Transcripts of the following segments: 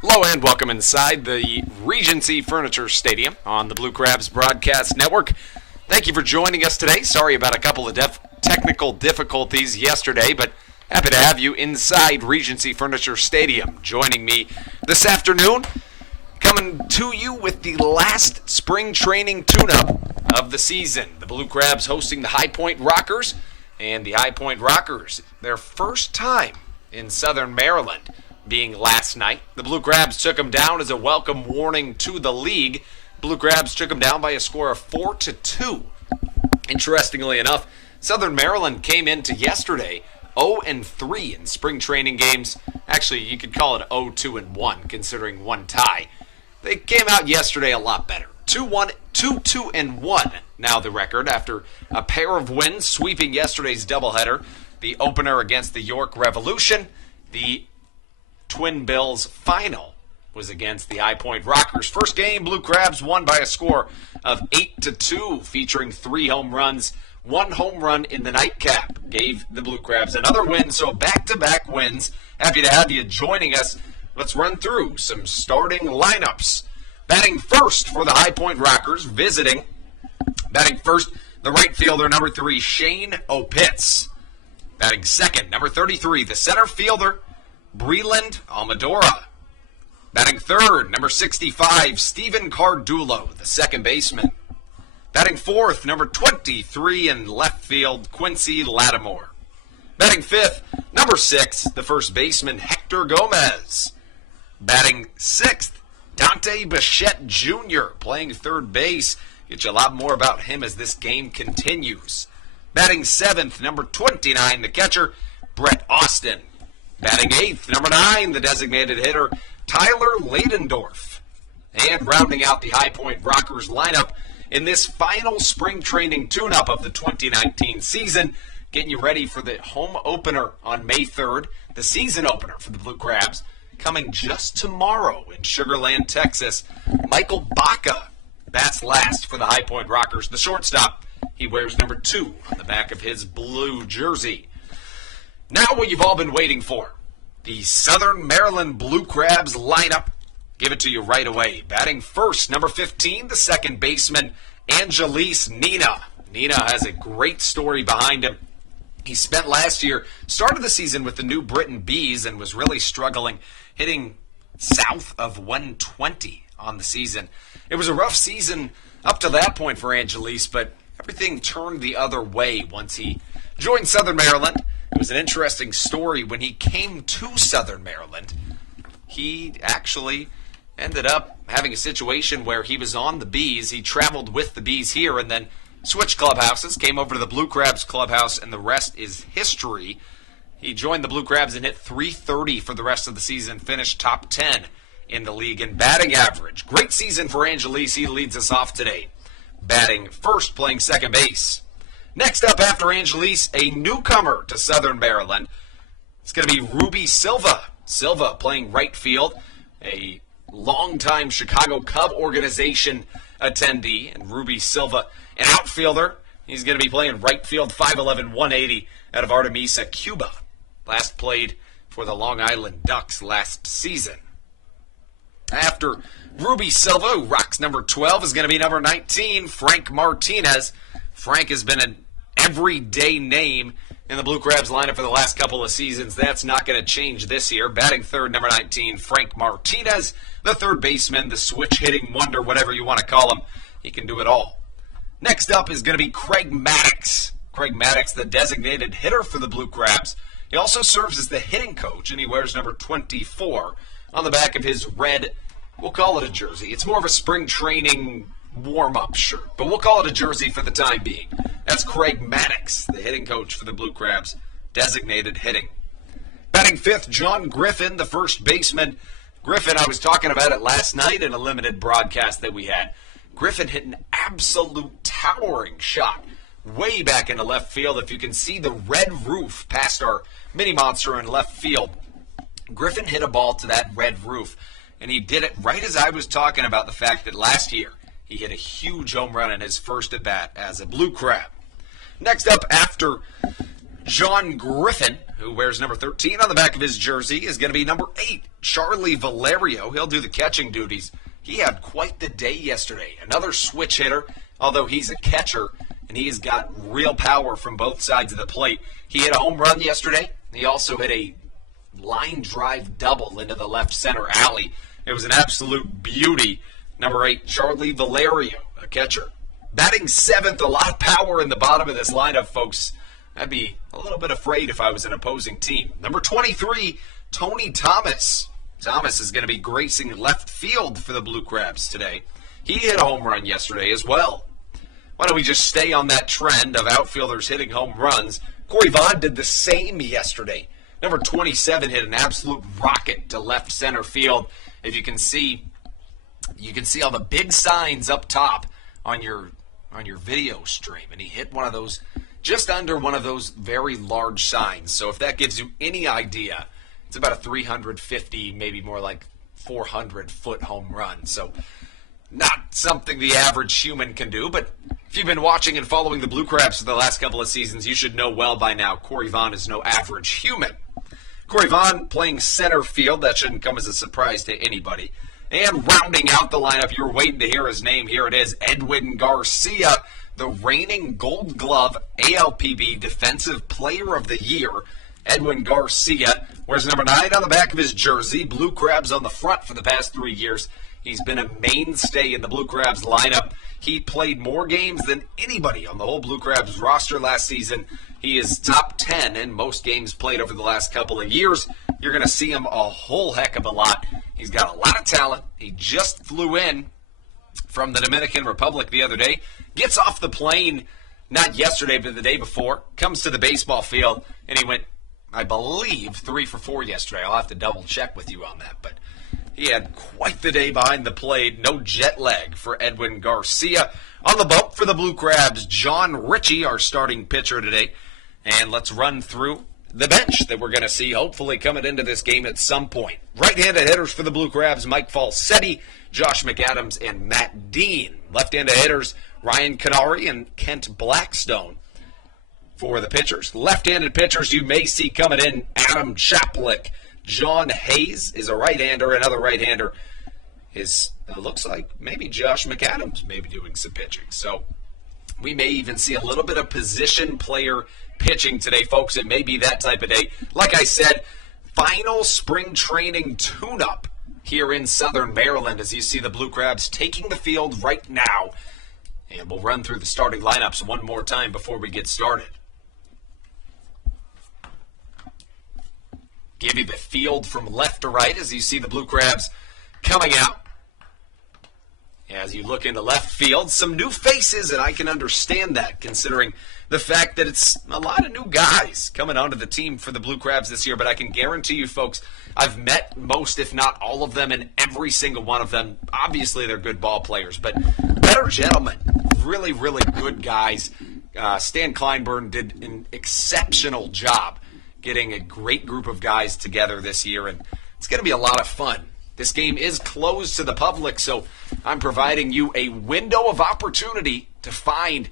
Hello and welcome inside the Regency Furniture Stadium on the Blue Crabs Broadcast Network. Thank you for joining us today. Sorry about a couple of technical difficulties yesterday, but happy to have you inside Regency Furniture Stadium. Joining me this afternoon, coming to you with the last spring training tune-up of the season. The Blue Crabs hosting the High Point Rockers, and the High Point Rockers, their first time in Southern Maryland, being last night. The Blue Crabs took them down as a welcome warning to the league. Blue Crabs took them down by a score of 4-2. Interestingly enough, Southern Maryland came into yesterday 0-3 in spring training games. Actually, you could call it 0-2-1 considering one tie. They came out yesterday a lot better. 2-2-1 now the record after a pair of wins sweeping yesterday's doubleheader. The opener against the York Revolution. The Twin Bills final was against the High Point Rockers. First game, Blue Crabs won by a score of 8-2, featuring 3 home runs. 1 home run in the nightcap gave the Blue Crabs another win, so back-to-back wins. Happy to have you joining us. Let's run through some starting lineups. Batting first for the High Point Rockers, batting first, the right fielder, number 3, Shane Opitz. Batting second, number 33, the center fielder, Breland Almadora. Batting third, number 65, Stephen Cardulo, the second baseman. Batting fourth, number 23 in left field, Quincy Lattimore. Batting fifth, number 6, the first baseman, Hector Gomez. Batting sixth, Dante Bichette Jr., playing third base. Get you a lot more about him as this game continues. Batting seventh, number 29, the catcher, Brett Austin. Batting eighth, number 9, the designated hitter, Tyler Ladendorf. And rounding out the High Point Rockers lineup in this final spring training tune-up of the 2019 season, getting you ready for the home opener on May 3rd, the season opener for the Blue Crabs, coming just tomorrow in Sugar Land, Texas. Michael Baca bats last for the High Point Rockers. The shortstop, he wears number 2 on the back of his blue jersey. Now what you've all been waiting for, the Southern Maryland Blue Crabs lineup. Give it to you right away. Batting first, number 15, the second baseman, Angelis Nina. Nina has a great story behind him. He spent last year, started the season with the New Britain Bees and was really struggling, hitting south of 120 on the season. It was a rough season up to that point for Angelis, but everything turned the other way once he joined Southern Maryland. It was an interesting story. When he came to Southern Maryland, he actually ended up having a situation where he was on the Bees. He traveled with the Bees here and then switched clubhouses, came over to the Blue Crabs clubhouse, and the rest is history. He joined the Blue Crabs and hit .330 for the rest of the season, finished top 10 in the league in batting average. Great season for Angelis. He leads us off today. Batting first, playing second base. Next up after Angelis, a newcomer to Southern Maryland. It's going to be Ruby Silva. Silva playing right field, a longtime Chicago Cub organization attendee. And Ruby Silva, an outfielder. He's going to be playing right field, 5'11", 180 out of Artemisa, Cuba. Last played for the Long Island Ducks last season. After Ruby Silva, who rocks number 12, is going to be number 19, Frank Martinez. Frank has been an everyday name in the Blue Crabs lineup for the last couple of seasons. That's not going to change this year. Batting third, number 19, Frank Martinez, the third baseman, the switch-hitting wonder, whatever you want to call him. He can do it all. Next up is going to be Craig Maddox. Craig Maddox, the designated hitter for the Blue Crabs. He also serves as the hitting coach, and he wears number 24 on the back of his red, we'll call it a jersey. It's more of a spring training warm-up shirt, but we'll call it a jersey for the time being. That's Craig Maddox, the hitting coach for the Blue Crabs, designated hitting. Batting fifth, John Griffin, the first baseman. Griffin, I was talking about it last night in a limited broadcast that we had. Griffin hit an absolute towering shot way back into left field. If you can see the red roof past our mini monster in left field, Griffin hit a ball to that red roof, and he did it right as I was talking about the fact that last year he hit a huge home run in his first at-bat as a Blue Crab. Next up after John Griffin, who wears number 13 on the back of his jersey, is going to be number 8. Charlie Valerio, he'll do the catching duties. He had quite the day yesterday. Another switch hitter, although he's a catcher, and he's got real power from both sides of the plate. He hit a home run yesterday. He also hit a line drive double into the left center alley. It was an absolute beauty. Number 8, Charlie Valerio, a catcher. Batting 7th, a lot of power in the bottom of this lineup, folks. I'd be a little bit afraid if I was an opposing team. Number 23, Tony Thomas. Thomas is going to be gracing left field for the Blue Crabs today. He hit a home run yesterday as well. Why don't we just stay on that trend of outfielders hitting home runs? Corey Vaughn did the same yesterday. Number 27 hit an absolute rocket to left center field. If you can see all the big signs up top on your video stream, and he hit one of those, just under one of those very large signs. So if that gives you any idea, it's about a 350, maybe more like 400-foot home run. So not something the average human can do, but if you've been watching and following the Blue Crabs for the last couple of seasons, you should know well by now Corey Vaughn is no average human. Corey Vaughn playing center field, that shouldn't come as a surprise to anybody. And rounding out the lineup, you're waiting to hear his name. Here it is, Edwin Garcia, the reigning Gold Glove ALPB Defensive Player of the Year. Edwin Garcia wears number 9 on the back of his jersey, Blue Crabs on the front for the past 3 years. He's been a mainstay in the Blue Crabs lineup. He played more games than anybody on the whole Blue Crabs roster last season. He is top 10 in most games played over the last couple of years. You're going to see him a whole heck of a lot. He's got a lot of talent. He just flew in from the Dominican Republic the other day. Gets off the plane, not yesterday, but the day before. Comes to the baseball field, and he went, I believe, 3 for 4 yesterday. I'll have to double check with you on that. But he had quite the day behind the plate. No jet lag for Edwin Garcia. On the bump for the Blue Crabs, John Ritchie, our starting pitcher today. And let's run through the bench that we're going to see hopefully coming into this game at some point. Right-handed hitters for the Blue Crabs, Mike Falsetti, Josh McAdams, and Matt Dean. Left-handed hitters, Ryan Canary and Kent Blackstone. For the pitchers, left-handed pitchers you may see coming in, Adam Chaplick. John Hayes is a right-hander. Another right-hander is, it looks like maybe Josh McAdams may be doing some pitching. So we may even see a little bit of position player pitching today, folks. It may be that type of day. Like I said, final spring training tune-up here in Southern Maryland as you see the Blue Crabs taking the field right now. And we'll run through the starting lineups one more time before we get started. Give you the field from left to right as you see the Blue Crabs coming out. As you look into left field, some new faces, and I can understand that considering the fact that it's a lot of new guys coming onto the team for the Blue Crabs this year. But I can guarantee you folks, I've met most, if not all of them, and every single one of them. Obviously, they're good ball players, but better gentlemen, really, really good guys. Stan Kleinburn did an exceptional job getting a great group of guys together this year, and it's going to be a lot of fun. This game is closed to the public, so I'm providing you a window of opportunity to find.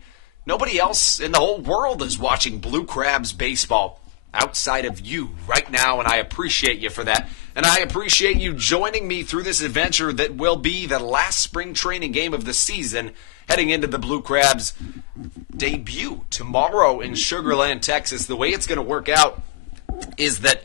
Nobody else in the whole world is watching Blue Crabs baseball outside of you right now, and I appreciate you for that. And I appreciate you joining me through this adventure that will be the last spring training game of the season, heading into the Blue Crabs debut tomorrow in Sugar Land, Texas. The way it's going to work out is that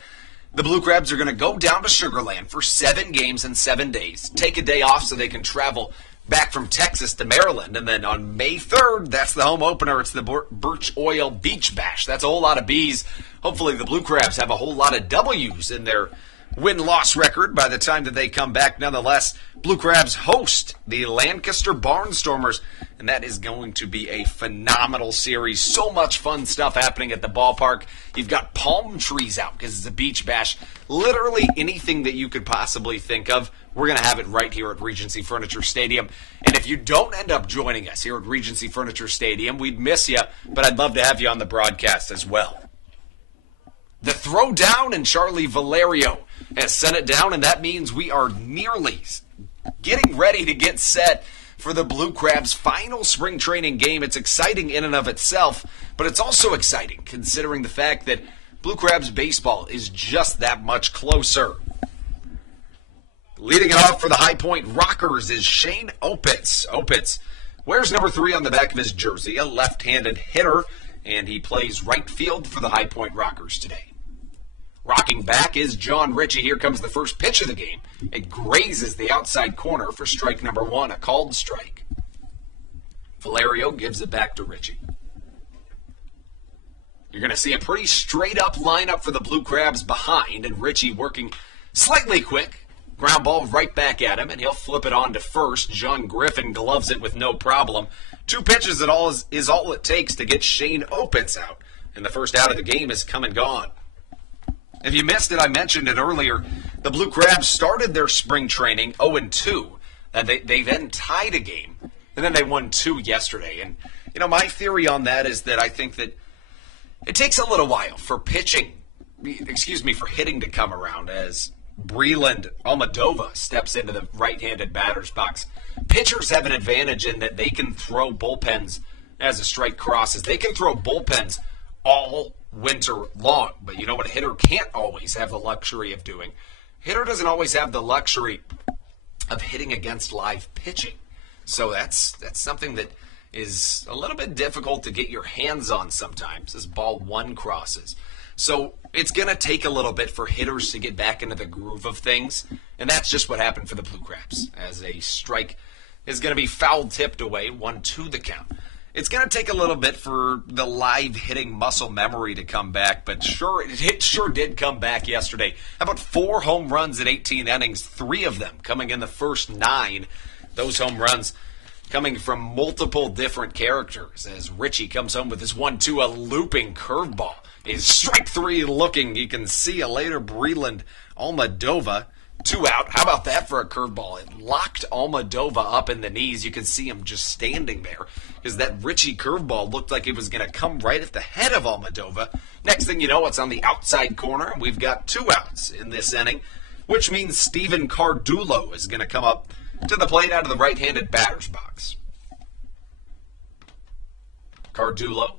the Blue Crabs are going to go down to Sugar Land for 7 games in 7 days, take a day off so they can travel back from Texas to Maryland, and then on May 3rd, that's the home opener. It's the Birch Oil Beach Bash. That's a whole lot of B's. Hopefully the Blue Crabs have a whole lot of W's in their win-loss record by the time that they come back. Nonetheless, Blue Crabs host the Lancaster Barnstormers, and that is going to be a phenomenal series. So much fun stuff happening at the ballpark. You've got palm trees out because it's a beach bash. Literally anything that you could possibly think of, we're going to have it right here at Regency Furniture Stadium. And if you don't end up joining us here at Regency Furniture Stadium, we'd miss you, but I'd love to have you on the broadcast as well. The throw down, and Charlie Valerio has sent it down, and that means we are nearly getting ready to get set for the Blue Crabs' final spring training game. It's exciting in and of itself, but it's also exciting considering the fact that Blue Crabs baseball is just that much closer. Leading it off for the High Point Rockers is Shane Opitz. Opitz wears number 3 on the back of his jersey, a left-handed hitter, and he plays right field for the High Point Rockers today. Rocking back is John Ritchie. Here comes the first pitch of the game. It grazes the outside corner for strike number 1, a called strike. Valerio gives it back to Ritchie. You're going to see a pretty straight-up lineup for the Blue Crabs behind, and Ritchie working slightly quick. Ground ball right back at him, and he'll flip it on to first. John Griffin gloves it with no problem. 2 pitches is all it takes to get Shane Opitz out, and the first out of the game is come and gone. If you missed it, I mentioned it earlier. The Blue Crabs started their spring training 0-2, and they then tied a game, and then they won 2 yesterday. And, my theory on that is that I think that it takes a little while for hitting to come around as Breland Almadova steps into the right-handed batter's box. Pitchers have an advantage in that they can throw bullpens as a strike crosses. They can throw bullpens all winter long. But you know what a hitter can't always have the luxury of doing? Hitter doesn't always have the luxury of hitting against live pitching. So that's something that is a little bit difficult to get your hands on sometimes as ball 1 crosses. So it's going to take a little bit for hitters to get back into the groove of things, and that's just what happened for the Blue Crabs, as a strike is going to be foul-tipped away, 1-2 the count. It's going to take a little bit for the live hitting muscle memory to come back, but it sure did come back yesterday. How about 4 home runs in 18 innings, 3 of them coming in the first 9. Those home runs coming from multiple different characters, as Ritchie comes home with his 1-2, a looping curveball. Is strike 3 looking. You can see a later Breland Almadova. 2 out. How about that for a curveball? It locked Almadova up in the knees. You can see him just standing there because that Ritchie curveball looked like it was going to come right at the head of Almadova. Next thing you know, it's on the outside corner, and we've got 2 outs in this inning, which means Steven Cardulo is going to come up to the plate out of the right-handed batter's box. Cardulo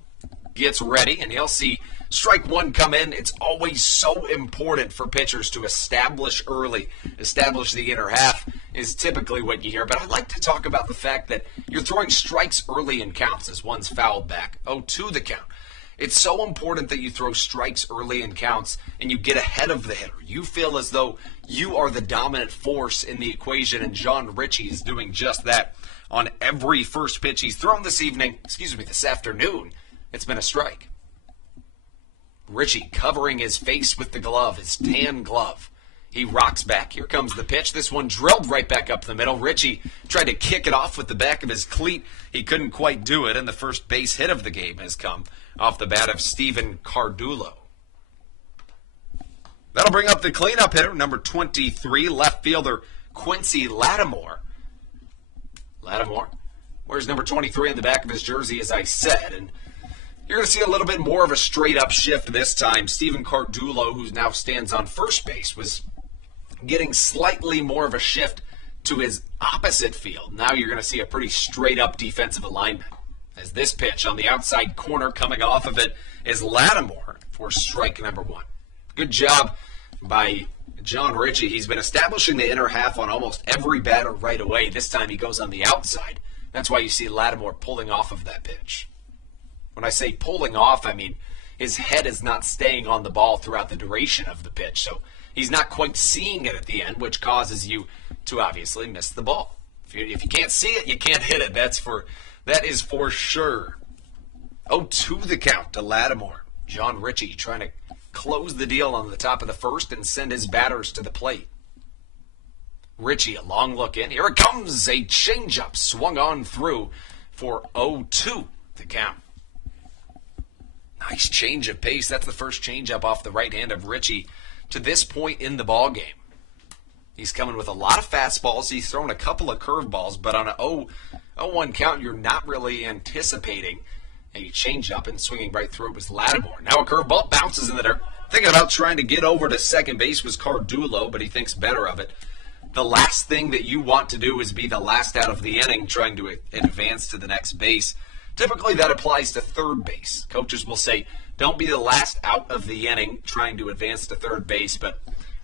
gets ready, and you'll see strike 1 come in. It's always so important for pitchers to establish early. Establish the inner half is typically what you hear. But I'd like to talk about the fact that you're throwing strikes early in counts as one's fouled back. 0-2 the count. It's so important that you throw strikes early in counts and you get ahead of the hitter. You feel as though you are the dominant force in the equation, and John Ritchie is doing just that on every first pitch he's thrown this afternoon. It's been a strike. Ritchie covering his face with the glove, his tan glove. He rocks back. Here comes the pitch. This one drilled right back up the middle. Ritchie tried to kick it off with the back of his cleat. He couldn't quite do it, and the first base hit of the game has come off the bat of Steven Cardulo. That'll bring up the cleanup hitter, number 23, left fielder Quincy Lattimore. Lattimore wears number 23 on the back of his jersey, as I said, and you're going to see a little bit more of a straight-up shift this time. Steven Cardulo, who now stands on first base, was getting slightly more of a shift to his opposite field. Now you're going to see a pretty straight-up defensive alignment, as this pitch on the outside corner coming off of it is Lattimore for strike number 1. Good job by John Ritchie. He's been establishing the inner half on almost every batter right away. This time he goes on the outside. That's why you see Lattimore pulling off of that pitch. When I say pulling off, I mean his head is not staying on the ball throughout the duration of the pitch, so he's not quite seeing it at the end, which causes you to obviously miss the ball. If you can't see it, you can't hit it. That is for sure. 0-2 the count to Lattimore. John Ritchie trying to close the deal on the top of the first and send his batters to the plate. Ritchie, a long look in. Here it comes, a changeup swung on through for 0-2 the count. Nice change of pace. That's the first changeup off the right hand of Ritchie to this point in the ball game. He's coming with a lot of fastballs. He's thrown a couple of curveballs, but on an 0-1 count, you're not really anticipating a changeup, and swinging right through it was Lattimore. Now a curveball bounces in the dirt. Thinking about trying to get over to second base was Cardulo, but he thinks better of it. the last thing that you want to do is be the last out of the inning trying to advance to the next base. Typically, that applies to third base. Coaches will say, don't be the last out of the inning trying to advance to third base, but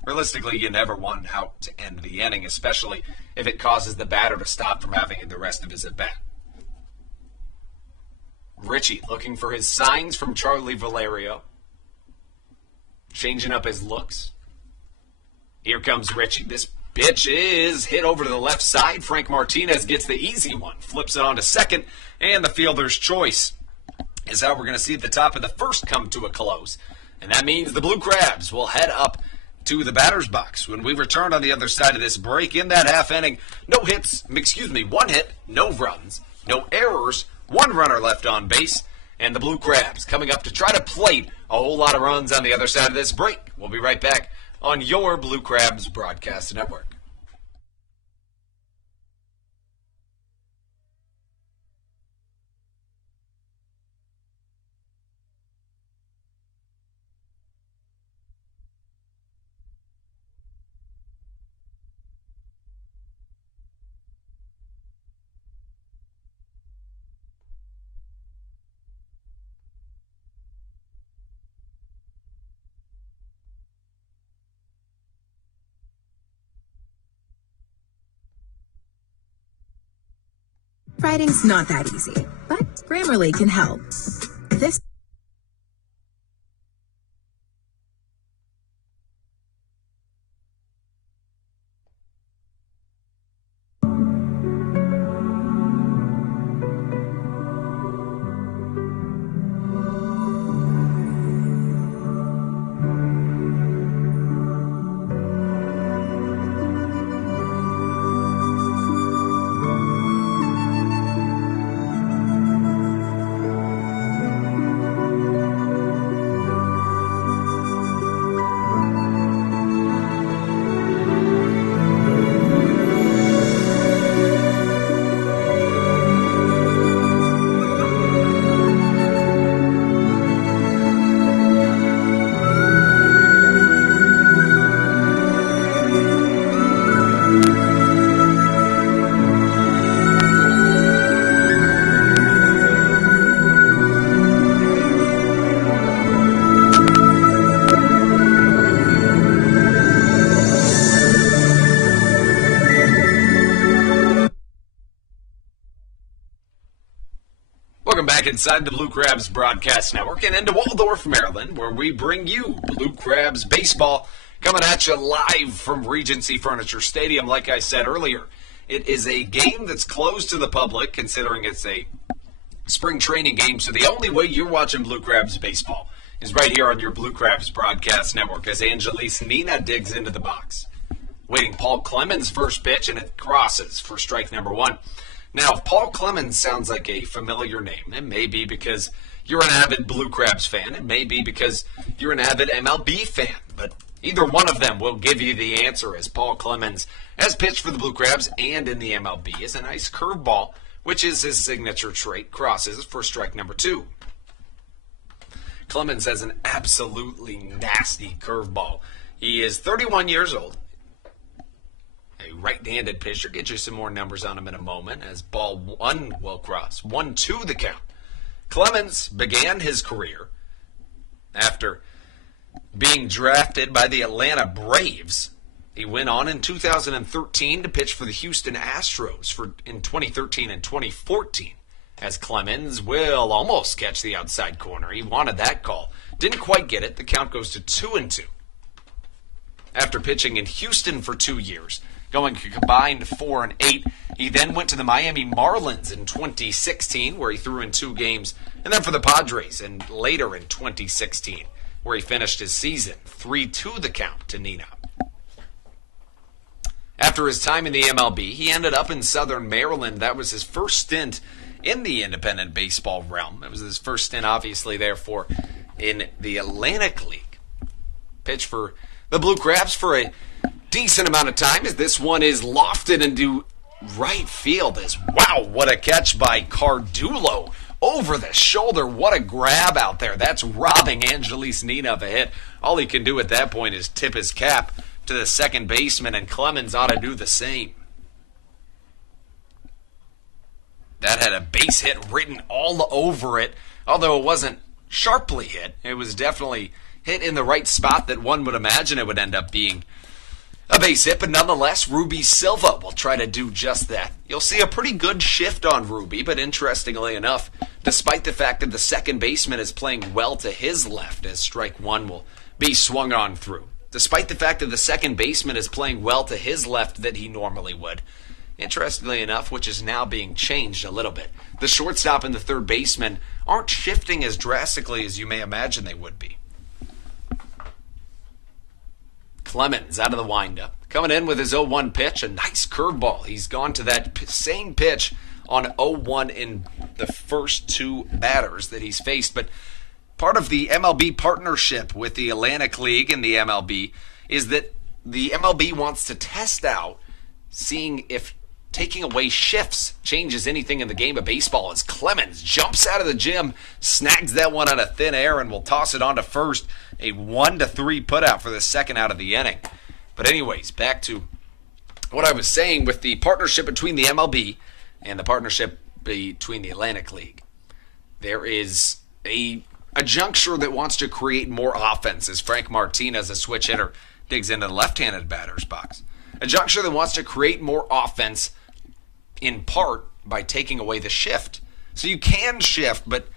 realistically, you never want out to end the inning, especially if it causes the batter to stop from having the rest of his at-bat. Richie looking for his signs from Charlie Valerio. Changing up his looks. Here comes Richie. This pitch is hit over to the left side. Frank Martinez gets the easy one. Flips it on to second. And the fielder's choice is how we're going to see the top of the first come to a close. And that means the Blue Crabs will head up to the batter's box. When we return on the other side of this break, in that half inning, one hit, no runs, no errors, one runner left on base, and the Blue Crabs coming up to try to plate a whole lot of runs on the other side of this break. We'll be right back on your Blue Crabs Broadcast Network. Writing's not that easy, but Grammarly can help. This Back inside the Blue Crabs Broadcast Network and into Waldorf, Maryland, where we bring you Blue Crabs baseball coming at you live from Regency Furniture Stadium. Like I said earlier, it is a game that's closed to the public, considering it's a spring training game. So the only way you're watching Blue Crabs baseball is right here on your Blue Crabs Broadcast Network as Angelise Nina digs into the box. Waiting Paul Clemens' first pitch, and it crosses for strike number one. Now, if Paul Clemens sounds like a familiar name, it may be because you're an avid Blue Crabs fan. It may be because you're an avid MLB fan. But either one of them will give you the answer, as Paul Clemens has pitched for the Blue Crabs and in the MLB is a nice curveball, which is his signature trait, crosses for strike number two. Clemens has an absolutely nasty curveball. He is 31 years old. A right-handed pitcher. Get you some more numbers on him in a moment as ball one will cross. 1-2 the count. Clemens began his career after being drafted by the Atlanta Braves. He went on in 2013 to pitch for the Houston Astros in 2013 and 2014, as Clemens will almost catch the outside corner. He wanted that call. Didn't quite get it. The count goes to 2-2. After pitching in Houston for 2 years, going combined 4-8. He then went to the Miami Marlins in 2016, where he threw in 2 games, and then for the Padres, and later in 2016, where he finished his season 3-2 the count to Nina. After his time in the MLB, he ended up in Southern Maryland. That was his first stint in the independent baseball realm. It was his first stint, obviously, therefore, in the Atlantic League. Pitched for the Blue Crabs for a decent amount of time, as this one is lofted into right field. Wow, what a catch by Cardulo over the shoulder. What a grab out there. That's robbing Angelise Nina of a hit. All he can do at that point is tip his cap to the second baseman, and Clemens ought to do the same. That had a base hit written all over it, although it wasn't sharply hit. It was definitely hit in the right spot that one would imagine it would end up being a base hit, but nonetheless, Ruby Silva will try to do just that. You'll see a pretty good shift on Ruby, but interestingly enough, despite the fact that the second baseman is playing well to his left, as strike one will be swung on through. Despite the fact that the second baseman is playing well to his left that he normally would. Interestingly enough, which is now being changed a little bit, the shortstop and the third baseman aren't shifting as drastically as you may imagine they would be. Clemens out of the windup. Coming in with his 0-1 pitch, a nice curveball. He's gone to that same pitch on 0-1 in the first two batters that he's faced. But part of the MLB partnership with the Atlantic League and the MLB is that the MLB wants to test out seeing if taking away shifts changes anything in the game of baseball, as Clemens jumps out of the gym, snags that one out of thin air, and will toss it on to first. A 1-3 putout for the second out of the inning. But anyways, back to what I was saying with the partnership between the MLB and the partnership between the Atlantic League. There is a juncture that wants to create more offense as Frank Martinez, a switch hitter, digs into the left-handed batter's box. A juncture that wants to create more offense in part by taking away the shift. So you can shift, but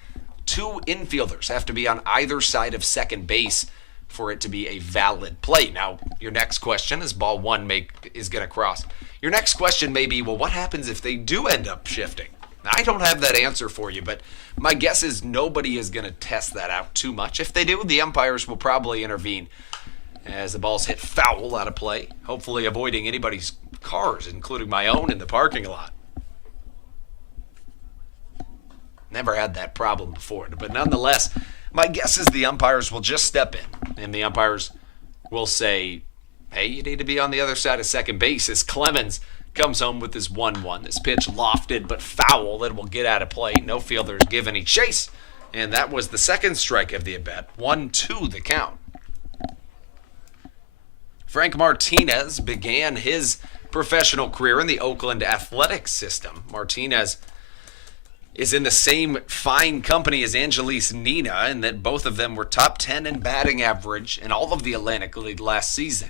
two infielders have to be on either side of second base for it to be a valid play. Now, your next question is ball one is going to cross. Your next question may be, well, what happens if they do end up shifting? Now, I don't have that answer for you, but my guess is nobody is going to test that out too much. If they do, the umpires will probably intervene as the ball's hit foul out of play, hopefully avoiding anybody's cars, including my own, in the parking lot. Never had that problem before. But nonetheless, my guess is the umpires will just step in. And the umpires will say, hey, you need to be on the other side of second base, as Clemens comes home with his 1-1. This pitch lofted but foul that will get out of play. No fielders give any chase. And that was the second strike of the at-bat. 1-2 the count. Frank Martinez began his professional career in the Oakland athletics system. Martinez is in the same fine company as Angelis Nina, in that both of them were top 10 in batting average in all of the Atlantic League last season.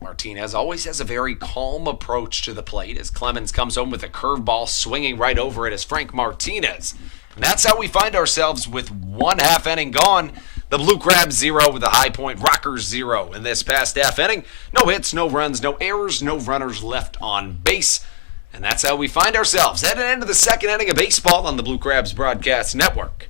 Martinez always has a very calm approach to the plate as Clemens comes home with a curveball swinging right over it as Frank Martinez. And that's how we find ourselves with one half inning gone. The Blue Crabs 0 with the High Point Rockers 0 in this past half inning. No hits, no runs, no errors, no runners left on base. And that's how we find ourselves heading into the second inning of baseball on the Blue Crabs Broadcast Network.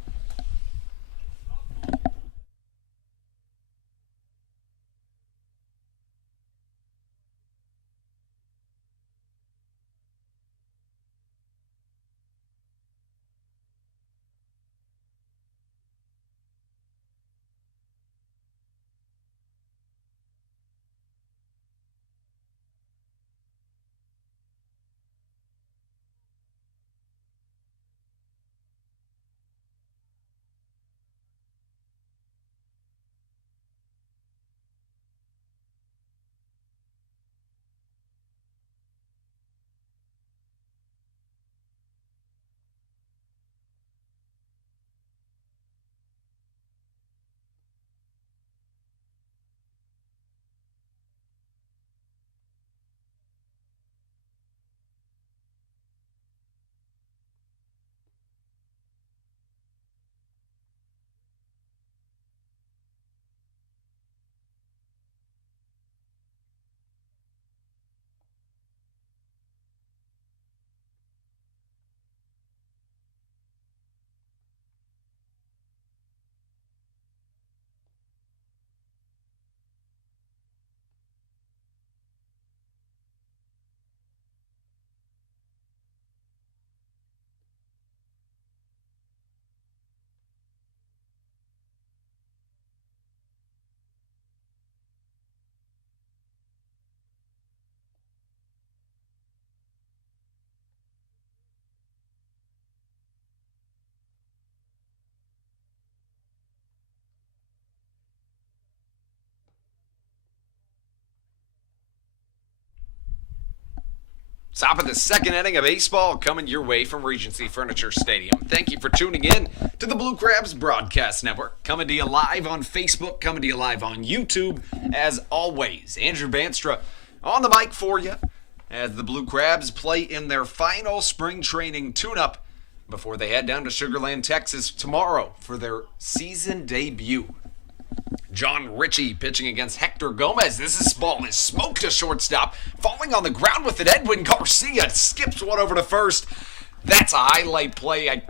Top of the second inning of baseball coming your way from Regency Furniture Stadium. Thank you for tuning in to the Blue Crabs Broadcast Network. Coming to you live on Facebook, coming to you live on YouTube. As always, Andrew Banstra on the mic for you as the Blue Crabs play in their final spring training tune-up before they head down to Sugar Land, Texas tomorrow for their season debut. John Ritchie pitching against Hector Gomez. This ball is smoked to shortstop, falling on the ground with it. Edwin Garcia skips one over to first. That's a highlight play.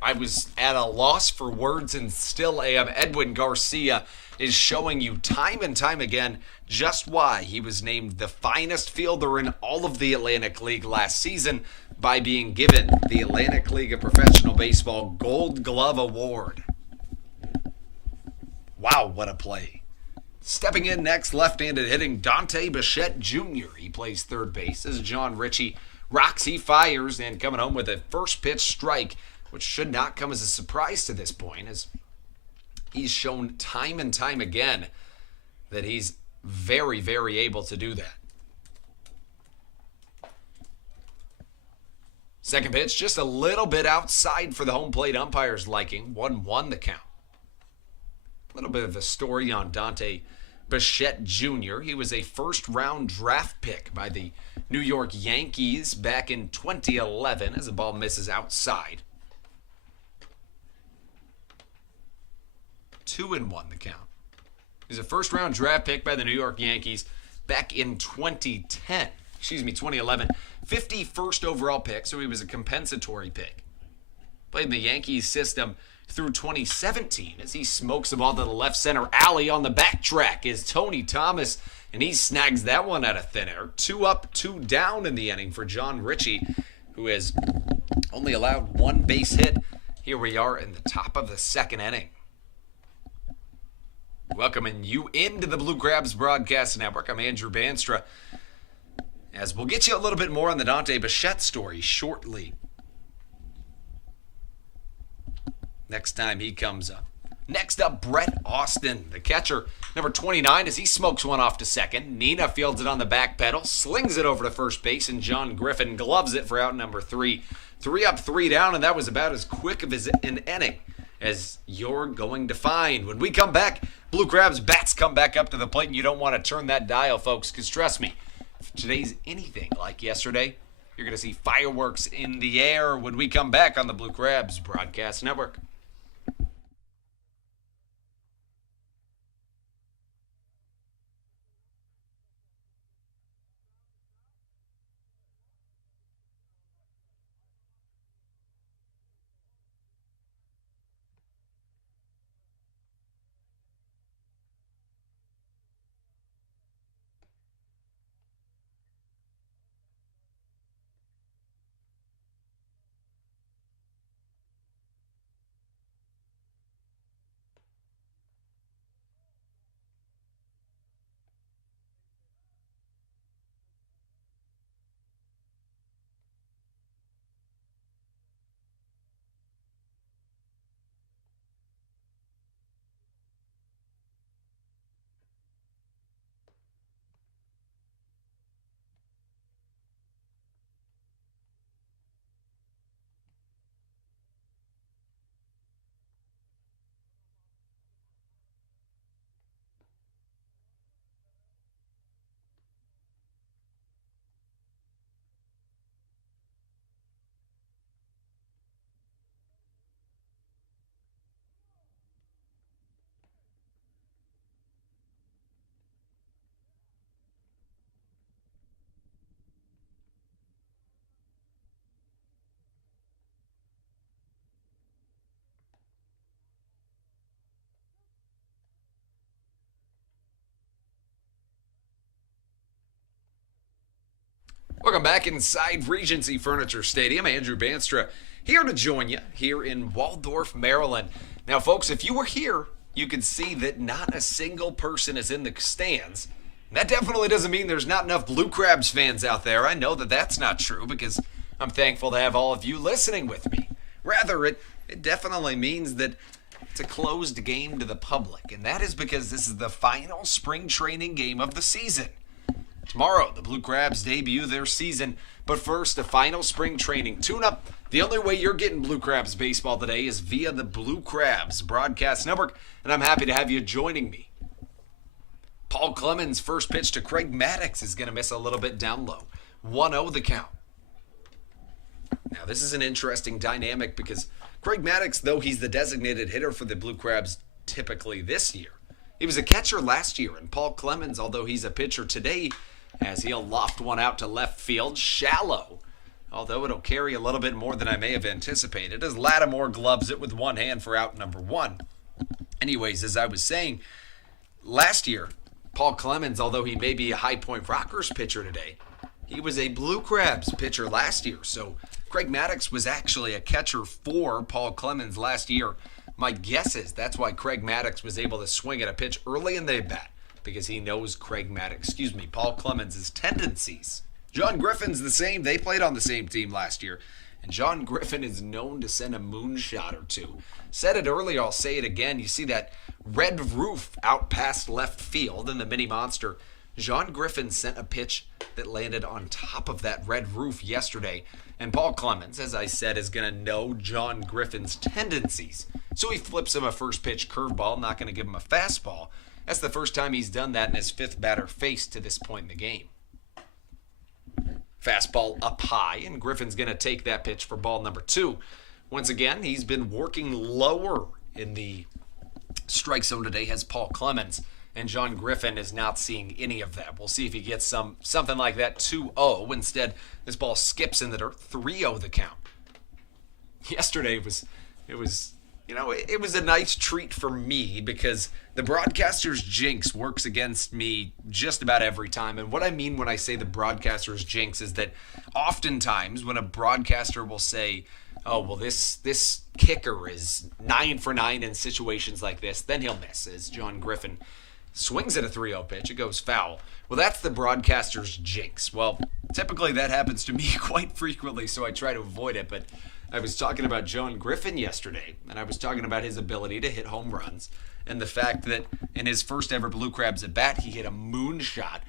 I was at a loss for words and still am. Edwin Garcia is showing you time and time again just why he was named the finest fielder in all of the Atlantic League last season by being given the Atlantic League of Professional Baseball Gold Glove Award. Wow, what a play. Stepping in next, left-handed hitting Dante Bichette Jr. He plays third base as John Ritchie rocks, he fires, and coming home with a first pitch strike, which should not come as a surprise to this point, as he's shown time and time again that he's very, very able to do that. Second pitch, just a little bit outside for the home plate umpire's liking. 1-1 the count. A little bit of a story on Dante Bichette Jr. He was a first-round draft pick by the New York Yankees back in 2011 as the ball misses outside. 2-1 the count. He's a first-round draft pick by the New York Yankees back in 2011. 51st overall pick, so he was a compensatory pick. Played in the Yankees system through 2017 as he smokes the ball to the left center alley. On the backtrack is Tony Thomas, and he snags that one out of thin air. 2 up, 2 down in the inning for John Ritchie, who has only allowed one base hit. Here we are in the top of the second inning. Welcoming you into the Blue Crabs Broadcast Network. I'm Andrew Banstra, as we'll get you a little bit more on the Dante Bichette story shortly. Next time he comes up. Next up, Brett Austin, the catcher, number 29, as he smokes one off to second. Nina fields it on the back pedal, slings it over to first base, and John Griffin gloves it for out number 3. 3 up, 3 down, and that was about as quick of an inning as you're going to find. When we come back, Blue Crabs bats come back up to the plate, and you don't want to turn that dial, folks, because trust me, if today's anything like yesterday, you're going to see fireworks in the air when we come back on the Blue Crabs Broadcast Network. Welcome back inside Regency Furniture Stadium. Andrew Banstra here to join you here in Waldorf, Maryland. Now, folks, if you were here, you could see that not a single person is in the stands. That definitely doesn't mean there's not enough Blue Crabs fans out there. I know that that's not true because I'm thankful to have all of you listening with me. Rather, it definitely means that it's a closed game to the public, and that is because this is the final spring training game of the season. Tomorrow, the Blue Crabs debut their season But first, the final spring training tune-up. The only way you're getting Blue Crabs baseball today is via the Blue Crabs Broadcast Network, and I'm happy to have you joining me. Paul Clemens' first pitch to Craig Maddox is going to miss a little bit down low. 1-0 the count. Now, this is an interesting dynamic because Craig Maddox, though he's the designated hitter for the Blue Crabs typically this year, he was a catcher last year. And Paul Clemens, although he's a pitcher today, as he'll loft one out to left field, shallow. Although it'll carry a little bit more than I may have anticipated, as Lattimore gloves it with one hand for out number one. Anyways, as I was saying, last year, Paul Clemens, although he may be a High Point Rockers pitcher today, he was a Blue Crabs pitcher last year. So Craig Maddox was actually a catcher for Paul Clemens last year. My guess is that's why Craig Maddox was able to swing at a pitch early in the at-bat, because he knows Paul Clemens' tendencies. John Griffin's the same. They played on the same team last year. And John Griffin is known to send a moonshot or two. Said it earlier, I'll say it again. You see that red roof out past left field in the mini monster. John Griffin sent a pitch that landed on top of that red roof yesterday. And Paul Clemens, as I said, is going to know John Griffin's tendencies. So he flips him a first pitch curveball, not going to give him a fastball. That's the first time he's done that in his fifth batter faced to this point in the game. Fastball up high, and Griffin's going to take that pitch for ball number 2. Once again, he's been working lower in the strike zone today, has Paul Clemens, and John Griffin is not seeing any of that. We'll see if he gets something like that 2-0. Instead, this ball skips in the dirt, 3-0 the count. Yesterday it was a nice treat for me because the broadcaster's jinx works against me just about every time. And what I mean when I say the broadcaster's jinx is that oftentimes when a broadcaster will say, oh, well, this kicker is 9 for 9 in situations like this, then he'll miss, as John Griffin swings at a 3-0 pitch. It goes foul. Well, that's the broadcaster's jinx. Well, typically that happens to me quite frequently, so I try to avoid it. But I was talking about John Griffin yesterday, and I was talking about his ability to hit home runs and the fact that in his first ever Blue Crabs at bat, he hit a moonshot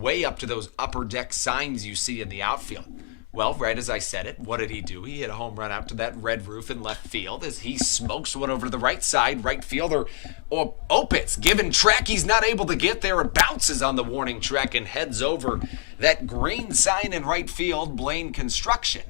way up to those upper deck signs you see in the outfield. Well, right as I said it, what did he do? He hit a home run out to that red roof in left field as he smokes one over to the right side. Right fielder Opitz, given track, he's not able to get there. It bounces on the warning track and heads over that green sign in right field, Blaine Construction.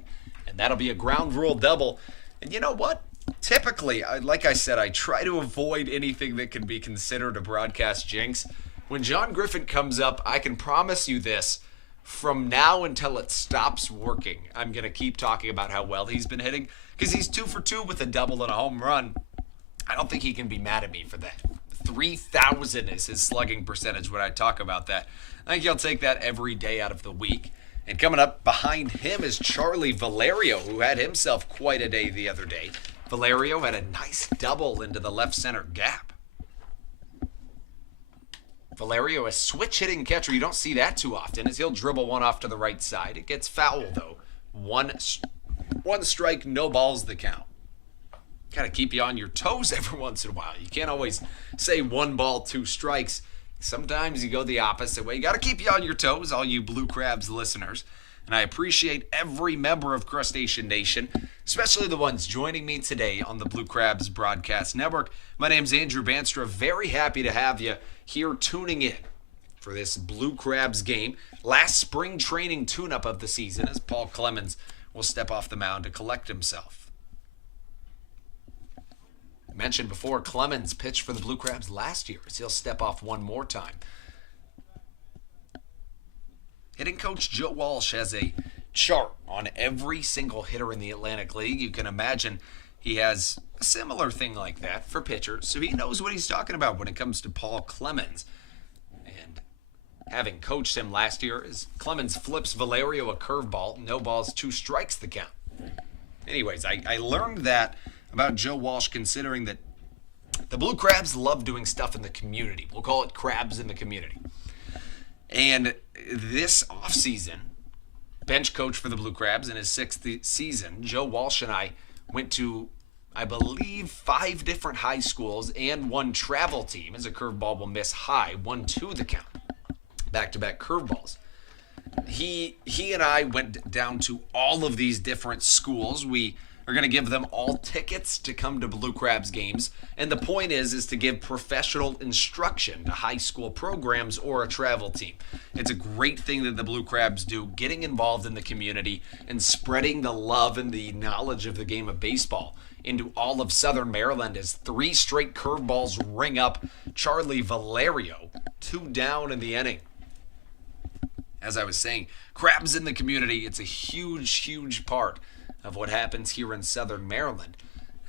And that'll be a ground rule double. And you know what? Typically, like I said, I try to avoid anything that can be considered a broadcast jinx. When John Griffin comes up, I can promise you this. From now until it stops working, I'm going to keep talking about how well he's been hitting because he's 2 for 2 with a double and a home run. I don't think he can be mad at me for that. 3,000 is his slugging percentage when I talk about that. I think he'll take that every day out of the week. And coming up behind him is Charlie Valerio, who had himself quite a day the other day. Valerio had a nice double into the left center gap. Valerio, a switch-hitting catcher. You don't see that too often as he'll dribble one off to the right side. It gets foul, though. One strike, no balls the count. Got to keep you on your toes every once in a while. You can't always say 1 ball, 2 strikes. Sometimes you go the opposite way. You got to keep you on your toes, all you Blue Crabs listeners. And I appreciate every member of Crustacean Nation, especially the ones joining me today on the Blue Crabs Broadcast Network. My name's Andrew Banstra. Very happy to have you here tuning in for this Blue Crabs game. Last spring training tune-up of the season as Paul Clemens will step off the mound to collect himself. I mentioned before, Clemens pitched for the Blue Crabs last year as he'll step off one more time. Hitting coach Joe Walsh has a chart on every single hitter in the Atlantic League. You can imagine he has a similar thing like that for pitchers, so he knows what he's talking about when it comes to Paul Clemens. And having coached him last year, as Clemens flips Valerio a curveball, no balls, 2 strikes the count. Anyways, I learned that about Joe Walsh, considering that the Blue Crabs love doing stuff in the community. We'll call it Crabs in the Community. And this offseason, bench coach for the Blue Crabs in his 6th season, Joe Walsh and I went to, I believe, 5 different high schools and 1 travel team, as a curveball will miss high, 1-2 the count. Back-to-back curveballs. he and I went down to all of these different schools. We are going to give them all tickets to come to Blue Crabs games. And the point is to give professional instruction to high school programs or a travel team. It's a great thing that the Blue Crabs do, getting involved in the community and spreading the love and the knowledge of the game of baseball into all of Southern Maryland as 3 straight curveballs ring up Charlie Valerio, 2 down in the inning. As I was saying, crabs in the community, it's a huge, huge part of what happens here in Southern Maryland.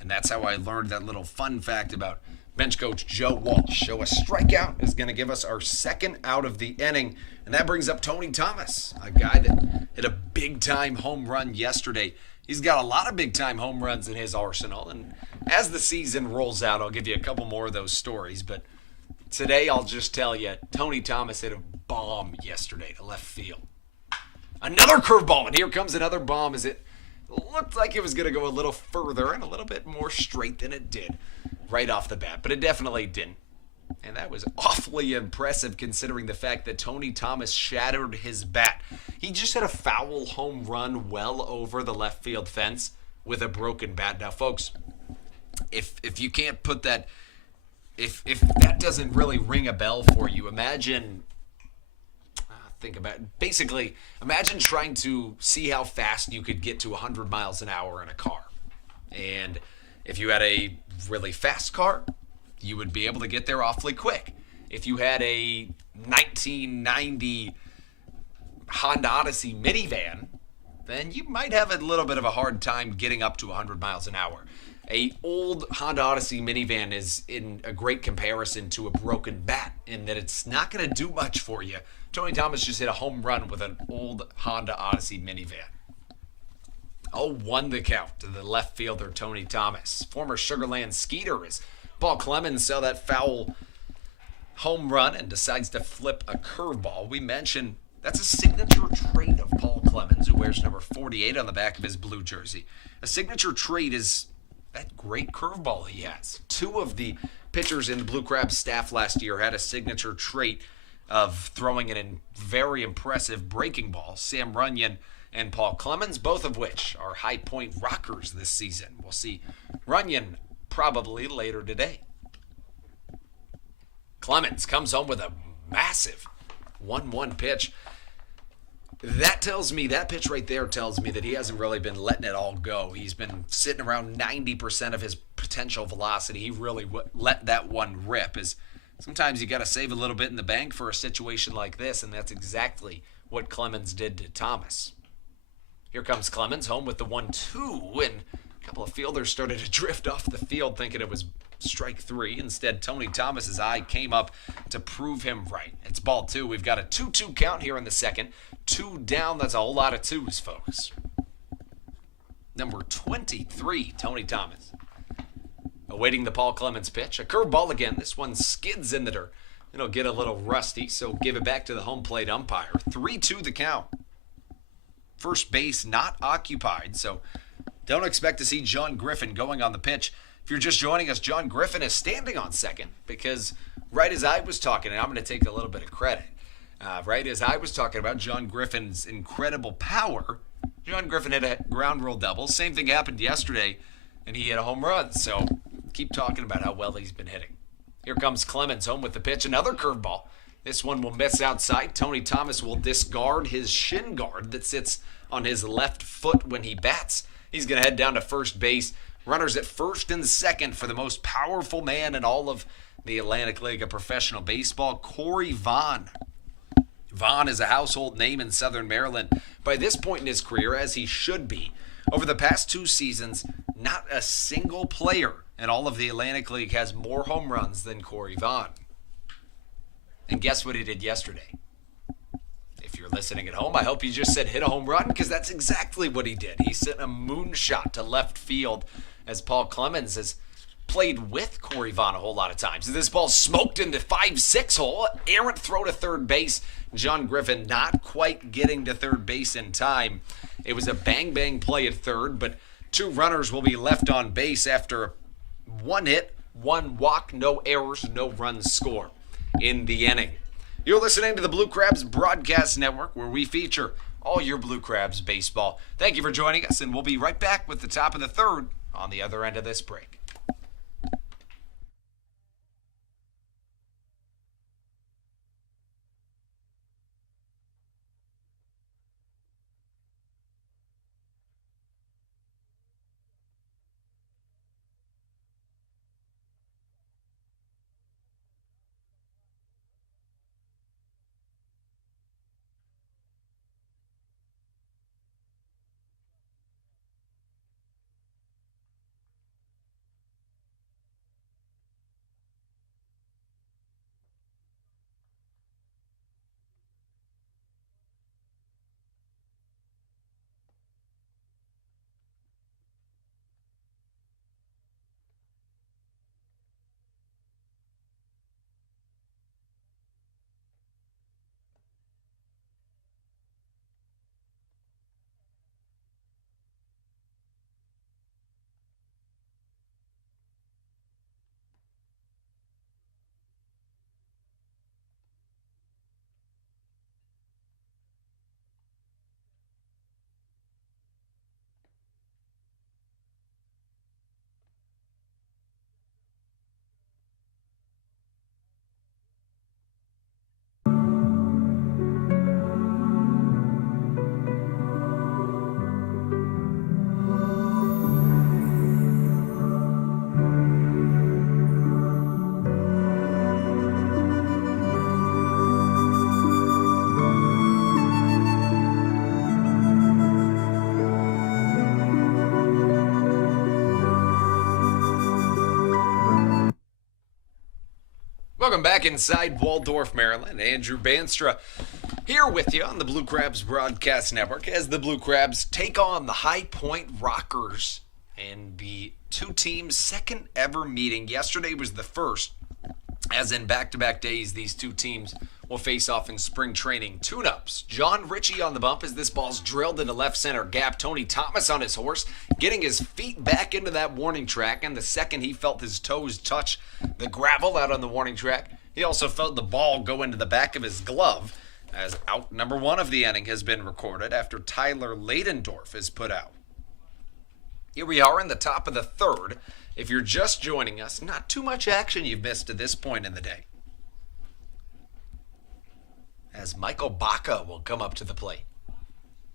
And that's how I learned that little fun fact about bench coach Joe Walsh. So a strikeout is going to give us our 2nd out of the inning. And that brings up Tony Thomas, a guy that hit a big-time home run yesterday. He's got a lot of big-time home runs in his arsenal. And as the season rolls out, I'll give you a couple more of those stories. But today, I'll just tell you, Tony Thomas hit a bomb yesterday to left field. Another curveball, and here comes another bomb as it looked like it was going to go a little further and a little bit more straight than it did right off the bat, but it definitely didn't. And that was awfully impressive considering the fact that Tony Thomas shattered his bat. He just had a foul home run well over the left field fence with a broken bat. Now, folks, if you can't put that, if that doesn't really ring a bell for you, imagine trying to see how fast you could get to 100 miles an hour in a car. And if you had a really fast car, you would be able to get there awfully quick. If you had a 1990 Honda Odyssey minivan, then you might have a little bit of a hard time getting up to 100 miles an hour. A old Honda Odyssey minivan is in a great comparison to a broken bat in that it's not going to do much for you. Tony Thomas just hit a home run with an old Honda Odyssey minivan. 0-1 the count to the left fielder Tony Thomas. Former Sugarland Skeeter as Paul Clemens saw that foul home run and decides to flip a curveball. We mentioned that's a signature trait of Paul Clemens, who wears number 48 on the back of his blue jersey. A signature trait is that great curveball he has. 2 of the pitchers in the Blue Crabs staff last year had a signature trait of throwing a very impressive breaking ball. Sam Runyon and Paul Clemens, both of which are High Point Rockers this season. We'll see Runyon probably later today. Clemens comes home with a massive 1-1 pitch. That pitch right there tells me that he hasn't really been letting it all go. He's been sitting around 90% of his potential velocity. He really let that one rip. Sometimes you got to save a little bit in the bank for a situation like this, and that's exactly what Clemens did to Thomas. Here comes Clemens home with the 1-2, and a couple of fielders started to drift off the field thinking it was strike 3. Instead, Tony Thomas's eye came up to prove him right. It's ball 2. We've got a 2-2 count here in the second. 2 down. That's a whole lot of 2s, folks. Number 23, Tony Thomas. Awaiting the Paul Clemens pitch. A curveball again. This one skids in the dirt. It'll get a little rusty, so give it back to the home plate umpire. 3-2 the count. First base not occupied, so don't expect to see John Griffin going on the pitch. If you're just joining us, John Griffin is standing on second because right as I was talking, and I'm going to take a little bit of credit, right as I was talking about John Griffin's incredible power, John Griffin hit a ground rule double. Same thing happened yesterday, and he hit a home run. So keep talking about how well he's been hitting. Here comes Clemens home with the pitch. Another curveball. This one will miss outside. Tony Thomas will discard his shin guard that sits on his left foot when he bats. He's going to head down to first base. Runners at first and second for the most powerful man in all of the Atlantic League of Professional Baseball, Corey Vaughn. Vaughn is a household name in Southern Maryland by this point in his career, as he should be. Over the past 2 seasons, not a single player in all of the Atlantic League has more home runs than Corey Vaughn. And guess what he did yesterday? If you're listening at home, I hope you just said hit a home run, because that's exactly what he did. He sent a moonshot to left field as Paul Clemens has played with Corey Vaughn a whole lot of times. This ball smoked into 5-6 hole. Errant throw to third base. John Griffin not quite getting to third base in time. It was a bang-bang play at third, but 2 runners will be left on base after 1 hit, 1 walk, no errors, no runs scored in the inning. You're listening to the Blue Crabs Broadcast Network, where we feature all your Blue Crabs baseball. Thank you for joining us, and we'll be right back with the top of the third on the other end of this break. Welcome back inside Waldorf, Maryland. Andrew Banstra here with you on the Blue Crabs Broadcast Network as the Blue Crabs take on the High Point Rockers in the two teams' second ever meeting. Yesterday was the first, as in back-to-back days, these two teams will face off in spring training tune-ups. John Ritchie on the bump as this ball's drilled into left center gap. Tony Thomas on his horse, getting his feet back into that warning track, and the second he felt his toes touch the gravel out on the warning track, he also felt the ball go into the back of his glove, as out number one of the inning has been recorded after Tyler Ladendorf is put out. Here we are in the top of the third. If you're just joining us, not too much action you've missed to this point in the day, as Michael Baca will come up to the plate.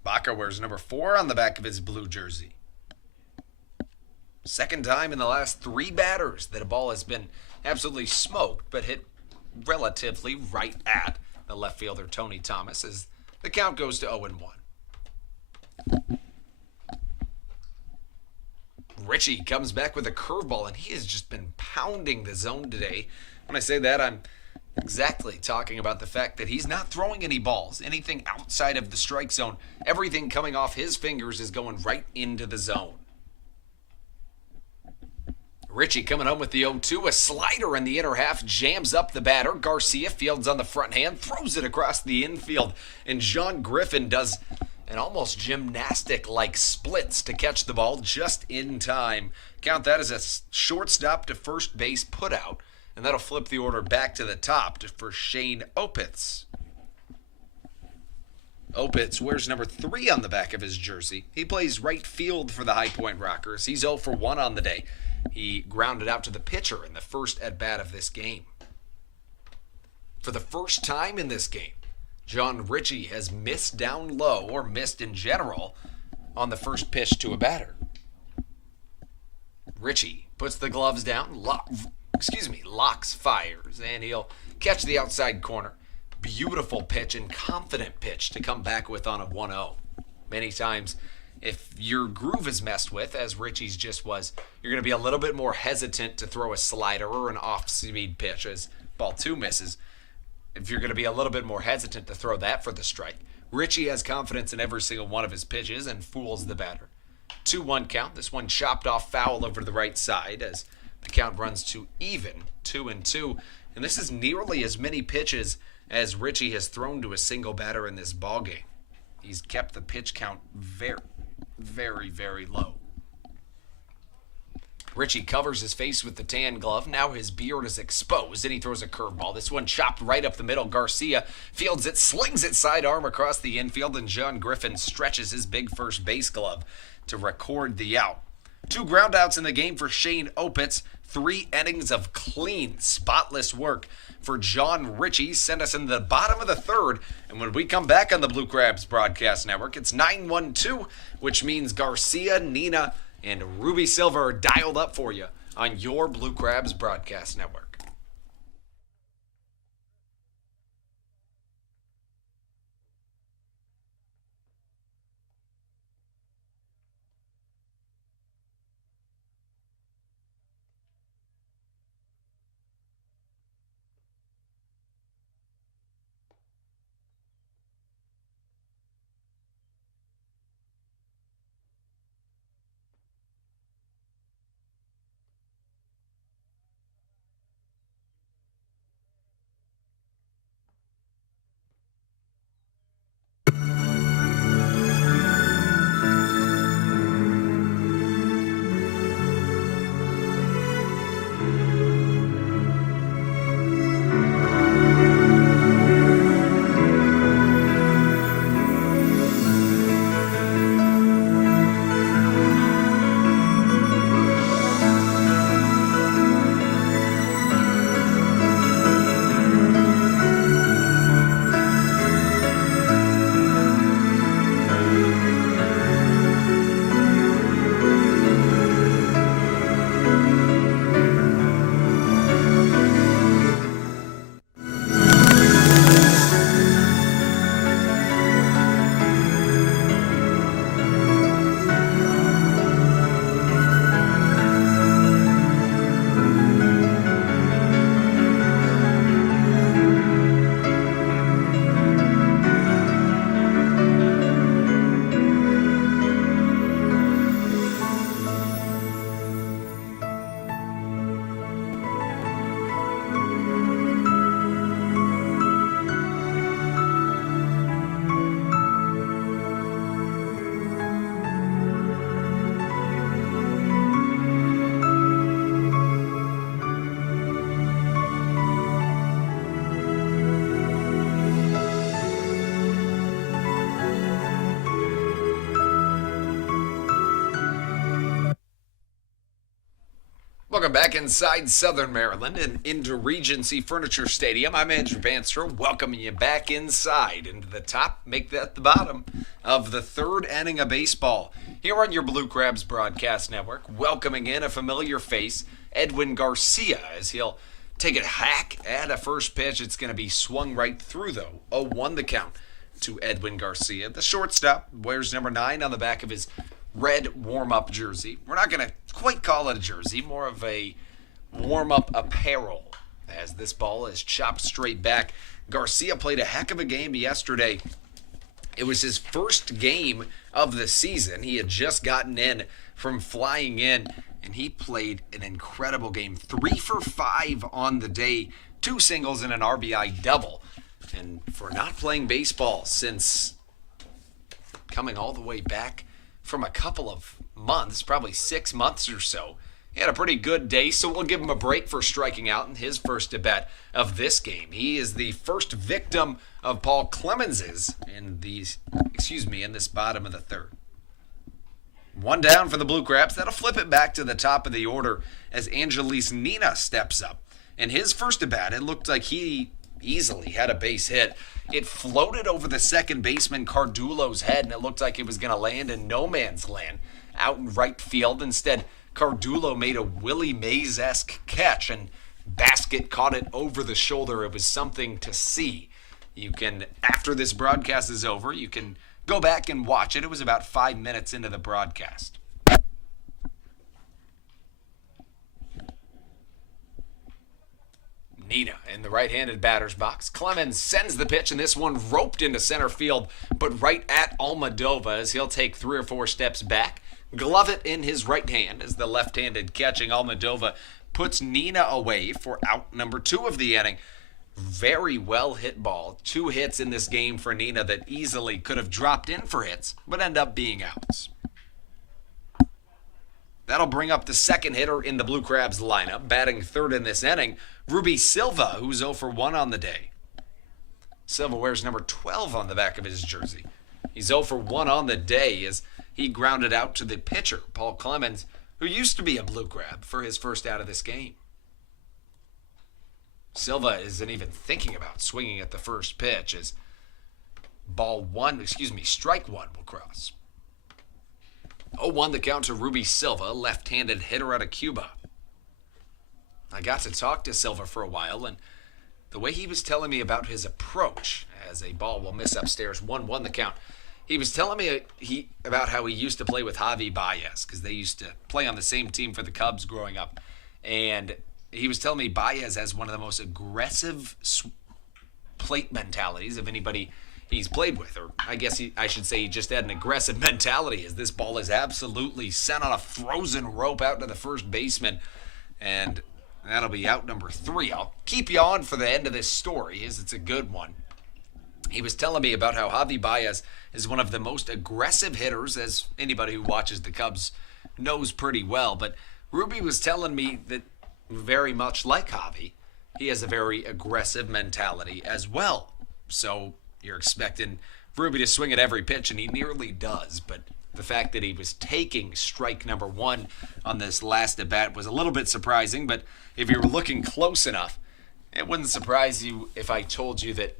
Baca wears number 4 on the back of his blue jersey. Second time in the last 3 batters that a ball has been absolutely smoked, but hit relatively right at the left fielder Tony Thomas as the count goes to 0-1. Ritchie comes back with a curveball, and he has just been pounding the zone today. When I say that, I'm exactly talking about the fact that he's not throwing any balls, anything outside of the strike zone. Everything coming off his fingers is going right into the zone. Ritchie coming home with the 0-2. A slider in the inner half jams up the batter. Garcia fields on the front hand, throws it across the infield, and John Griffin does an almost gymnastic-like splits to catch the ball just in time. Count that as a shortstop to first base putout. And that'll flip the order back to the top for Shane Opitz. Opitz wears number 3 on the back of his jersey. He plays right field for the High Point Rockers. He's 0 for 1 on the day. He grounded out to the pitcher in the first at-bat of this game. For the first time in this game, John Ritchie has missed down low, or missed in general, on the first pitch to a batter. Ritchie puts the gloves down, locks, fires, and he'll catch the outside corner. Beautiful pitch and confident pitch to come back with on a 1-0. Many times, if your groove is messed with, as Ritchie's just was, you're going to be a little bit more hesitant to throw a slider or an off-speed pitch as ball 2 misses. If you're going to be a little bit more hesitant to throw that for the strike, Ritchie has confidence in every single one of his pitches and fools the batter. 2-1 count. This one chopped off foul over to the right side as the count runs to even, 2-2. And this is nearly as many pitches as Ritchie has thrown to a single batter in this ballgame. He's kept the pitch count very, very, very low. Richie covers his face with the tan glove. Now his beard is exposed, and he throws a curveball. This one chopped right up the middle. Garcia fields it, slings it sidearm across the infield, and John Griffin stretches his big first base glove to record the out. 2 groundouts in the game for Shane Opitz. 3 innings of clean, spotless work for John Ritchie. Send us into the bottom of the third. And when we come back on the Blue Crabs Broadcast Network, it's 9-1-2, which means Garcia, Nina, and Ruby Silva are dialed up for you on your Blue Crabs Broadcast Network. Welcome back inside Southern Maryland and into Regency Furniture Stadium. I'm Andrew Banster, welcoming you back inside into the top, make that the bottom of the third inning of baseball here on your Blue Crabs Broadcast Network. Welcoming in a familiar face, Edwin Garcia, as he'll take a hack at a first pitch. It's going to be swung right through, though. 0-1 the count to Edwin Garcia. The shortstop wears number 9 on the back of his red warm-up jersey. We're not going to quite call it a jersey, more of a warm-up apparel, as this ball is chopped straight back. Garcia played a heck of a game yesterday. It was his first game of the season. He had just gotten in from flying in, and he played an incredible game. 3 for 5 on the day, 2 singles and an RBI double. And for not playing baseball since coming all the way back from a couple of months, probably 6 months or so, he had a pretty good day, so we'll give him a break for striking out in his first at bat of this game. He is the first victim of Paul Clemens's in this bottom of the third. 1 down for the Blue Crabs. That'll flip it back to the top of the order as Angelis Nina steps up. In his first at bat, it looked like he easily had a base hit. It floated over the second baseman Cardulo's head, and it looked like it was going to land in no man's land out in right field. Instead, Cardulo made a Willie Mays-esque catch, and Basket caught it over the shoulder. It was something to see. You can, after this broadcast is over, you can go back and watch it. It was about 5 minutes into the broadcast. Nina in the right-handed batter's box. Clemens sends the pitch, and this one roped into center field, but right at Almadova as he'll take 3 or 4 steps back. Glove it in his right hand as the left-handed catching Almadova puts Nina away for out number 2 of the inning. Very well hit ball. 2 hits in this game for Nina that easily could have dropped in for hits, but end up being outs. That'll bring up the second hitter in the Blue Crabs lineup, batting third in this inning, Ruby Silva, who's 0 for 1 on the day. Silva wears number 12 on the back of his jersey. He's 0 for 1 on the day as he grounded out to the pitcher, Paul Clemens, who used to be a Blue Crab, for his first out of this game. Silva isn't even thinking about swinging at the first pitch as strike one will cross. 0-1 the count to Ruby Silva, left-handed hitter out of Cuba. I got to talk to Silva for a while, and the way he was telling me about his approach as a ball will miss upstairs, 1-1 the count. He was telling me about how he used to play with Javi Baez because they used to play on the same team for the Cubs growing up. And he was telling me Baez has one of the most aggressive plate mentalities of anybody he's played with. Or I guess I should say he just had an aggressive mentality as this ball is absolutely sent on a frozen rope out to the first baseman. And that'll be out number 3. I'll keep you on for the end of this story as it's a good one. He was telling me about how Javi Baez is one of the most aggressive hitters, as anybody who watches the Cubs knows pretty well. But Ruby was telling me that very much like Javi, he has a very aggressive mentality as well. So you're expecting Ruby to swing at every pitch, and he nearly does. But the fact that he was taking strike number 1 on this last at-bat was a little bit surprising. But if you were looking close enough, it wouldn't surprise you if I told you that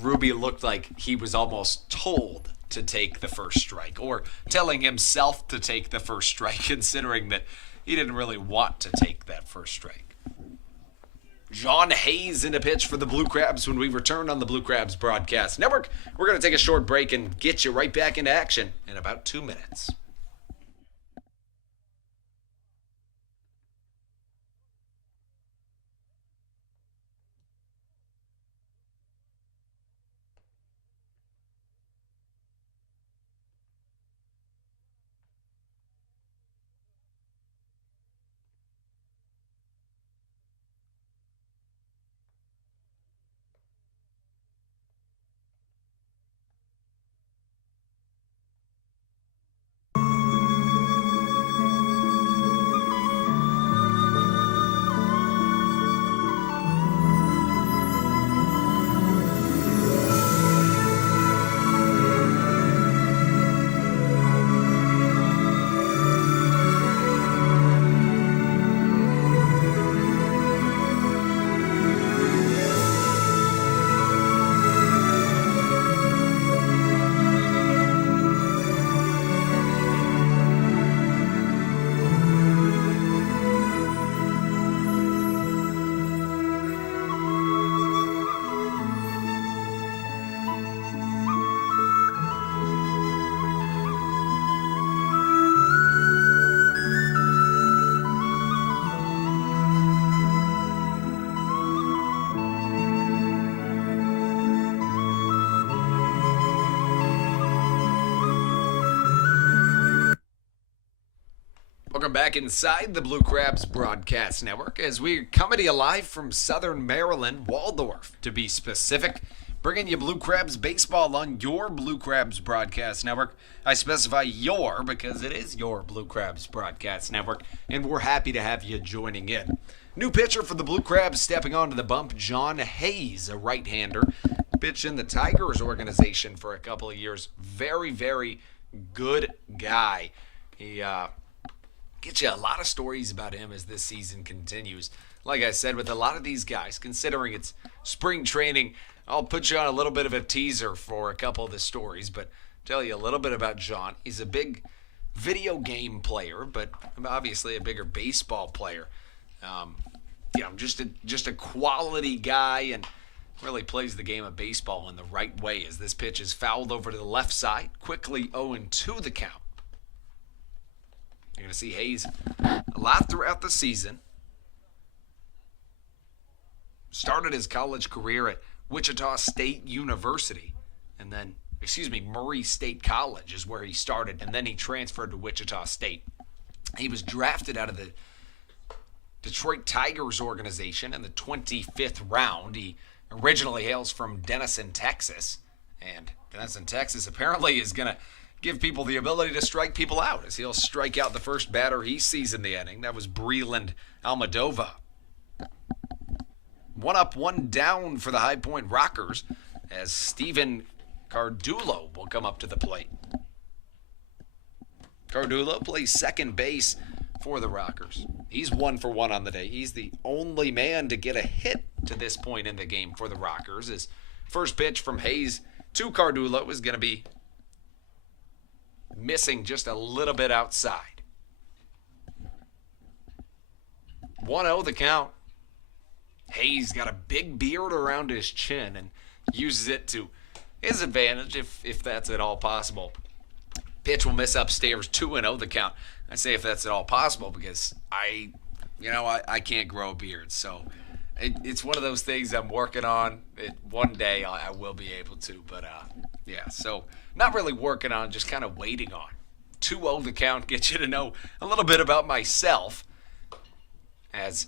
Ruby looked like he was almost told to take the first strike, or telling himself to take the first strike, considering that he didn't really want to take that first strike. John Hayes in a pitch for the Blue Crabs when we return on the Blue Crabs Broadcast Network. We're going to take a short break and get you right back into action in about 2 minutes. Welcome back inside the Blue Crabs Broadcast Network as we're coming to you live from Southern Maryland, Waldorf, to be specific, bringing you Blue Crabs baseball on your Blue Crabs Broadcast Network. I specify your because it is your Blue Crabs Broadcast Network, and we're happy to have you joining in. New pitcher for the Blue Crabs stepping onto the bump, John Hayes, a right-hander. Pitched in the Tigers organization for a couple of years. Very, very good guy. He get you a lot of stories about him as this season continues. Like I said, with a lot of these guys, considering it's spring training, I'll put you on a little bit of a teaser for a couple of the stories, but tell you a little bit about John. He's a big video game player, but obviously a bigger baseball player. Just a quality guy, and really plays the game of baseball in the right way as this pitch is fouled over to the left side. Quickly 0-2 the count. You're going to see Hayes a lot throughout the season. Started his college career at Wichita State University, and then, Murray State College is where he started, and then he transferred to Wichita State. He was drafted out of the Detroit Tigers organization in the 25th round. He originally hails from Denison, Texas, and Denison, Texas apparently is going to give people the ability to strike people out, as he'll strike out the first batter he sees in the inning. That was Breland Almadova. 1 up, 1 down for the High Point Rockers, as Steven Cardulo will come up to the plate. Cardulo plays second base for the Rockers. He's 1 for 1 on the day. He's the only man to get a hit to this point in the game for the Rockers. His first pitch from Hayes to Cardulo is going to be missing just a little bit outside. 1-0 the count. Hayes got a big beard around his chin and uses it to his advantage if that's at all possible. Pitch will miss upstairs, 2-0 the count. I say if that's at all possible because I can't grow a beard. So it's one of those things I'm working on. One day I will be able to. But, so not really working on, just kind of waiting on. 2-0 the count gets you to know a little bit about myself, as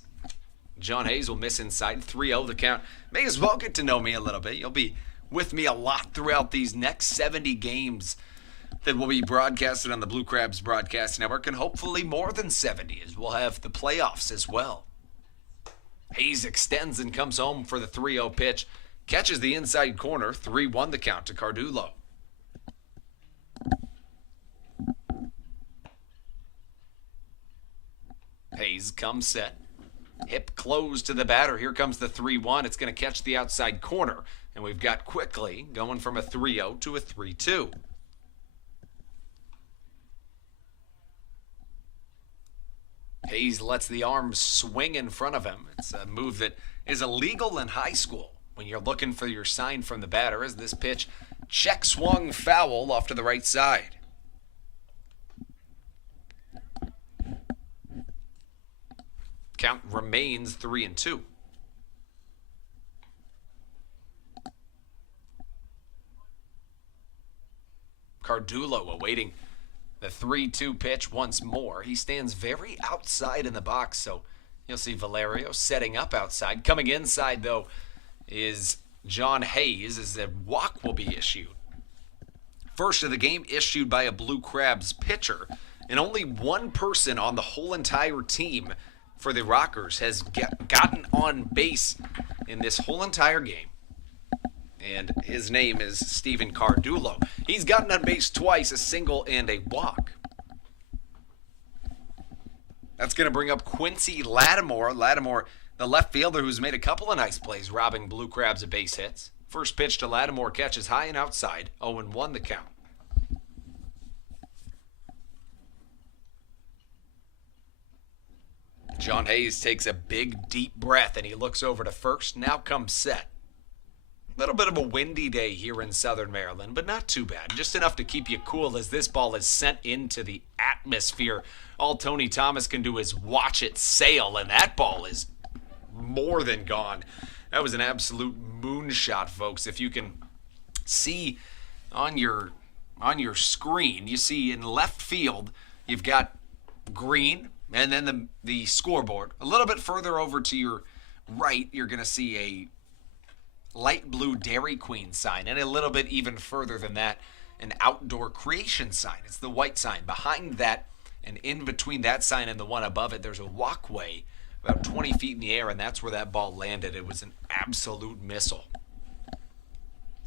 John Hayes will miss inside. 3-0 the count. May as well get to know me a little bit. You'll be with me a lot throughout these next 70 games that will be broadcasted on the Blue Crabs Broadcast Network, and hopefully more than 70, as we'll have the playoffs as well. Hayes extends and comes home for the 3-0 pitch. Catches the inside corner. 3-1 the count to Cardulo. Hayes comes set. Hip closed to the batter. Here comes the 3-1. It's going to catch the outside corner. And we've got Quickly going from a 3-0 to a 3-2. Hayes lets the arm swing in front of him. It's a move that is illegal in high school when you're looking for your sign from the batter, as this pitch check swung foul off to the right side. Count remains 3-2. Cardulo awaiting the 3-2 pitch once more. He stands very outside in the box, so you'll see Valerio setting up outside. Coming inside, though, is John Hayes, as the walk will be issued. First of the game issued by a Blue Crabs pitcher, and only one person on the whole entire team for the Rockers has gotten on base in this whole entire game. And his name is Steven Cardulo. He's gotten on base twice, a single and a walk. That's going to bring up Quincy Lattimore. Lattimore, the left fielder who's made a couple of nice plays, robbing Blue Crabs of base hits. First pitch to Lattimore, catches high and outside. 0-1 the count. John Hayes takes a big, deep breath, and he looks over to first. Now comes set. A little bit of a windy day here in Southern Maryland, but not too bad. Just enough to keep you cool as this ball is sent into the atmosphere. All Tony Thomas can do is watch it sail, and that ball is more than gone. That was an absolute moonshot, folks. If you can see on your screen, you see in left field, you've got green, and then the scoreboard. A little bit further over to your right, you're going to see a light blue Dairy Queen sign, and a little bit even further than that, an outdoor creation sign. It's the white sign. Behind that, and in between that sign and the one above it, there's a walkway about 20 feet in the air, and that's where that ball landed. It was an absolute missile.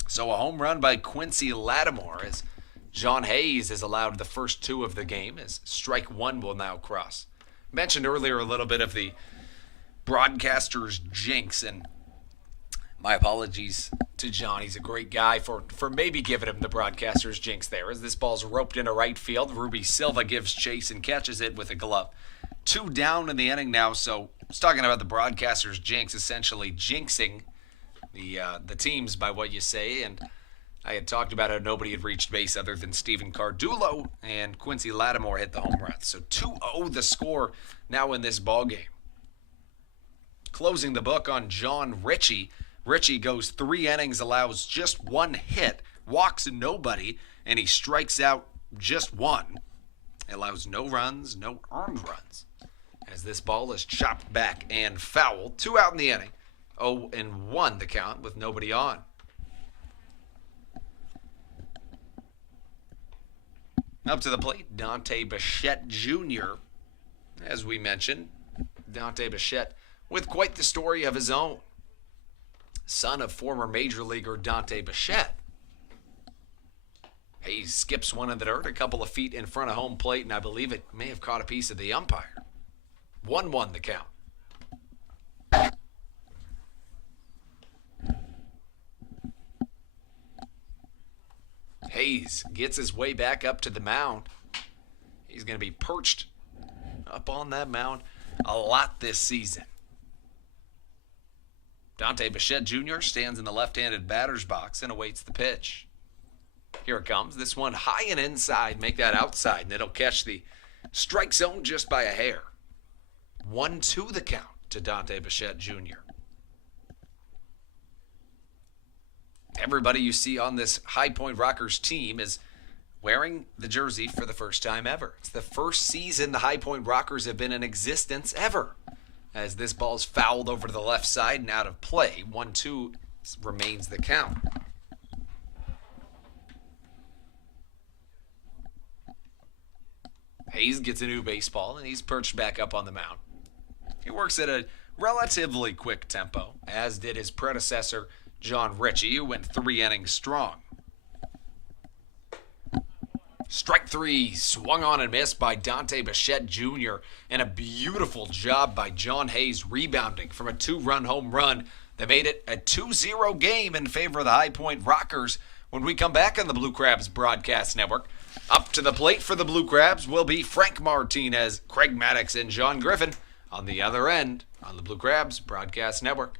So a home run by Quincy Lattimore, as John Hayes has allowed the first two of the game, as strike one will now cross. Mentioned earlier a little bit of the broadcaster's jinx, and my apologies to John. He's a great guy for maybe giving him the broadcaster's jinx there, as this ball's roped into right field. Ruby Silva gives chase and catches it with a glove. 2 down in the inning now, so I was talking about the broadcaster's jinx, essentially jinxing the teams by what you say, and I had talked about how nobody had reached base other than Steven Cardulo, and Quincy Lattimore hit the home run. So 2-0 the score now in this ballgame. Closing the book on John Ritchie. Ritchie goes 3 innings, allows just 1 hit, walks nobody, and he strikes out just 1. Allows no runs, no earned runs, as this ball is chopped back and fouled. 2 out in the inning. 0-1 the count with nobody on. Up to the plate, Dante Bichette Jr. As we mentioned, Dante Bichette with quite the story of his own. Son of former major leaguer Dante Bichette. He skips one in the dirt a couple of feet in front of home plate, and I believe it may have caught a piece of the umpire. 1-1 the count. Hayes gets his way back up to the mound. He's going to be perched up on that mound a lot this season. Dante Bichette Jr. stands in the left-handed batter's box and awaits the pitch. Here it comes. This one high and inside. Make that outside, and it'll catch the strike zone just by a hair. 1-2 the count to Dante Bichette Jr. Everybody you see on this High Point Rockers team is wearing the jersey for the first time ever. It's the first season the High Point Rockers have been in existence ever. As this ball's fouled over to the left side and out of play, 1-2 remains the count. Hayes gets a new baseball, and he's perched back up on the mound. He works at a relatively quick tempo, as did his predecessor, John Ritchie, who went 3 innings strong. Strike 3, swung on and missed by Dante Bichette Jr., and a beautiful job by John Hayes rebounding from a 2-run home run that made it a 2-0 game in favor of the High Point Rockers. When we come back on the Blue Crabs Broadcast Network, up to the plate for the Blue Crabs will be Frank Martinez, Craig Maddox, and John Griffin on the other end on the Blue Crabs Broadcast Network.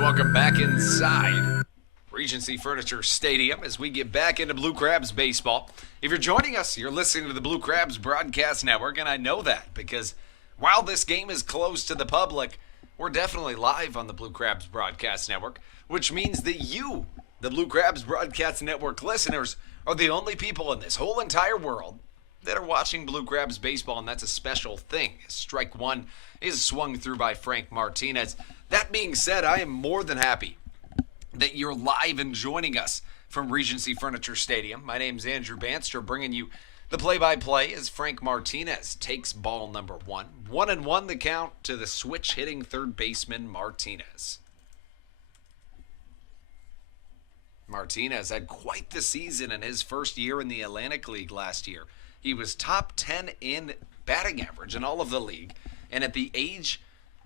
Welcome back inside Regency Furniture Stadium as we get back into Blue Crabs baseball. If you're joining us, you're listening to the Blue Crabs Broadcast Network, and I know that because while this game is closed to the public, we're definitely live on the Blue Crabs Broadcast Network, which means that you, the Blue Crabs Broadcast Network listeners, are the only people in this whole entire world that are watching Blue Crabs baseball, and that's a special thing. Strike 1 is swung through by Frank Martinez. That being said, I am more than happy that you're live and joining us from Regency Furniture Stadium. My name's Andrew Banster, bringing you the play-by-play as Frank Martinez takes ball number 1. 1-1 the count to the switch-hitting third baseman Martinez. Martinez had quite the season in his first year in the Atlantic League last year. He was top 10 in batting average in all of the league, and at the age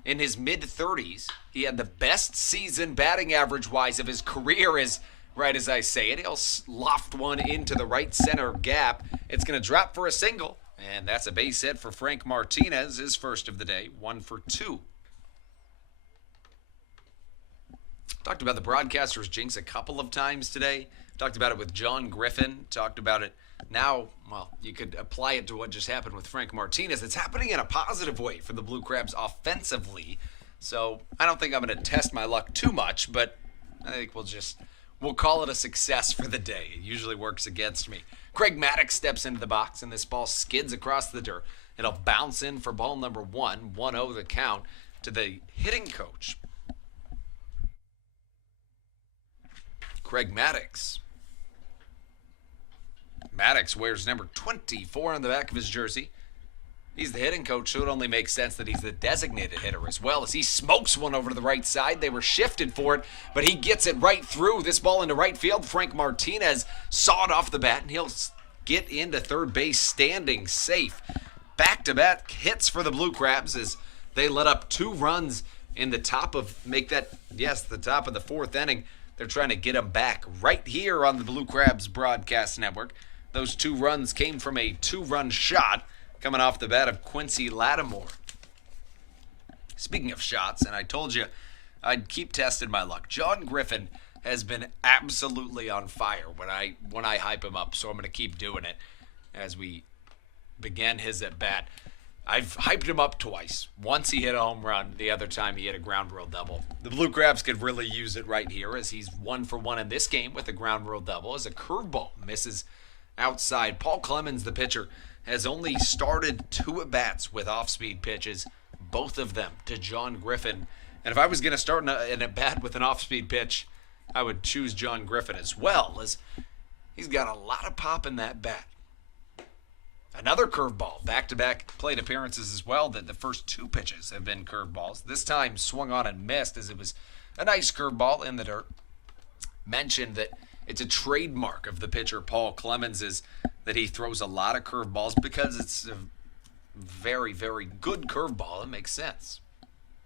in his mid-30s, he had the best season batting average-wise of his career. As right as I say it, he'll loft one into the right center gap. It's going to drop for a single, and that's a base hit for Frank Martinez, his first of the day, 1 for 2. Talked about the broadcaster's jinx a couple of times today. Talked about it with John Griffin. Talked about it now. Well, you could apply it to what just happened with Frank Martinez. It's happening in a positive way for the Blue Crabs offensively. So I don't think I'm going to test my luck too much, but I think we'll call it a success for the day. It usually works against me. Craig Maddox steps into the box, and this ball skids across the dirt. It'll bounce in for ball number 1, 1-0 the count to the hitting coach. Craig Maddox. Maddox wears number 24 on the back of his jersey. He's the hitting coach, so it only makes sense that he's the designated hitter as well, as he smokes one over to the right side. They were shifted for it, but he gets it right through. This ball into right field. Frank Martinez sawed off the bat, and he'll get into third base standing safe. Back-to-back hits for the Blue Crabs as they let up 2 runs in the top of, the top of the 4th inning. They're trying to get them back right here on the Blue Crabs broadcast network. Those 2 runs came from a 2-run shot coming off the bat of Quincy Lattimore. Speaking of shots, and I told you I'd keep testing my luck. John Griffin has been absolutely on fire when I hype him up, so I'm going to keep doing it as we begin his at-bat. I've hyped him up twice. Once he hit a home run, the other time he hit a ground rule double. The Blue Crabs could really use it right here, as he's 1 for 1 in this game with a ground rule double, as a curveball misses outside. Paul Clemens, the pitcher, has only started 2 at-bats with off-speed pitches, both of them to John Griffin. And if I was going to start an at-bat with an off-speed pitch, I would choose John Griffin as well, as he's got a lot of pop in that bat. Another curveball, back-to-back plate appearances as well, that the first 2 pitches have been curveballs. This time swung on and missed, as it was a nice curveball in the dirt. Mentioned that it's a trademark of the pitcher Paul Clemens is that he throws a lot of curveballs because it's a very, very good curveball. It makes sense.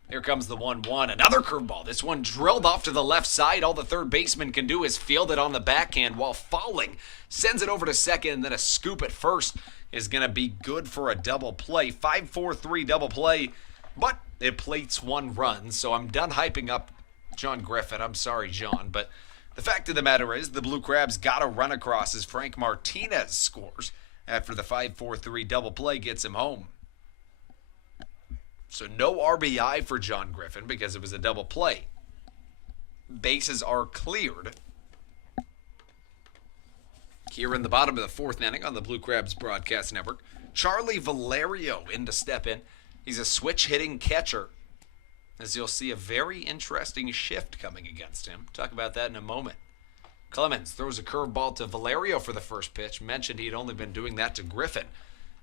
Here comes the 1-1. Another curveball. This one drilled off to the left side. All the third baseman can do is field it on the backhand while falling. Sends it over to second, and then a scoop at first is going to be good for a double play. 5-4-3 double play, but it plates 1 run, so I'm done hyping up John Griffin. I'm sorry, John, but the fact of the matter is the Blue Crabs got a run across as Frank Martinez scores after the 5-4-3 double play gets him home. So no RBI for John Griffin because it was a double play. Bases are cleared. Here in the bottom of the 4th inning on the Blue Crabs broadcast network, Charlie Valerio in to step in. He's a switch-hitting catcher, as you'll see a very interesting shift coming against him. Talk about that in a moment. Clemens throws a curveball to Valerio for the first pitch. Mentioned he had only been doing that to Griffin.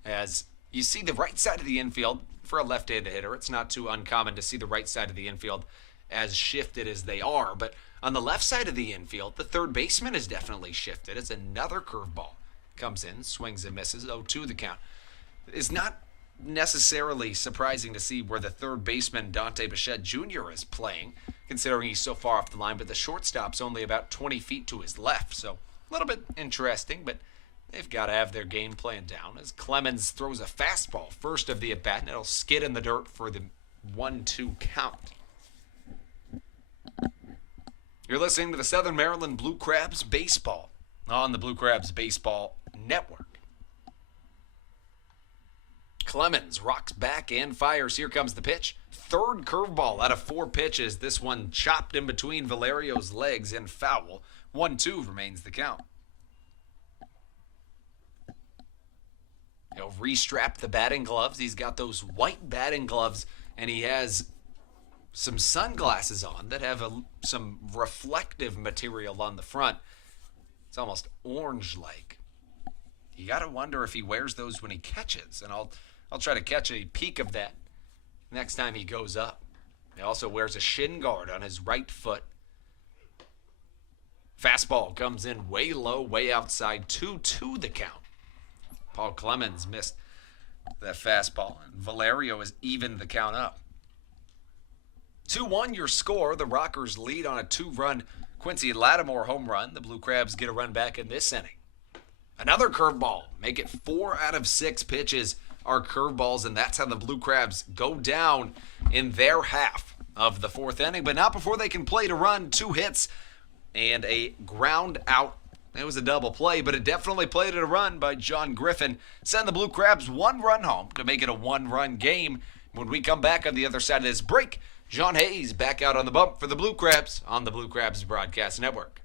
As you see the right side of the infield, for a left-handed hitter, it's not too uncommon to see the right side of the infield as shifted as they are. But on the left side of the infield, the third baseman is definitely shifted as another curveball comes in, swings and misses. 0-2 the count. It's not necessarily surprising to see where the third baseman Dante Bichette Jr. is playing, considering he's so far off the line, but the shortstop's only about 20 feet to his left, so a little bit interesting, but they've got to have their game plan down as Clemens throws a fastball first of the at-bat, and it'll skid in the dirt for the 1-2 count. You're listening to the Southern Maryland Blue Crabs Baseball on the Blue Crabs Baseball Network. Clemens rocks back and fires. Here comes the pitch. Third curveball out of 4 pitches. This one chopped in between Valerio's legs and foul. 1-2 remains the count. He'll restrap the batting gloves. He's got those white batting gloves, and he has some sunglasses on that have some reflective material on the front. It's almost orange-like. You got to wonder if he wears those when he catches, and I'll try to catch a peek of that next time he goes up. He also wears a shin guard on his right foot. Fastball comes in way low, way outside. 2-2 the count. Paul Clemens missed that fastball, and Valerio has evened the count up. 2-1 your score. The Rockers lead on a 2-run Quincy Lattimore home run. The Blue Crabs get a run back in this inning. Another curveball. Make it 4 out of 6 pitches are curveballs, and that's how the Blue Crabs go down in their half. of the fourth inning, but not before they can play to run. 2 hits and a ground out. It was a double play, but it definitely played to run by John Griffin. Send the Blue Crabs 1 run home to make it a 1-run game. When we come back on the other side of this break, John Hayes back out on the bump for the Blue Crabs on the Blue Crabs Broadcast Network.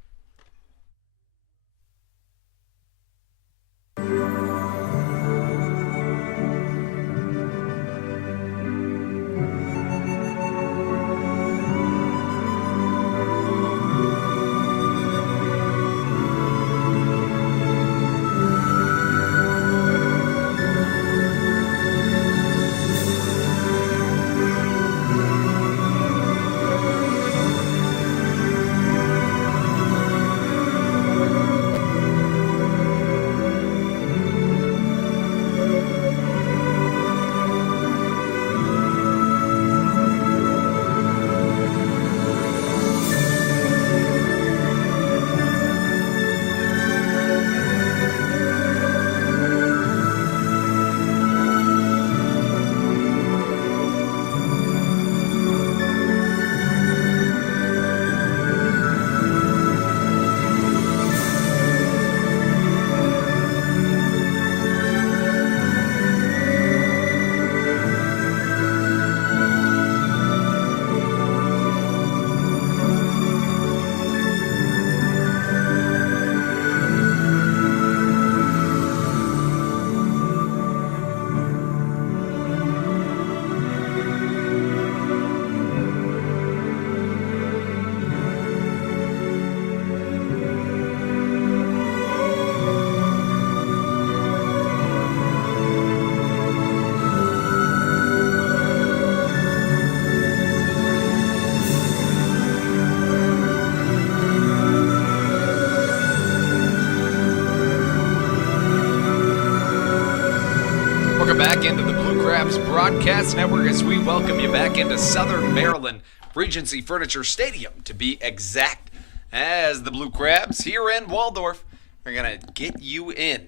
Back into the Blue Crabs Broadcast Network as we welcome you back into Southern Maryland Regency Furniture Stadium, to be exact, as the Blue Crabs here in Waldorf are going to get you in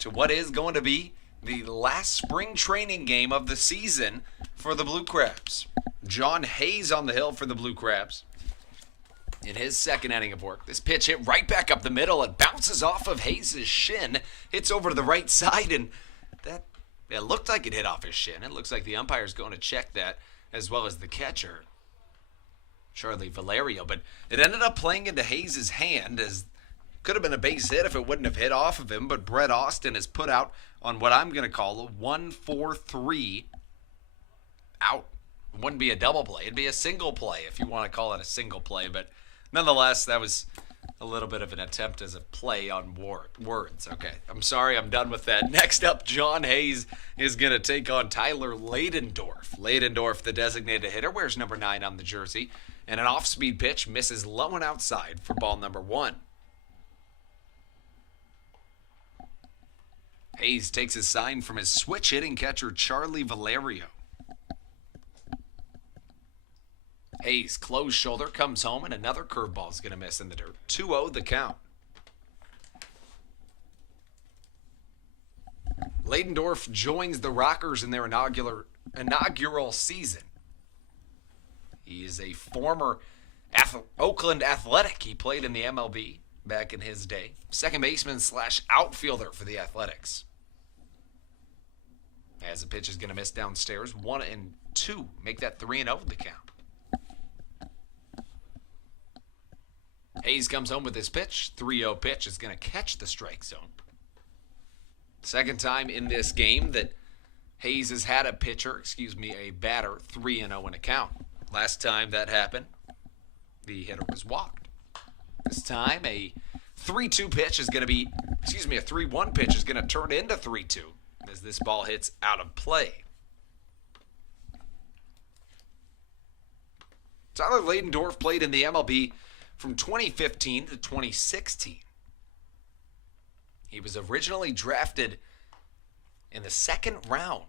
to what is going to be the last spring training game of the season for the Blue Crabs. John Hayes on the hill for the Blue Crabs in his second inning of work. This pitch hit right back up the middle. It bounces off of Hayes' shin, hits over to the right side, and that it looked like it hit off his shin. It looks like the umpire's going to check that, as well as the catcher, Charlie Valerio. But it ended up playing into Hayes' hand, as could have been a base hit if it wouldn't have hit off of him. But Brett Austin is put out on what I'm going to call a 1-4-3 out. It wouldn't be a double play. It'd be a single play if you want to call it a single play. But nonetheless, that was a little bit of an attempt as a play on words. Okay, I'm sorry, I'm done with that. Next up, John Hayes is going to take on Tyler Ladendorf. Ladendorf, the designated hitter, wears number 9 on the jersey. And an off-speed pitch misses low and outside for ball number 1. Hayes takes his sign from his switch-hitting catcher, Charlie Valerio. Hayes, closed shoulder, comes home, and another curveball is going to miss in the dirt. 2-0 the count. Ladendorf joins the Rockers in their inaugural season. He is a former Oakland Athletic. He played in the MLB back in his day. Second baseman / outfielder for the Athletics. As the pitch is going to miss downstairs, 1-2. Make that 3-0 the count. Hayes comes home with his pitch. 3-0 pitch is going to catch the strike zone. Second time in this game that Hayes has had a batter 3-0 in a count. Last time that happened, the hitter was walked. This time, a 3-2 pitch is going to be, a 3-1 pitch is going to turn into 3-2 as this ball hits out of play. Tyler Ladendorf played in the MLB from 2015 to 2016. He was originally drafted in the second round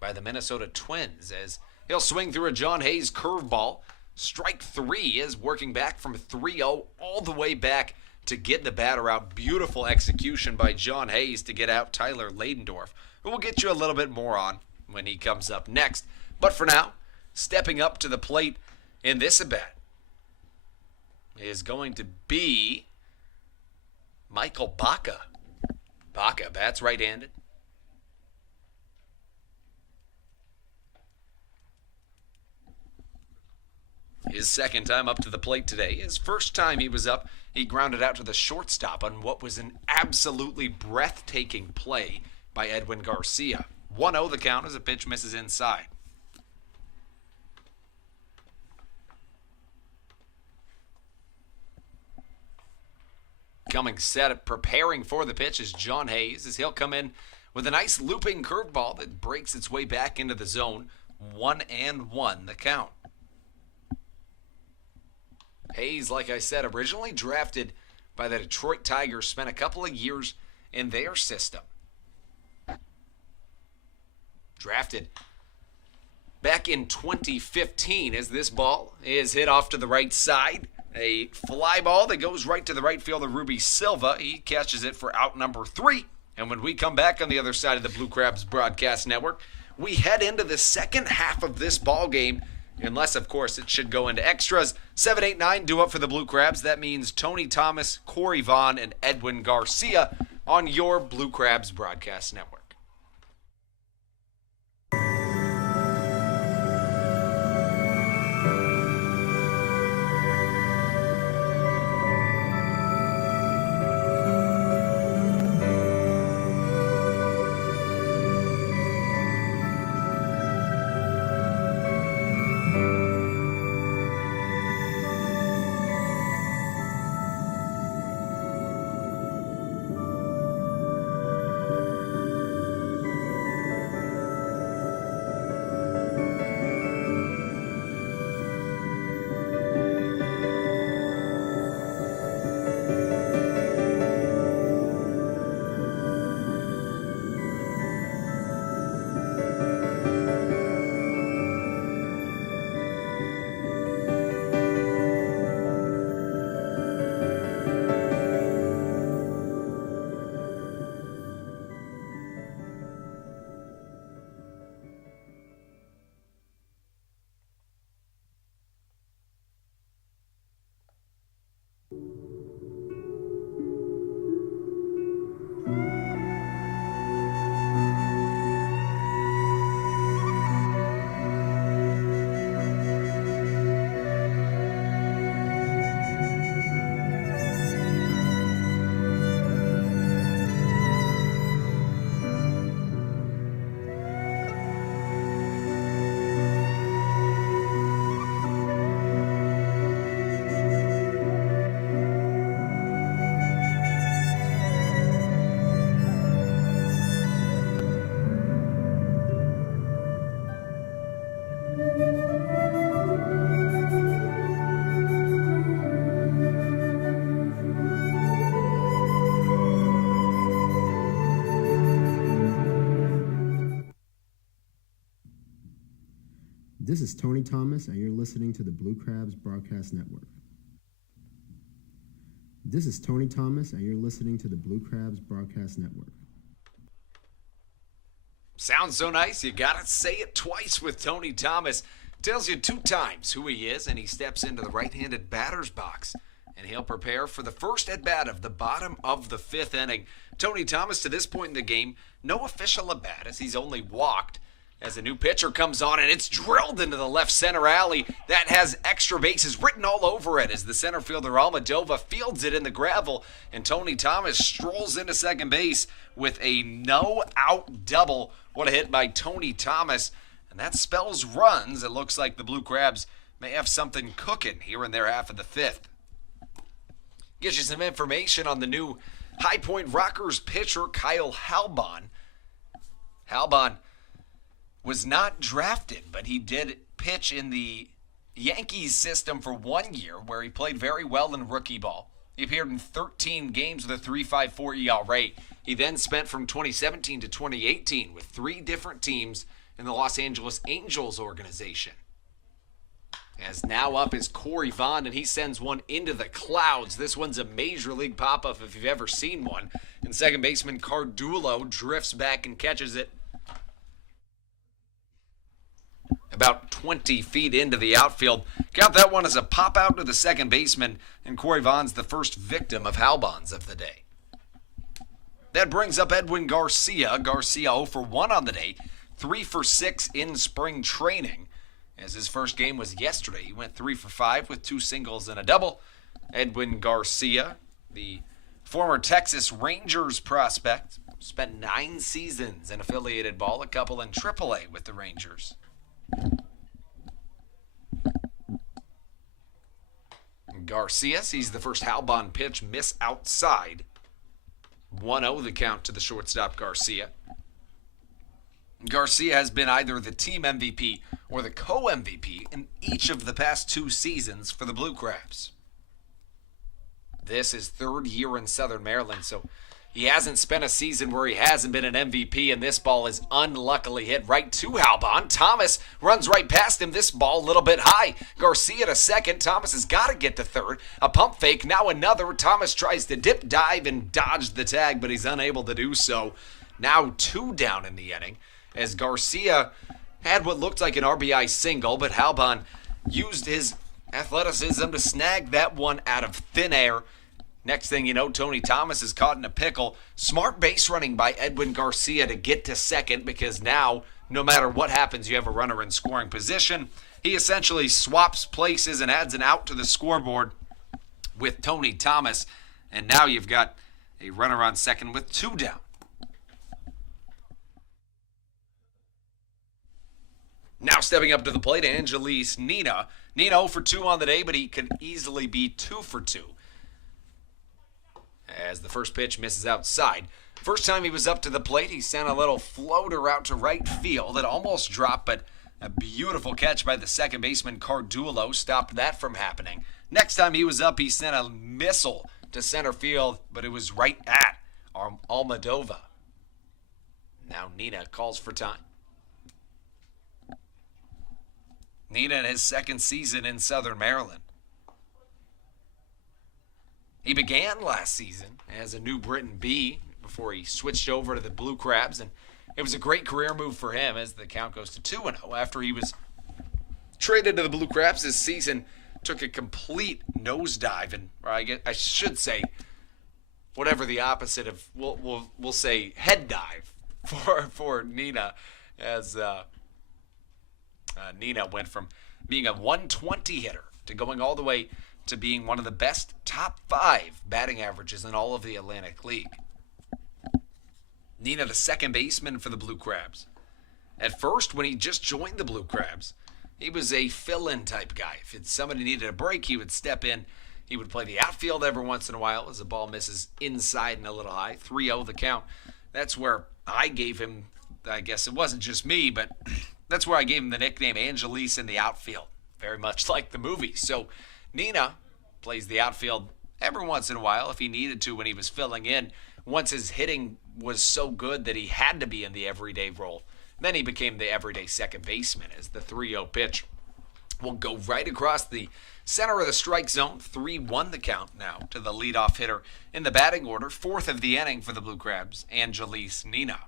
by the Minnesota Twins, as he'll swing through a John Hayes curveball. Strike 3 is working back from 3-0 all the way back to get the batter out. Beautiful execution by John Hayes to get out Tyler Ladendorf, who we'll get you a little bit more on when he comes up next. But for now, stepping up to the plate in this at bat is going to be Michael Baca. Baca bats right-handed. His second time up to the plate today. His first time he was up, he grounded out to the shortstop on what was an absolutely breathtaking play by Edwin Garcia. 1-0 the count as a pitch misses inside. Coming set, preparing for the pitch is John Hayes, as he'll come in with a nice looping curveball that breaks its way back into the zone. 1-1 the count. Hayes, like I said, originally drafted by the Detroit Tigers, spent a couple of years in their system. Drafted back in 2015 as this ball is hit off to the right side. A fly ball that goes right to the right fielder, Ruby Silva. He catches it for out number 3. And when we come back on the other side of the Blue Crabs broadcast network, we head into the second half of this ball game. Unless, of course, it should go into extras. 7-8-9 due up for the Blue Crabs. That means Tony Thomas, Corey Vaughn, and Edwin Garcia on your Blue Crabs broadcast network. This is Tony Thomas, and you're listening to the Blue Crabs Broadcast Network. This is Tony Thomas, and you're listening to the Blue Crabs Broadcast Network. Sounds so nice, you gotta say it twice with Tony Thomas. Tells you 2 times who he is, and he steps into the right-handed batter's box. And he'll prepare for the first at-bat of the bottom of the 5th inning. Tony Thomas, to this point in the game, no official at-bat as he's only walked. As a new pitcher comes on, and it's drilled into the left center alley. That has extra bases written all over it as the center fielder Almadova fields it in the gravel. And Tony Thomas strolls into second base with a no-out double. What a hit by Tony Thomas. And that spells runs. It looks like the Blue Crabs may have something cooking here in their half of the 5th. Gives you some information on the new High Point Rockers pitcher, Kyle Halbon. Halbon was not drafted, but he did pitch in the Yankees system for 1 year where he played very well in rookie ball. He appeared in 13 games with a 3.54 ERA. He then spent from 2017 to 2018 with 3 different teams in the Los Angeles Angels organization. As now up is Corey Vaughn, and he sends one into the clouds. This one's a major league pop-up if you've ever seen one. And second baseman Cardullo drifts back and catches it. about 20 feet into the outfield. Count that one as a pop out to the second baseman, and Corey Vaughn's the first victim of Halbon's of the day. That brings up Edwin Garcia. Garcia 0 for 1 on the day, 3 for 6 in spring training. As his first game was yesterday, he went 3 for 5 with 2 singles and a double. Edwin Garcia, the former Texas Rangers prospect, spent 9 seasons in affiliated ball, a couple in AAA with the Rangers. Garcia sees the first Halbon pitch miss outside. 1-0 the count to the shortstop Garcia. Garcia has been either the team MVP or the co-MVP in each of the past 2 seasons for the Blue Crabs. This is 3rd year in Southern Maryland, so he hasn't spent a season where he hasn't been an MVP, and this ball is unluckily hit right to Halbon. Thomas runs right past him. This ball a little bit high. Garcia to second. Thomas has got to get to third. A pump fake, now another. Thomas tries to dip, dive, and dodge the tag, but he's unable to do so. Now 2 down in the inning, as Garcia had what looked like an RBI single, but Halbon used his athleticism to snag that one out of thin air. Next thing you know, Tony Thomas is caught in a pickle. Smart base running by Edwin Garcia to get to second, because now, no matter what happens, you have a runner in scoring position. He essentially swaps places and adds an out to the scoreboard with Tony Thomas, and now you've got a runner on second with 2 down. Now stepping up to the plate, Angelis Nina. Nina 0 for 2 on the day, but he could easily be 2 for 2. As the first pitch misses outside. First time he was up to the plate, he sent a little floater out to right field. It almost dropped, but a beautiful catch by the second baseman Cardulo stopped that from happening. Next time he was up, he sent a missile to center field, but it was right at Almadova. Now Nina calls for time. Nina in his second season in Southern Maryland. He began last season as a New Britain B before he switched over to the Blue Crabs, and it was a great career move for him as the count goes to 2-0. After he was traded to the Blue Crabs, his season took a complete nosedive, and I should say whatever the opposite of we'll say head dive for Nina, as Nina went from being a 120 hitter to going all the way to being one of the best top 5 batting averages in all of the Atlantic League. Nina, the second baseman for the Blue Crabs. At first, when he just joined the Blue Crabs, he was a fill-in type guy. If somebody needed a break, he would step in. He would play the outfield every once in a while as the ball misses inside and a little high. 3-0 the count. That's where I gave him, I guess it wasn't just me, but that's where I gave him the nickname Angelis in the outfield. Very much like the movie. So Nina plays the outfield every once in a while if he needed to when he was filling in. Once his hitting was so good that he had to be in the everyday role, then he became the everyday second baseman as the 3-0 pitch will go right across the center of the strike zone. 3-1 the count now to the leadoff hitter in the batting order. 4th of the inning for the Blue Crabs, Angelis Nina.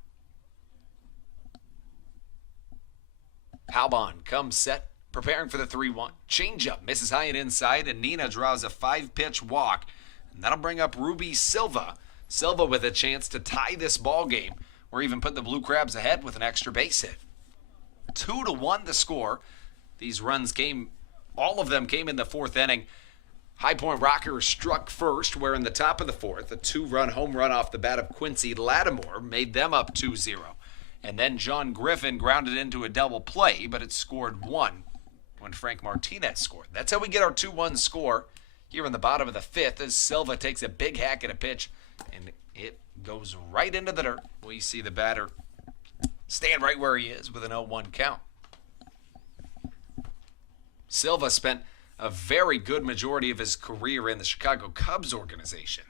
Halbon comes set, preparing for the 3-1. Changeup misses high and inside, and Nina draws a 5-pitch walk. And that'll bring up Ruby Silva. Silva with a chance to tie this ball game, or even put the Blue Crabs ahead with an extra base hit. 2-1 the score. These runs came, all of them came in the 4th inning. High Point Rockers struck first, where in the top of the 4th, a 2-run home run off the bat of Quincy Lattimore made them up 2-0. And then John Griffin grounded into a double play, but it scored 1 when Frank Martinez scored. That's how we get our 2-1 score here in the bottom of the 5th, as Silva takes a big hack at a pitch, and it goes right into the dirt. We see the batter stand right where he is with an 0-1 count. Silva spent a very good majority of his career in the Chicago Cubs organization.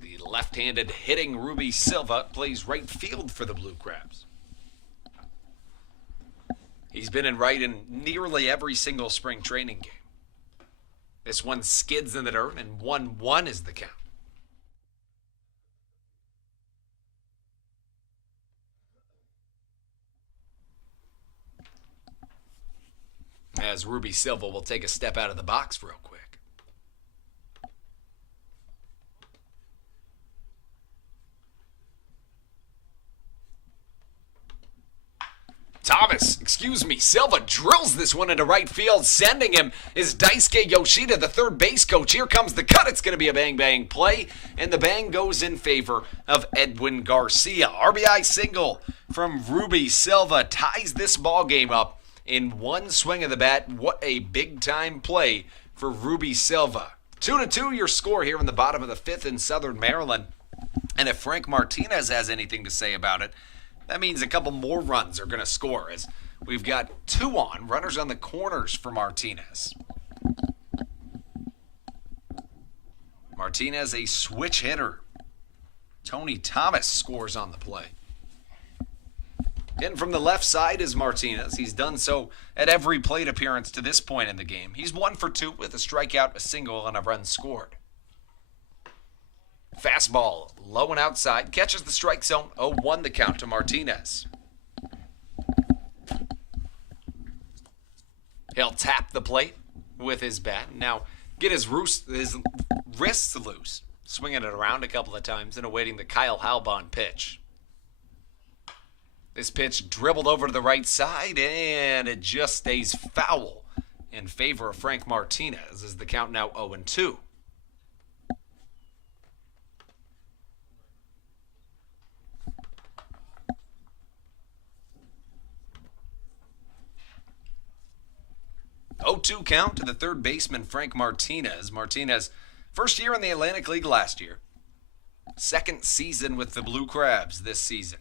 The left-handed hitting Ruby Silva plays right field for the Blue Crabs. He's been in right in nearly every single spring training game. This one skids in the dirt, and 1-1 is the count. as Ruby Silva will take a step out of the box real quick. Silva drills this one into right field, sending him is Daisuke Yoshida, the third base coach. Here comes the cut. It's going to be a bang-bang play, and the bang goes in favor of Edwin Garcia. RBI single from Ruby Silva ties this ball game up in one swing of the bat. What a big-time play for Ruby Silva. 2-2 your score here in the bottom of the fifth in Southern Maryland. And if Frank Martinez has anything to say about it, that means a couple more runs are going to score, as we've got 2 on, runners on the corners for Martinez. Martinez, a switch hitter. Tony Thomas scores on the play. In from the left side is Martinez. He's done so at every plate appearance to this point in the game. He's 1 for 2 with a strikeout, a single, and a run scored. Fastball, low and outside, catches the strike zone, 0-1 the count to Martinez. He'll tap the plate with his bat. Now get his wrists loose, swinging it around a couple of times and awaiting the Kyle Halbon pitch. This pitch dribbled over to the right side, and it just stays foul in favor of Frank Martinez as the count now 0-2. Oh-2 count to the third baseman, Frank Martinez. Martinez, first year in the Atlantic League last year. Second season with the Blue Crabs this season.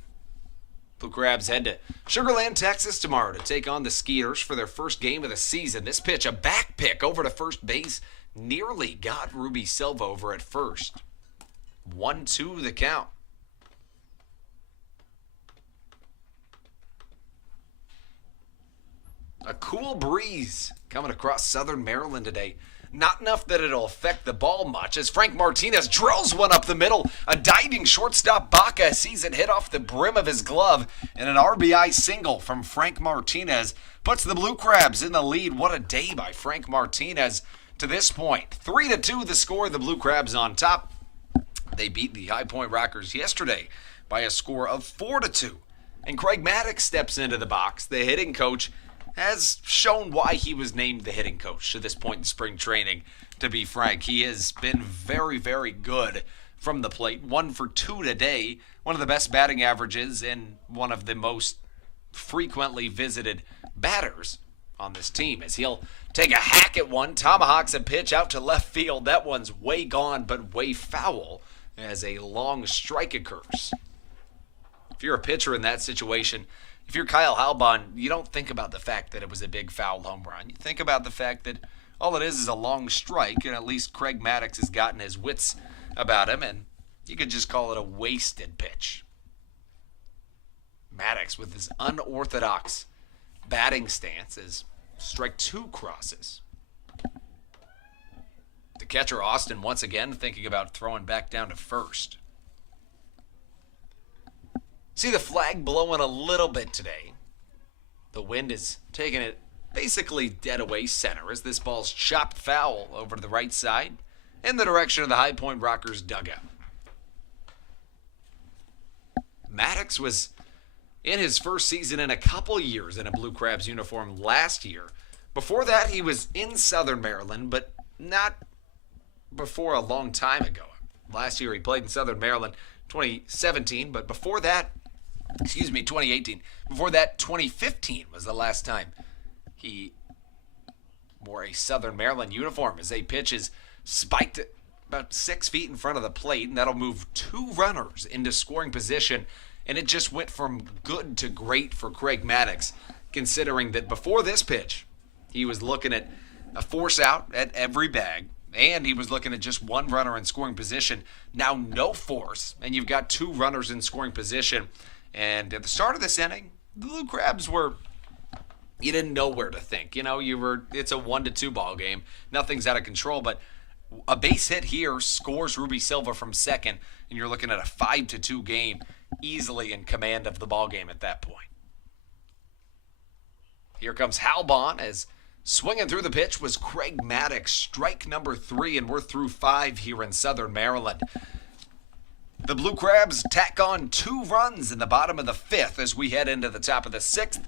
Blue Crabs head to Sugar Land, Texas tomorrow to take on the Skeeters for their first game of the season. This pitch, a back pick over to first base, nearly got Ruby Silva over at first. 1-2 the count. A cool breeze coming across Southern Maryland today. Not enough that it'll affect the ball much as Frank Martinez drills one up the middle. A diving shortstop Baca sees it hit off the brim of his glove, and an RBI single from Frank Martinez puts the Blue Crabs in the lead. What a day by Frank Martinez to this point. 3-2 the score. The Blue Crabs on top. They beat the High Point Rockers yesterday by a score of 4-2. And Craig Maddox steps into the box. The hitting coach has shown why he was named the hitting coach to this point in spring training. To be frank, he has been very, very good from the plate. 1 for 2 today. One of the best batting averages and one of the most frequently visited batters on this team, as he'll take a hack at one, tomahawks a pitch out to left field. That one's way gone, but way foul as a long strike occurs. If you're a pitcher in that situation, if you're Kyle Halbon, you don't think about the fact that it was a big foul home run. You think about the fact that all it is a long strike, and at least Craig Maddox has gotten his wits about him, and you could just call it a wasted pitch. Maddox with his unorthodox batting stance as strike 2 crosses. The catcher, Austin, once again thinking about throwing back down to first. See the flag blowing a little bit today. The wind is taking it basically dead away center as this ball's chopped foul over to the right side in the direction of the High Point Rockers dugout. Maddox was in his first season in a couple years in a Blue Crabs uniform last year. Before that, he was in Southern Maryland, but not before a long time ago. Last year, he played in Southern Maryland 2017, but before that, 2018. Before that, 2015 was the last time he wore a Southern Maryland uniform as a pitch is spiked about 6 feet in front of the plate, and that'll move 2 runners into scoring position, and it just went from good to great for Craig Maddox, considering that before this pitch, he was looking at a force out at every bag, and he was looking at just 1 runner in scoring position. Now no force, and you've got 2 runners in scoring position. And at the start of this inning, the Blue Crabs you didn't know where to think. It's a 1-2 ball game. Nothing's out of control, but a base hit here scores Ruby Silva from second, and you're looking at a 5-2 game, easily in command of the ball game at that point. Here comes Halbon as Swinging through the pitch was Craig Maddox, strike number 3, and we're through 5 here in Southern Maryland. The Blue Crabs tack on 2 runs in the bottom of the 5th as we head into the top of the 6th.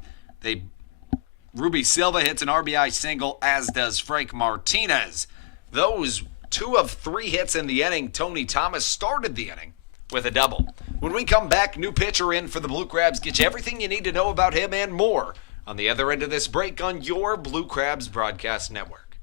Ruby Silva hits an RBI single, as does Frank Martinez. Those 2 of 3 hits in the inning. Tony Thomas started the inning with a double. When we come back, new pitcher in for the Blue Crabs. Get you everything you need to know about him and more on the other end of this break on your Blue Crabs Broadcast Network.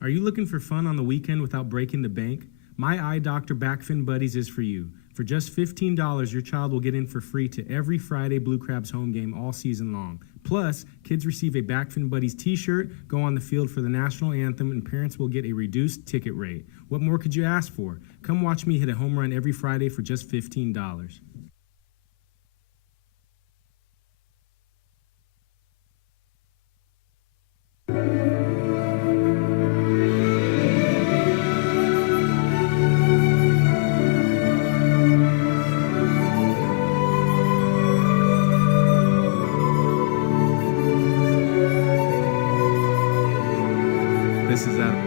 Are you looking for fun on the weekend without breaking the bank? My Eye Doctor Backfin Buddies is for you. For just $15, your child will get in for free to every Friday Blue Crabs home game all season long. Plus, kids receive a Backfin Buddies t-shirt, go on the field for the national anthem, and parents will get a reduced ticket rate. What more could you ask for? Come watch me hit a home run every Friday for just $15. This is Adam.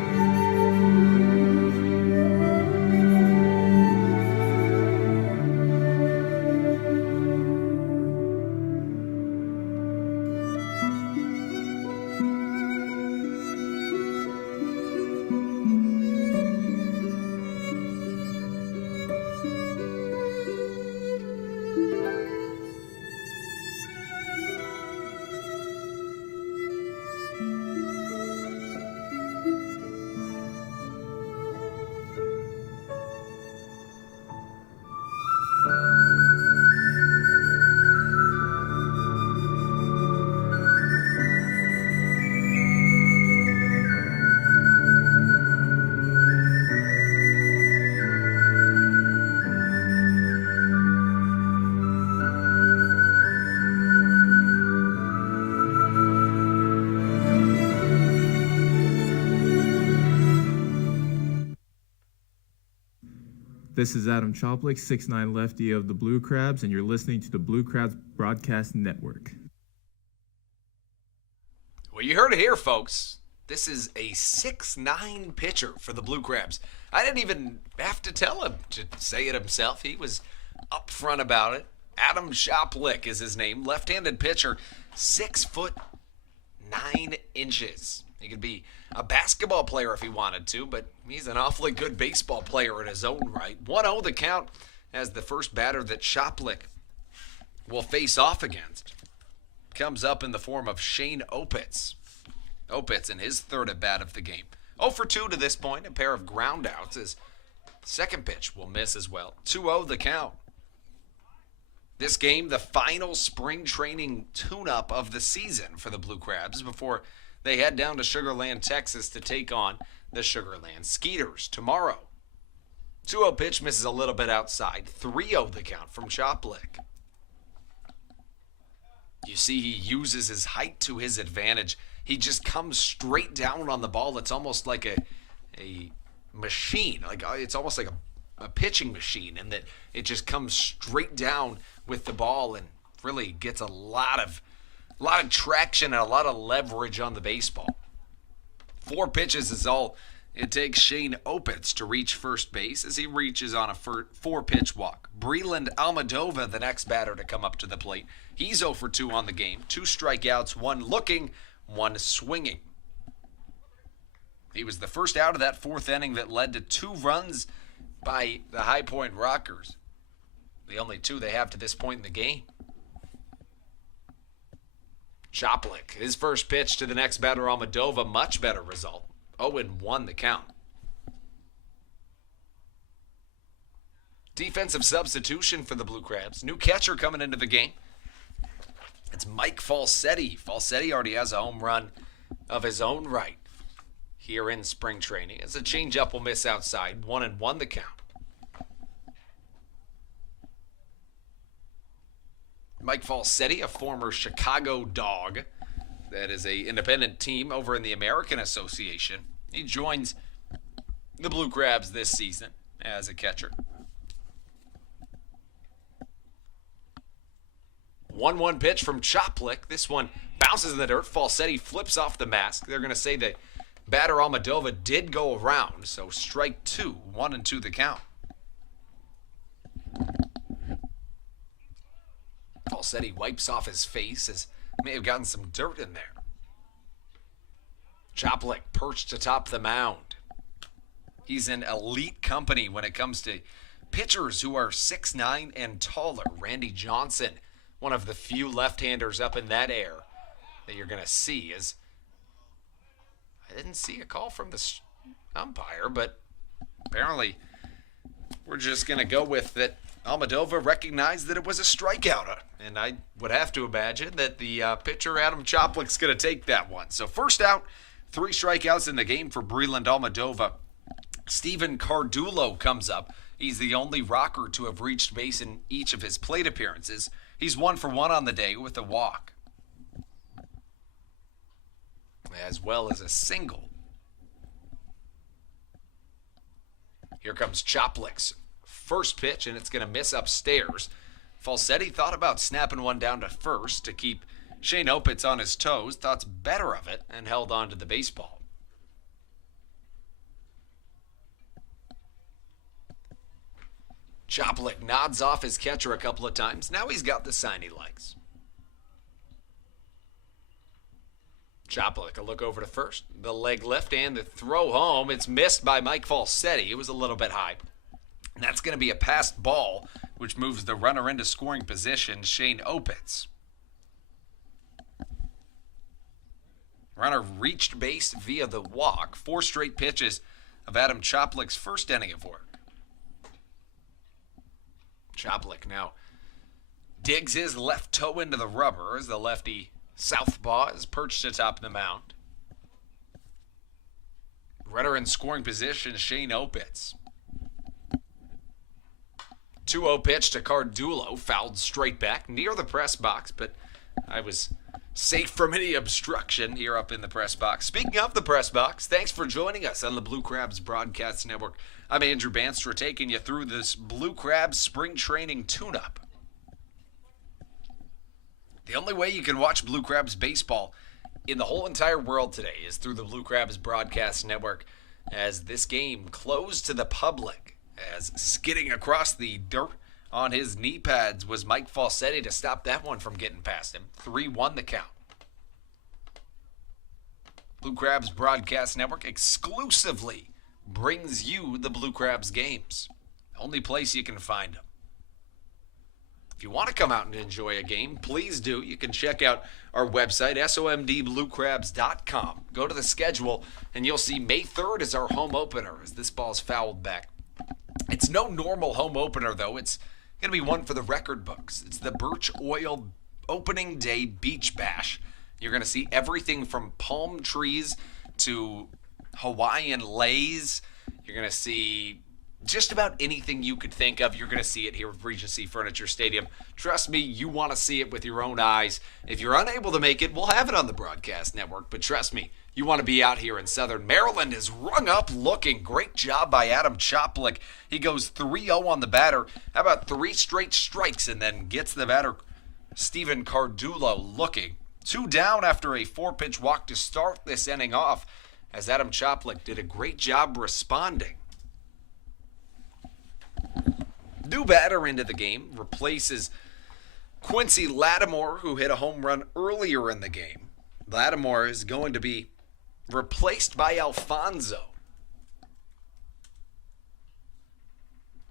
This is Adam Choplik, 6'9" lefty of the Blue Crabs, and you're listening to the Blue Crabs Broadcast Network. Well, you heard it here, folks. This is a 6'9" pitcher for the Blue Crabs. I didn't even have to tell him to say it himself. He was upfront about it. Adam Choplik is his name. Left-handed pitcher, 6'9". He could be a basketball player if he wanted to, but he's an awfully good baseball player in his own right. 1-0 the count as the first batter that Choplik will face off against comes up in the form of Shane Opitz. Opitz in his third at bat of the game. 0 for 2 to this point, a pair of ground outs. His second pitch will miss as well. 2-0 the count. This game, the final spring training tune-up of the season for the Blue Crabs before they head down to Sugar Land, Texas to take on the Sugar Land Skeeters tomorrow. 2-0 pitch misses a little bit outside. 3-0 the count from Choplik. You see he uses his height to his advantage. He just comes straight down on the ball. It's almost like a machine. It's almost like a pitching machine, and that it just comes straight down with the ball and really gets a lot of traction and a lot of leverage on the baseball. 4 pitches is all it takes Shane Opitz to reach first base as he reaches on a 4-pitch walk. Breland Almadova, the next batter to come up to the plate. He's 0 for 2 on the game. 2 strikeouts, 1 looking, 1 swinging. He was the first out of that 4th inning that led to 2 runs by the High Point Rockers. The only 2 they have to this point in the game. Choplik, his first pitch to the next batter, Almadova, much better result. 0-1 the count. Defensive substitution for the Blue Crabs. New catcher coming into the game. It's Mike Falsetti. Falsetti already has a home run of his own right here in spring training. As a changeup will miss outside. 1-1 the count. Mike Falsetti, a former Chicago Dog. That is an independent team over in the American Association. He joins the Blue Crabs this season as a catcher. 1-1 pitch from Choplik. This one bounces in the dirt. Falsetti flips off the mask. They're going to say that batter Almadova did go around, so strike 2, 1-2 the count. Falsetti wipes off his face as may have gotten some dirt in there. Choplik perched atop the mound. He's in elite company when it comes to pitchers who are 6'9" and taller. Randy Johnson, one of the few left-handers up in that air that you're going to see. Is I didn't see a call from the umpire, but apparently we're just going to go with that. Almadova recognized that it was a strikeout, and I would have to imagine that the pitcher, Adam Choplik's going to take that one. So first out, 3 strikeouts in the game for Breland Almadova. Steven Cardulo comes up. He's the only rocker to have reached base in each of his plate appearances. He's 1 for 1 on the day with a walk, as well as a single. Here comes Choplik's first pitch, and it's going to miss upstairs. Falsetti thought about snapping one down to first to keep Shane Opitz on his toes, thought better of it, and held on to the baseball. Choplik nods off his catcher a couple of times. Now he's got the sign he likes. Choplik, a look over to first. The leg lift and the throw home. It's missed by Mike Falsetti. It was a little bit high. And that's going to be a passed ball, which moves the runner into scoring position, Shane Opitz. Runner reached base via the walk. 4 straight pitches of Adam Choplik's first inning of work. Choplik now digs his left toe into the rubber as the lefty southpaw is perched atop the mound. Runner in scoring position, Shane Opitz. 2-0 pitch to Cardulo, fouled straight back near the press box, but I was safe from any obstruction here up in the press box. Speaking of the press box, thanks for joining us on the Blue Crabs Broadcast Network. I'm Andrew Banstra, taking you through this Blue Crabs spring training tune-up. The only way you can watch Blue Crabs baseball in the whole entire world today is through the Blue Crabs Broadcast Network, as this game closed to the public, as skidding across the dirt on his knee pads was Mike Falsetti to stop that one from getting past him. 3-1 the count. Blue Crabs Broadcast Network exclusively brings you the Blue Crabs games. Only place you can find them. If you want to come out and enjoy a game, please do. You can check out our website, SoMDBlueCrabs.com. Go to the schedule, and you'll see May 3rd is our home opener as this ball's fouled back. It's no normal home opener, though. It's going to be one for the record books. It's the Birch Oil Opening Day Beach Bash. You're going to see everything from palm trees to Hawaiian leis. You're going to see just about anything you could think of. You're going to see it here at Regency Furniture Stadium. Trust me, you want to see it with your own eyes. If you're unable to make it, we'll have it on the broadcast network. But trust me, you want to be out here in Southern Maryland. Is rung up looking. Great job by Adam Choplik. He goes 3-0 on the batter. How about 3 straight strikes, and then gets the batter, Steven Cardulo, looking. 2 down after a 4-pitch walk to start this inning off, as Adam Choplik did a great job responding. New batter into the game replaces Quincy Lattimore, who hit a home run earlier in the game. Lattimore is going to be replaced by Alfonso.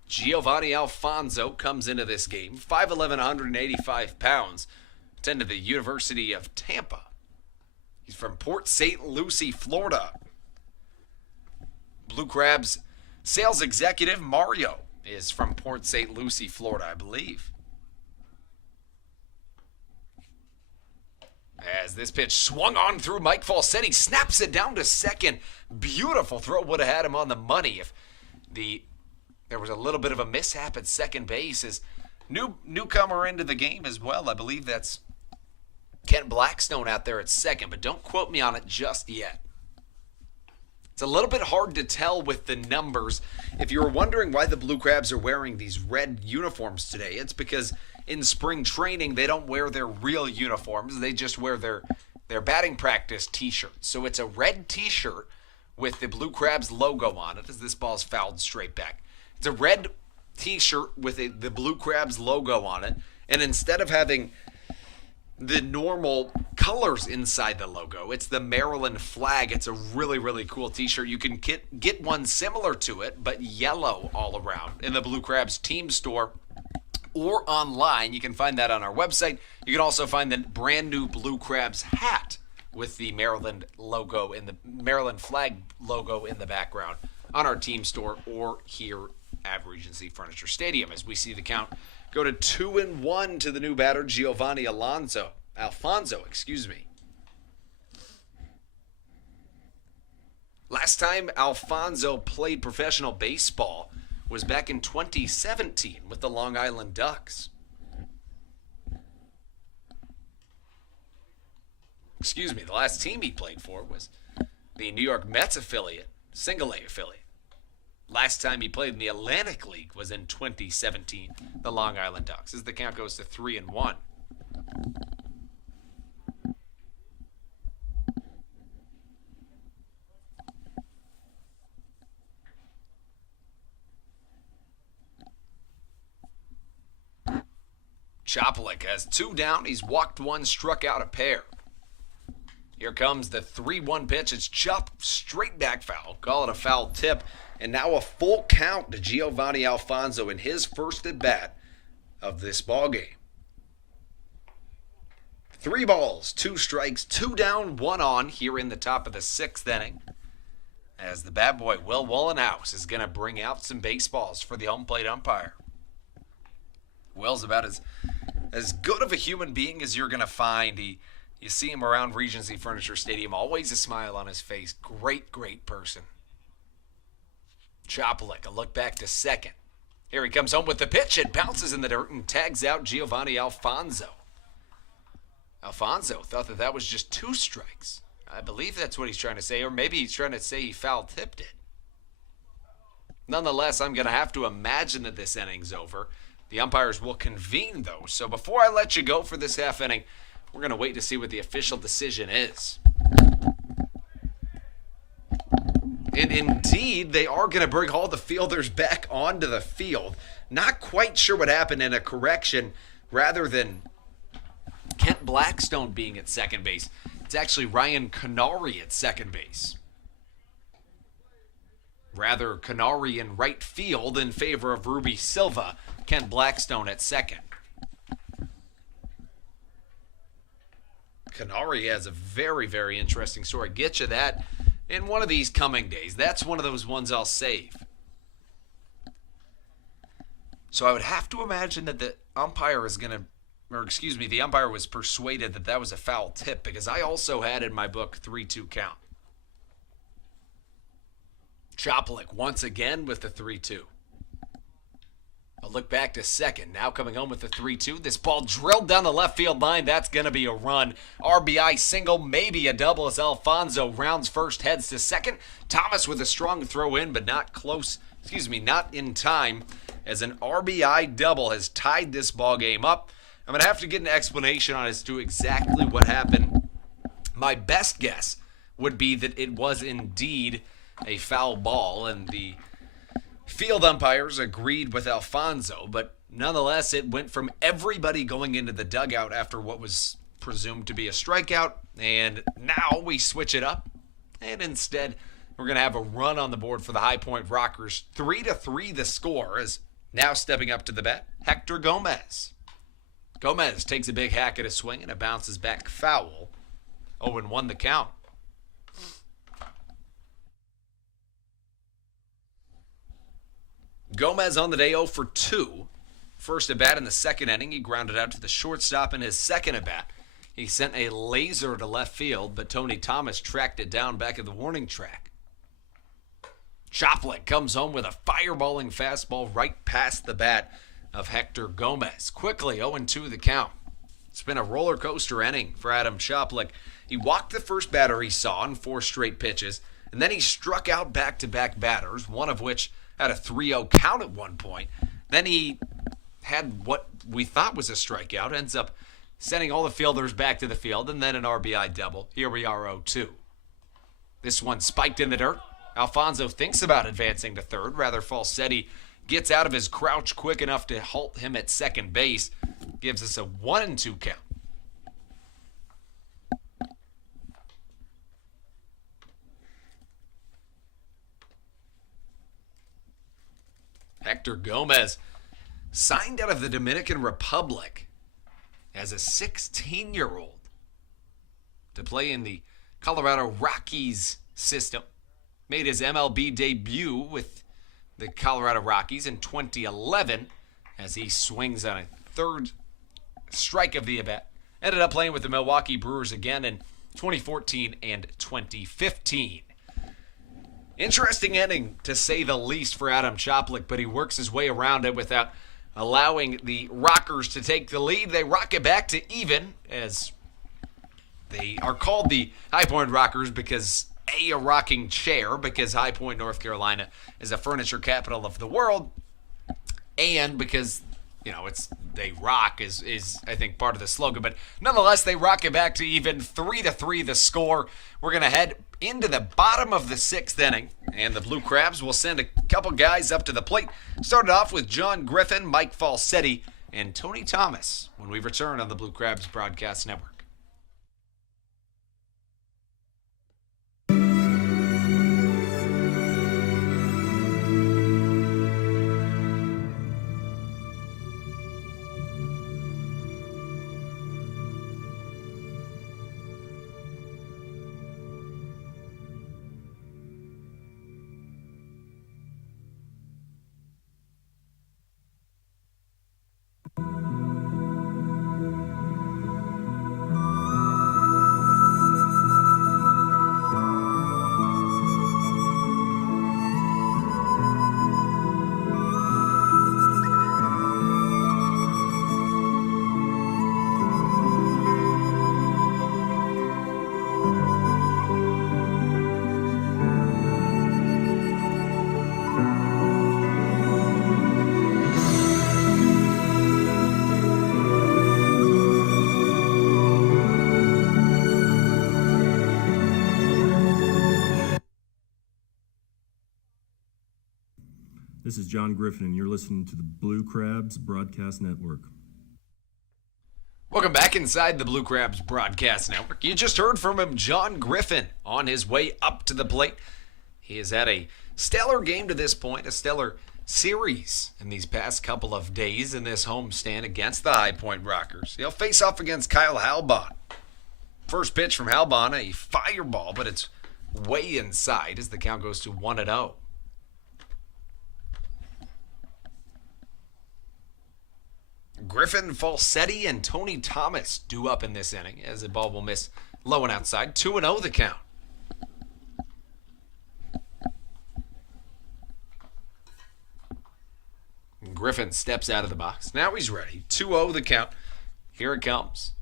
Giovanni Alfonso comes into this game, 5'11", 185 pounds, attended the University of Tampa. He's from Port St. Lucie, Florida. Blue Crabs sales executive Mario is from Port St. Lucie, Florida, I believe. As this pitch swung on through, Mike Falsetti snaps it down to second. Beautiful throw, would have had him on the money if there was a little bit of a mishap at second base. As newcomer into the game as well, I believe that's Kent Blackstone out there at second, but don't quote me on it just yet. It's a little bit hard to tell with the numbers. If you were wondering why the Blue Crabs are wearing these red uniforms today, it's because in spring training, they don't wear their real uniforms. They just wear their batting practice t-shirts. So it's a red t-shirt with the Blue Crabs logo on it as this ball's fouled straight back. It's a red t-shirt with the Blue Crabs logo on it. And instead of having the normal colors inside the logo, it's the Maryland flag. It's a really, really cool t-shirt. You can get one similar to it, but yellow all around in the Blue Crabs team store or online. You can find that on our website. You can also find the brand new Blue Crabs hat with the Maryland logo and the Maryland flag logo in the background on our team store or here at Regency Furniture Stadium. As we see the count go to 2-1 to the new batter, Giovanni Alfonso. Last time Alfonso played professional baseball was back in 2017 with the Long Island Ducks. The last team he played for was the New York Mets affiliate, single A affiliate. Last time he played in the Atlantic League was in 2017, the Long Island Ducks, as the count goes to 3-1. Choplik has 2 down. He's walked 1, struck out a pair. Here comes the 3-1 pitch. It's chopped straight back foul. Call it a foul tip. And now a full count to Giovanni Alfonso in his first at bat of this ball game. 3 balls, 2 strikes, 2 down, 1 on here in the top of the 6th inning. As the bat boy Will Wallenhouse is going to bring out some baseballs for the home plate umpire. Will's about as good of a human being as you're going to find. You see him around Regency Furniture Stadium, always a smile on his face. Great, great person. Choplik, a look back to second. Here he comes home with the pitch. It bounces in the dirt and tags out Giovanni Alfonso. Alfonso thought that was just 2 strikes. I believe that's what he's trying to say, or maybe he's trying to say he foul-tipped it. Nonetheless, I'm going to have to imagine that this inning's over. The umpires will convene, though. So before I let you go for this half inning, we're going to wait to see what the official decision is. And indeed, they are going to bring all the fielders back onto the field. Not quite sure what happened in a correction. Rather than Kent Blackstone being at second base, it's actually Ryan Canary at second base. Rather, Canary in right field in favor of Ruby Silva. Kent Blackstone at second. Canary has a very, very interesting story. Get you that in one of these coming days. That's one of those ones I'll save. So I would have to imagine that the umpire is going to, the umpire was persuaded that that was a foul tip, because I also had in my book 3-2 count. Choplik once again with the 3-2. A look back to second. Now coming home with the 3-2. This ball drilled down the left field line. That's going to be a run. RBI single, maybe a double as Alfonso rounds first, heads to second. Thomas with a strong throw in, but not close. Not in time, as an RBI double has tied this ball game up. I'm going to have to get an explanation on as to exactly what happened. My best guess would be that it was indeed a foul ball, and the field umpires agreed with Alfonso, but nonetheless, it went from everybody going into the dugout after what was presumed to be a strikeout, and now we switch it up, and instead, we're going to have a run on the board for the High Point Rockers. 3-3 the score, as now stepping up to the bat, Hector Gomez. Gomez takes a big hack at a swing, and it bounces back foul. 0-1 the count. Gomez on the day 0 for 2. First at bat in the second inning, he grounded out to the shortstop in his second at bat. He sent a laser to left field, but Tony Thomas tracked it down back at the warning track. Choplik comes home with a fireballing fastball right past the bat of Hector Gomez. Quickly 0-2 the count. It's been a roller coaster inning for Adam Choplik. He walked the first batter he saw in 4 straight pitches, and then he struck out back-to-back batters, one of which had a 3-0 count at one point. Then he had what we thought was a strikeout, ends up sending all the fielders back to the field, and then an RBI double. Here we are 0-2. This one spiked in the dirt. Alfonso thinks about advancing to third. Rather, Falsetti gets out of his crouch quick enough to halt him at second base. Gives us a 1-2 count. Hector Gomez signed out of the Dominican Republic as a 16-year-old to play in the Colorado Rockies system. Made his MLB debut with the Colorado Rockies in 2011 as he swings on a third strike of the at-bat. Ended up playing with the Milwaukee Brewers again in 2014 and 2015. Interesting inning, to say the least, for Adam Choplik, but he works his way around it without allowing the Rockers to take the lead. They rock it back to even, as they are called the High Point Rockers because a rocking chair, because High Point, North Carolina is a furniture capital of the world, and because, you know, they rock is I think part of the slogan. But nonetheless, they rock it back to even. 3-3 the score. We're going to head into the bottom of the sixth inning, and the Blue Crabs will send a couple guys up to the plate. Started off with John Griffin, Mike Falsetti, and Tony Thomas when we return on the Blue Crabs Broadcast Network. This is John Griffin, and you're listening to the Blue Crabs Broadcast Network. Welcome back inside the Blue Crabs Broadcast Network. You just heard from him, John Griffin, on his way up to the plate. He has had a stellar game to this point, a stellar series in these past couple of days in this homestand against the High Point Rockers. He'll face off against Kyle Halbon. First pitch from Halbon, a fireball, but it's way inside as the count goes to 1-0. Griffin, Falsetti, and Tony Thomas due up in this inning as the ball will miss low and outside. 2-0 the count. Griffin steps out of the box. Now he's ready. 2-0 the count. Here it comes.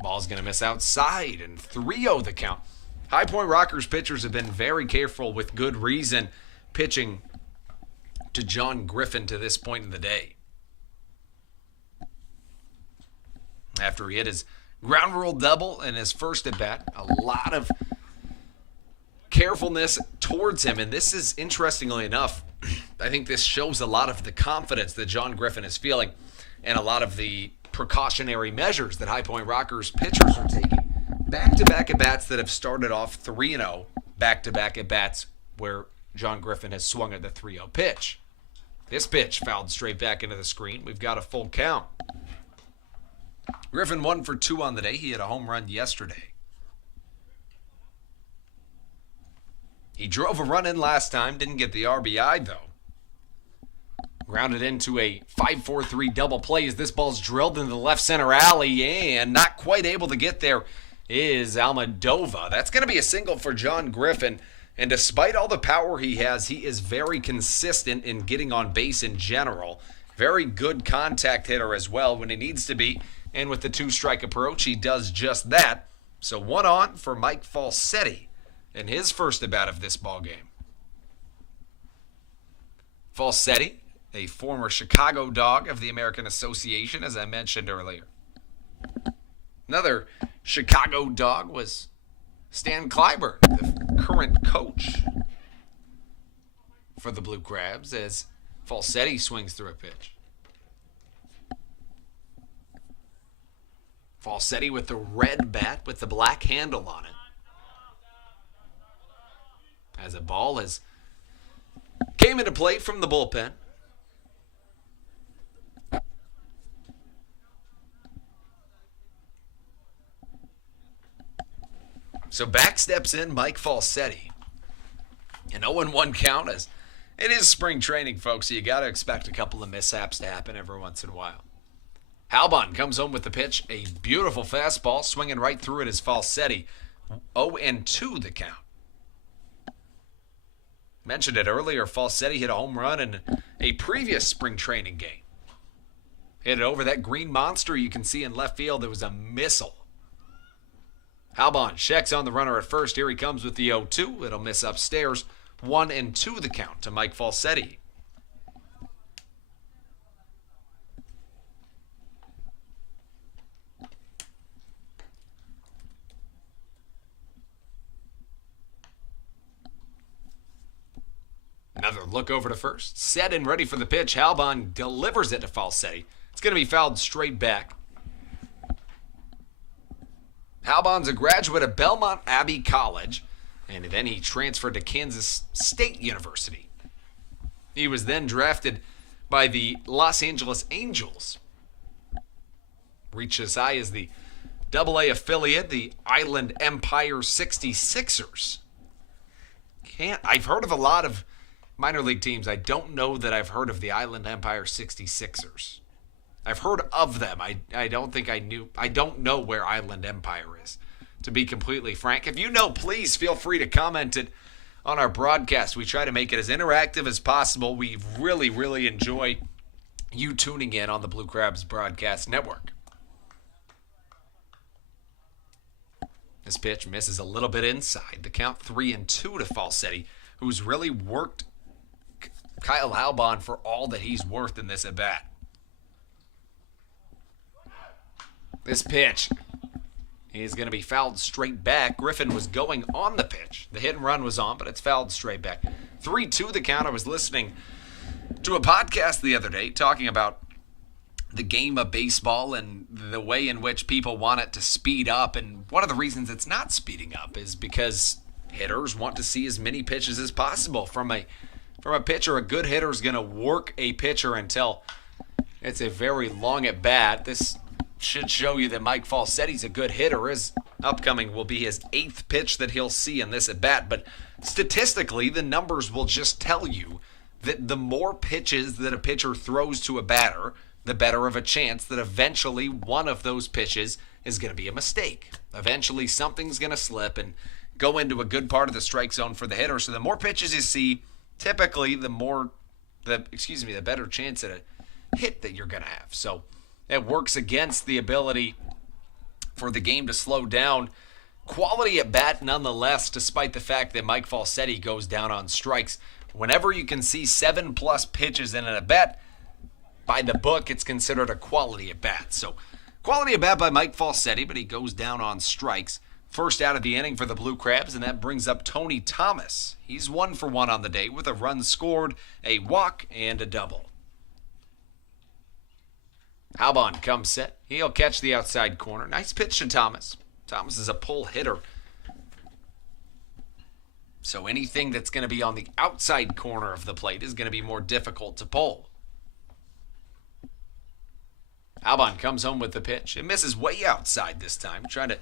Ball's going to miss outside, and 3-0 the count. High Point Rockers pitchers have been very careful, with good reason, pitching to John Griffin to this point in the day. After he hit his ground rule double in his first at-bat, a lot of carefulness towards him. And this is, interestingly enough, I think this shows a lot of the confidence that John Griffin is feeling and a lot of the precautionary measures that High Point Rockers pitchers are taking. Back-to-back at-bats that have started off 3-0, back-to-back at-bats where John Griffin has swung at the 3-0 pitch. This pitch fouled straight back into the screen. We've got a full count. Griffin 1 for 2 on the day. He had a home run yesterday. He drove a run in last time, didn't get the RBI though. Grounded into a 5-4-3 double play as this ball's drilled into the left center alley, and not quite able to get there is Almadova. That's going to be a single for John Griffin, and despite all the power he has, he is very consistent in getting on base in general. Very good contact hitter as well when he needs to be. And with the two-strike approach, he does just that. So 1 on for Mike Falsetti in his first at-bat of this ballgame. Falsetti a former Chicago dog of the American Association, as I mentioned earlier. Another Chicago dog was Stan Kleiber, the current coach for the Blue Crabs, as Falsetti swings through a pitch. Falsetti with the red bat with the black handle on it. As a ball has came into play from the bullpen. So back steps in Mike Falsetti. An 0-1 count, as it is spring training, folks, so you got to expect a couple of mishaps to happen every once in a while. Halbon comes home with the pitch. A beautiful fastball swinging right through it as Falsetti. 0-2 the count. Mentioned it earlier, Falsetti hit a home run in a previous spring training game. Hit it over that green monster you can see in left field. It was a missile. Halbon checks on the runner at first. Here he comes with the 0-2. It'll miss upstairs. 1-2 the count to Mike Falsetti. Another look over to first. Set and ready for the pitch. Halbon delivers it to Falsetti. It's going to be fouled straight back. Halbon's a graduate of Belmont Abbey College, and then he transferred to Kansas State University. He was then drafted by the Los Angeles Angels. Reached as high as the AA affiliate, the Island Empire 66ers. I've heard of a lot of minor league teams. I don't know that I've heard of the Island Empire 66ers. I've heard of them. I don't know where Island Empire is, to be completely frank. If you know, please feel free to comment it on our broadcast. We try to make it as interactive as possible. We really, really enjoy you tuning in on the Blue Crabs Broadcast Network. This pitch misses a little bit inside. The count 3-2 to Falsetti, who's really worked Kyle Halbon for all that he's worth in this at-bat. This pitch is going to be fouled straight back. Griffin was going on the pitch. The hit and run was on, but it's fouled straight back. 3-2 the count. I was listening to a podcast the other day talking about the game of baseball and the way in which people want it to speed up. And one of the reasons it's not speeding up is because hitters want to see as many pitches as possible from a pitcher. A good hitter is going to work a pitcher until it's a very long at bat. This should show you that Mike Falsetti's a good hitter. His upcoming will be his 8th pitch that he'll see in this at bat. But statistically, the numbers will just tell you that the more pitches that a pitcher throws to a batter, the better of a chance that eventually one of those pitches is going to be a mistake. Eventually something's going to slip and go into a good part of the strike zone for the hitter. So the more pitches you see, typically the better chance at a hit that you're going to have. So it works against the ability for the game to slow down. Quality at bat nonetheless, despite the fact that Mike Falsetti goes down on strikes. Whenever you can see 7+ pitches in an at bat, by the book, it's considered a quality at bat. So quality at bat by Mike Falsetti, but he goes down on strikes. First out of the inning for the Blue Crabs, and that brings up Tony Thomas. He's 1 for 1 on the day with a run scored, a walk, and a double. Halbon comes set. He'll catch the outside corner. Nice pitch to Thomas. Thomas is a pull hitter. So anything that's going to be on the outside corner of the plate is going to be more difficult to pull. Halbon comes home with the pitch. It misses way outside this time, trying to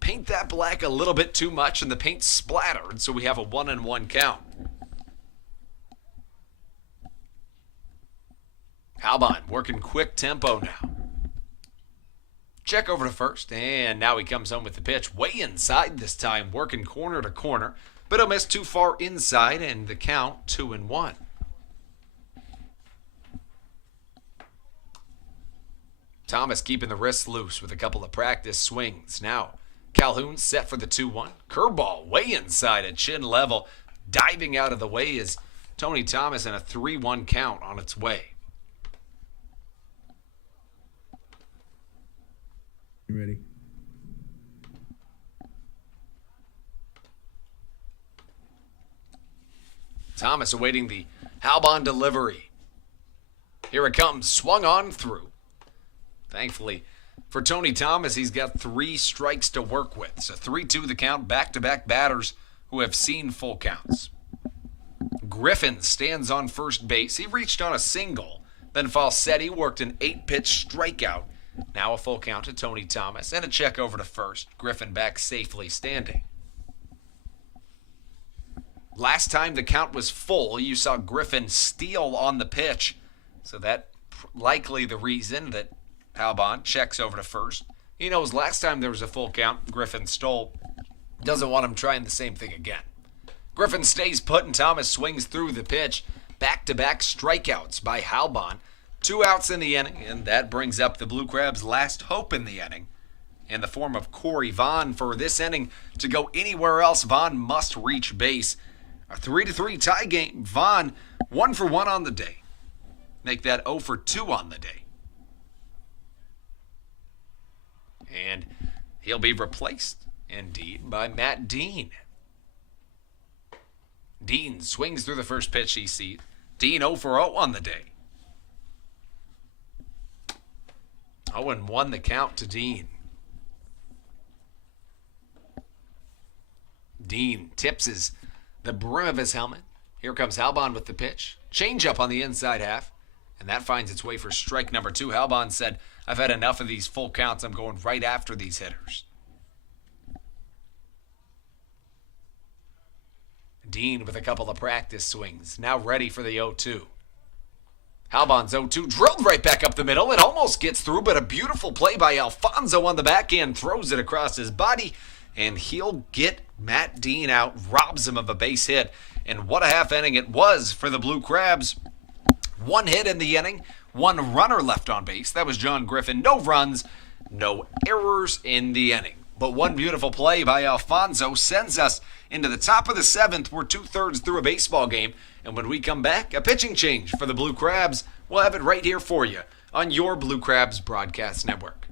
paint that black a little bit too much, and the paint splattered, so we have a 1-1 count. Halbon working quick tempo now. Check over to first, and now he comes home with the pitch. Way inside this time, working corner to corner, but he'll miss too far inside, and the count 2-1. Thomas keeping the wrists loose with a couple of practice swings. Now, Calhoun set for the 2-1. Curveball way inside at chin level. Diving out of the way is Tony Thomas, and a 3-1 count on its way. You ready? Thomas awaiting the Halbon delivery. Here it comes, swung on through. Thankfully for Tony Thomas, he's got 3 strikes to work with. So 3-2 the count, back-to-back batters who have seen full counts. Griffin stands on first base. He reached on a single. Then Falsetti worked an 8-pitch strikeout. Now a full count to Tony Thomas and a check over to first. Griffin back safely standing. Last time the count was full, you saw Griffin steal on the pitch. So that likely the reason that Halbon checks over to first. He knows last time there was a full count, Griffin stole. Doesn't want him trying the same thing again. Griffin stays put and Thomas swings through the pitch. Back-to-back strikeouts by Halbon. 2 outs in the inning, and that brings up the Blue Crabs' last hope in the inning. In the form of Corey Vaughn. For this inning to go anywhere else, Vaughn must reach base. A 3-3 tie game. Vaughn 1 for 1 on the day. Make that 0 for 2 on the day. And he'll be replaced, indeed, by Matt Dean. Dean swings through the first pitch he sees. Dean 0 for 0 on the day. 0-1 the count to Dean. Dean tips the brim of his helmet. Here comes Halbon with the pitch. Change up on the inside half. And that finds its way for strike number 2. Halbon said, I've had enough of these full counts. I'm going right after these hitters. Dean with a couple of practice swings. Now ready for the 0-2. Halbon's 0-2 drilled right back up the middle. It almost gets through, but a beautiful play by Alfonso on the backhand. Throws it across his body, and he'll get Matt Dean out. Robs him of a base hit. And what a half inning it was for the Blue Crabs. 1 hit in the inning. 1 runner left on base. That was John Griffin. No runs, no errors in the inning. But one beautiful play by Alfonso sends us into the top of the 7th. We're 2/3 through a baseball game. And when we come back, a pitching change for the Blue Crabs. We'll have it right here for you on your Blue Crabs Broadcast Network.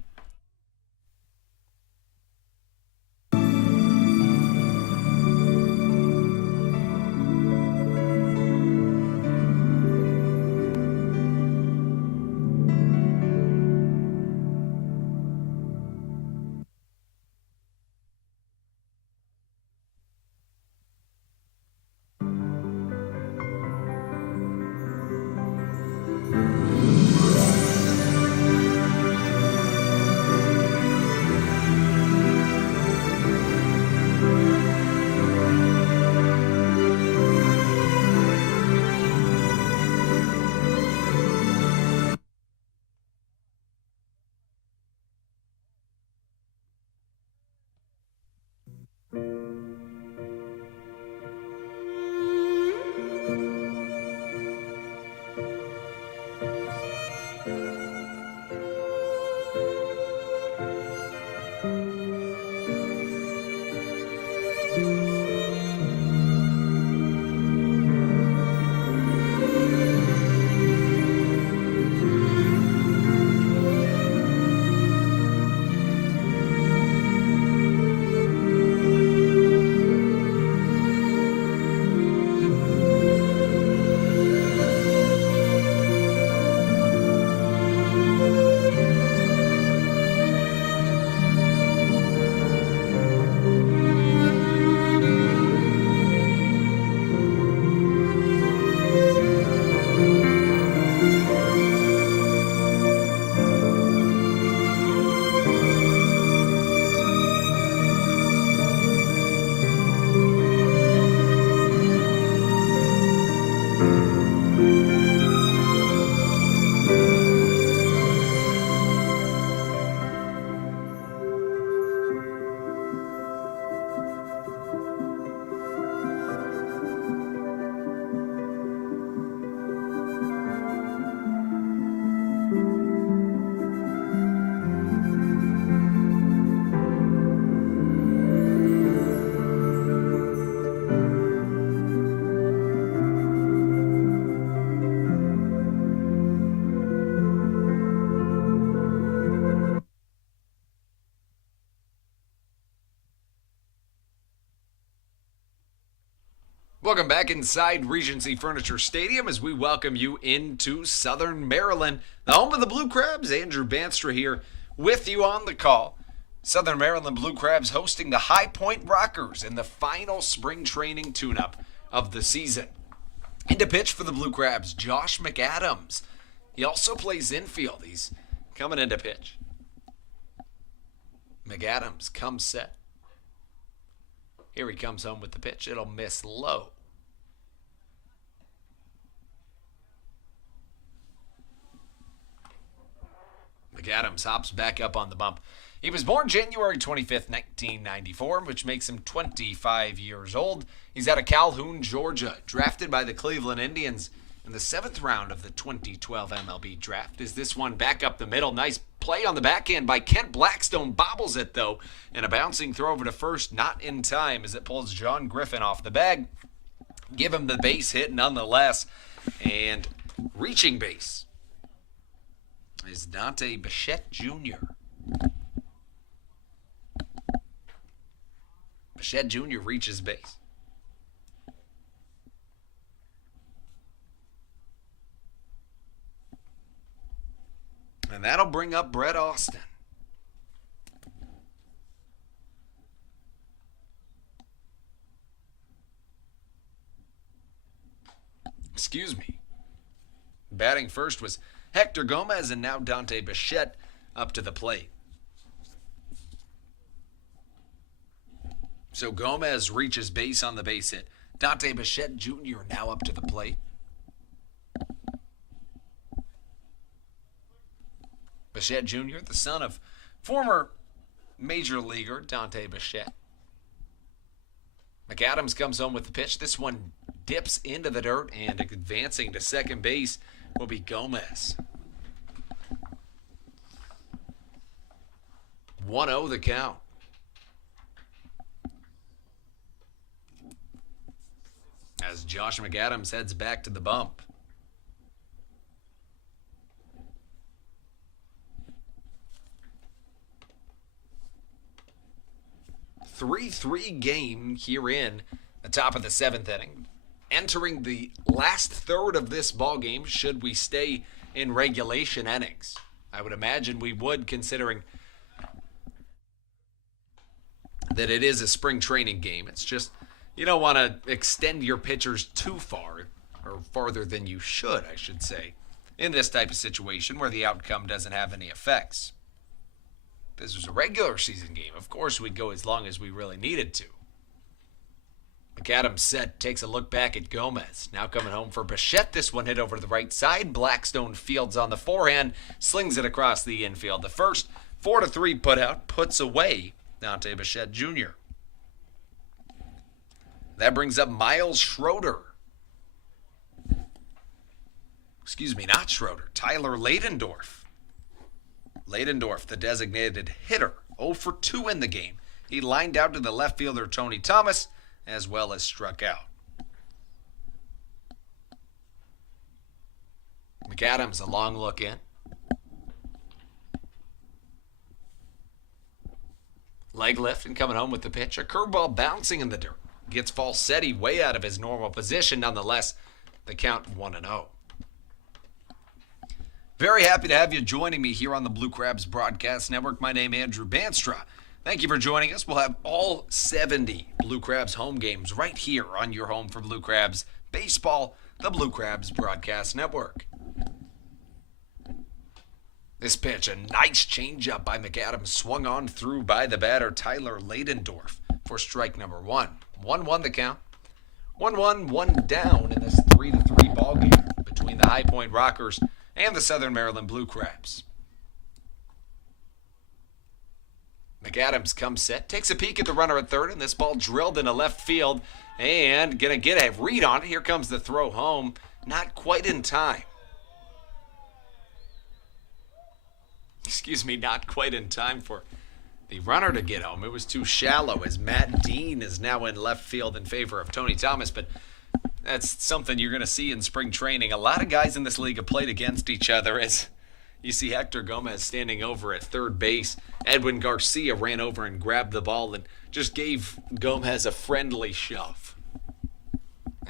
Welcome back inside Regency Furniture Stadium as we welcome you into Southern Maryland, the home of the Blue Crabs. Andrew Banstra here with you on the call. Southern Maryland Blue Crabs hosting the High Point Rockers in the final spring training tune-up of the season. And to pitch for the Blue Crabs, Josh McAdams. He also plays infield. He's coming in to pitch. McAdams comes set. Here he comes home with the pitch. It'll miss low. McAdams hops back up on the bump. He was born January 25th, 1994, which makes him 25 years old. He's out of Calhoun, Georgia, drafted by the Cleveland Indians in the 7th round of the 2012 MLB draft. Is this one back up the middle? Nice play on the backhand by Kent Blackstone. Bobbles it, though, and a bouncing throw over to first, not in time as it pulls John Griffin off the bag. Give him the base hit nonetheless. And reaching base is Dante Bichette Jr. Bichette Jr. reaches base. And that'll bring up Brett Austin. Excuse me. Batting first was Hector Gomez, and now Dante Bichette up to the plate. So Gomez reaches base on the base hit. Dante Bichette Jr. now up to the plate. Bichette Jr., the son of former major leaguer Dante Bichette. McAdams comes home with the pitch. This one dips into the dirt, and advancing to second base will be Gomez. 1-0 the count. As Josh McAdams heads back to the bump. 3-3 game here in the top of the 7th inning. Entering the last third of this ball game, should we stay in regulation innings? I would imagine we would, considering that it is a spring training game. It's just, you don't want to extend your pitchers too far, or farther than you should, I should say, in this type of situation where the outcome doesn't have any effects. If this was a regular season game, of course we'd go as long as we really needed to. McAdams set, takes a look back at Gomez. Now coming home for Bichette. This one hit over to the right side. Blackstone fields on the forehand, slings it across the infield. The first 4-3 put out puts away Dante Bichette Jr. That brings up Miles Schroeder. Excuse me, not Schroeder. Tyler Ladendorf. Ladendorf, the designated hitter, 0 for 2 in the game. He lined out to the left fielder Tony Thomas, as well as struck out. McAdams, a long look in. Leg lift and coming home with the pitch. A curveball bouncing in the dirt. Gets Falsetti way out of his normal position. Nonetheless, the count 1-0. Very happy to have you joining me here on the Blue Crabs Broadcast Network. My name is Andrew Banstra. Thank you for joining us. We'll have all 70 Blue Crabs home games right here on your home for Blue Crabs Baseball, the Blue Crabs Broadcast Network. This pitch, a nice changeup by McAdams, swung on through by the batter Tyler Ladendorf for strike number 1. 1-1 the count. 1-1, one down in this 3-3 ball game between the High Point Rockers and the Southern Maryland Blue Crabs. McAdams comes set, takes a peek at the runner at third, and this ball drilled into left field, and gonna get a read on it. Here comes the throw home, not quite in time. Not quite in time for the runner to get home. It was too shallow, as Matt Dean is now in left field in favor of Tony Thomas, but that's something you're going to see in spring training. A lot of guys in this league have played against each other, as you see Hector Gomez standing over at third base. Edwin Garcia ran over and grabbed the ball and just gave Gomez a friendly shove.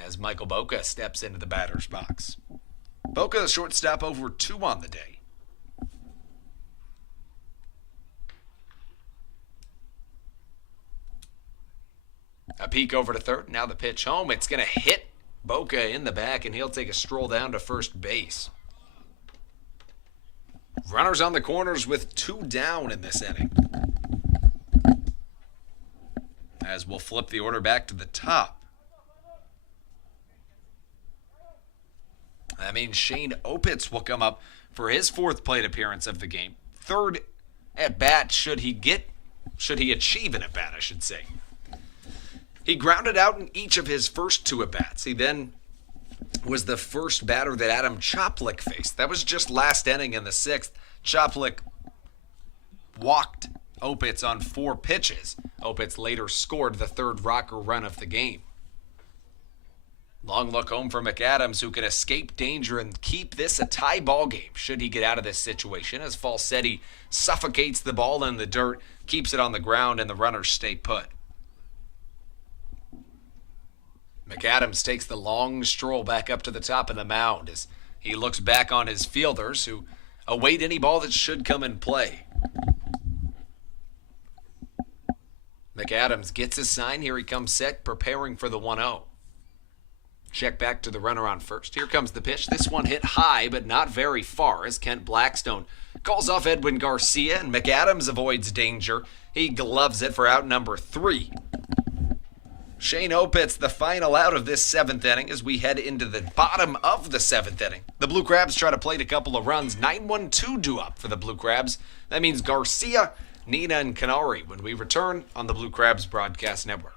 as Michael Boca steps into the batter's box. Boca, the shortstop, over 2 on the day. A peek over to third. Now the pitch home. It's going to hit Boca in the back, and he'll take a stroll down to first base. Runners on the corners with 2 down in this inning. As we'll flip the order back to the top. That means Shane Opitz will come up for his 4th plate appearance of the game. 3rd at bat should he achieve an at bat, I should say. He grounded out in each of his first 2 at bats. He then was the first batter that Adam Choplik faced. That was just last inning in the 6th. Choplik walked Opitz on 4 pitches. Opitz later scored the 3rd rocker run of the game. Long look home for McAdams, who can escape danger and keep this a tie ball game should he get out of this situation, as Falsetti suffocates the ball in the dirt, keeps it on the ground, and the runners stay put. McAdams takes the long stroll back up to the top of the mound as he looks back on his fielders who await any ball that should come in play. McAdams gets his sign. Here he comes set, preparing for the 1-0. Check back to the runner on first. Here comes the pitch. This one hit high, but not very far, as Kent Blackstone calls off Edwin Garcia, and McAdams avoids danger. He gloves it for out number 3. Shane Opitz, the final out of this 7th inning as we head into the bottom of the 7th inning. The Blue Crabs try to plate a couple of runs. 9-1-2 due up for the Blue Crabs. That means Garcia, Nina, and Canary when we return on the Blue Crabs Broadcast Network.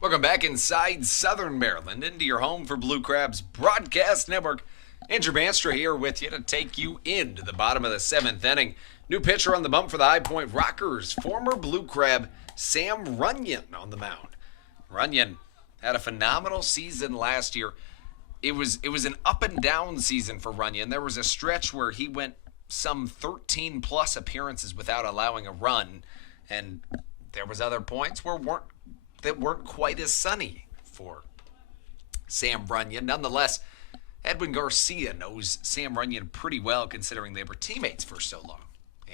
Welcome back inside Southern Maryland, into your home for Blue Crabs Broadcast Network. Andrew Banstra here with you to take you into the bottom of the 7th inning. New pitcher on the bump for the High Point Rockers, former Blue Crab Sam Runyon on the mound. Runyon had a phenomenal season last year. It was an up and down season for Runyon. There was a stretch where he went some 13 plus appearances without allowing a run, and there was other points where weren't quite as sunny for Sam Runyon. Nonetheless, Edwin Garcia knows Sam Runyon pretty well, considering they were teammates for so long.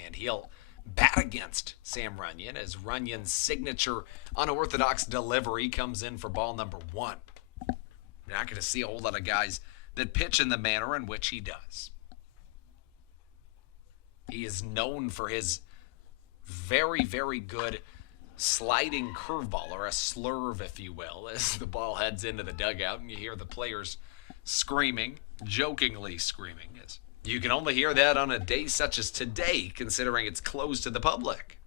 And he'll bat against Sam Runyon as Runyon's signature unorthodox delivery comes in for ball number 1. You're not going to see a whole lot of guys that pitch in the manner in which he does. He is known for his very, very good sliding curveball, or a slurve, if you will, as the ball heads into the dugout and you hear the players screaming, jokingly screaming. As you can only hear that on a day such as today, considering it's closed to the public.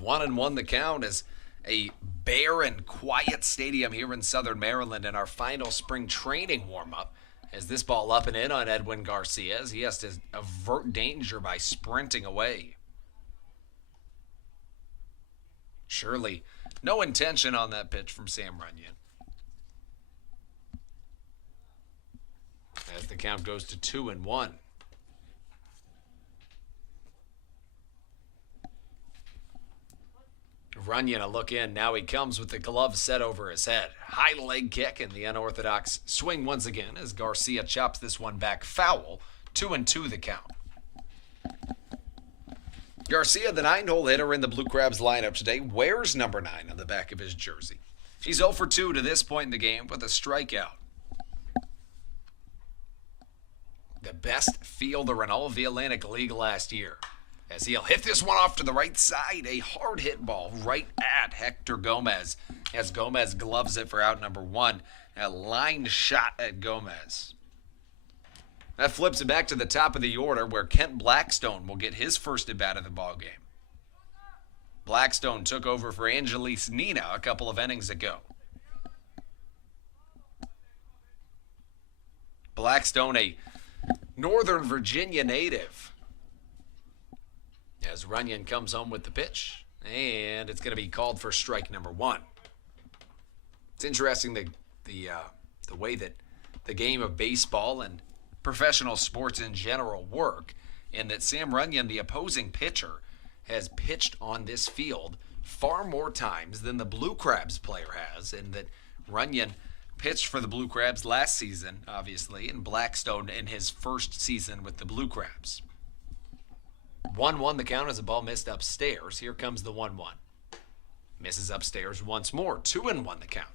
1-1 the count as a bare and quiet stadium here in Southern Maryland in our final spring training warm-up. As this ball up and in on Edwin Garcia, as he has to avert danger by sprinting away. Surely no intention on that pitch from Sam Runyon. The count goes to 2-1. Runyon a look in. Now he comes with the glove set over his head. High leg kick and the unorthodox swing once again as Garcia chops this one back foul. 2-2 the count. Garcia, the 9-hole hitter in the Blue Crabs lineup today, wears number 9 on the back of his jersey. He's 0 for 2 to this point in the game with a strikeout. The best fielder in all of the Atlantic League last year. As he'll hit this one off to the right side, a hard hit ball right at Hector Gomez. As Gomez gloves it for out number 1. A line shot at Gomez. That flips it back to the top of the order where Kent Blackstone will get his first at bat of the ball game. Blackstone took over for Angelis Nina a couple of innings ago. Blackstone, a Northern Virginia native. As Runyon comes home with the pitch, and it's going to be called for strike number 1. It's interesting the way that the game of baseball and professional sports in general work, and that Sam Runyon, the opposing pitcher, has pitched on this field far more times than the Blue Crabs player has, and that Runyon pitched for the Blue Crabs last season, obviously, and Blackstone in his first season with the Blue Crabs. 1-1 the count as the ball missed upstairs. Here comes the 1-1. Misses upstairs once more. 2-1 the count.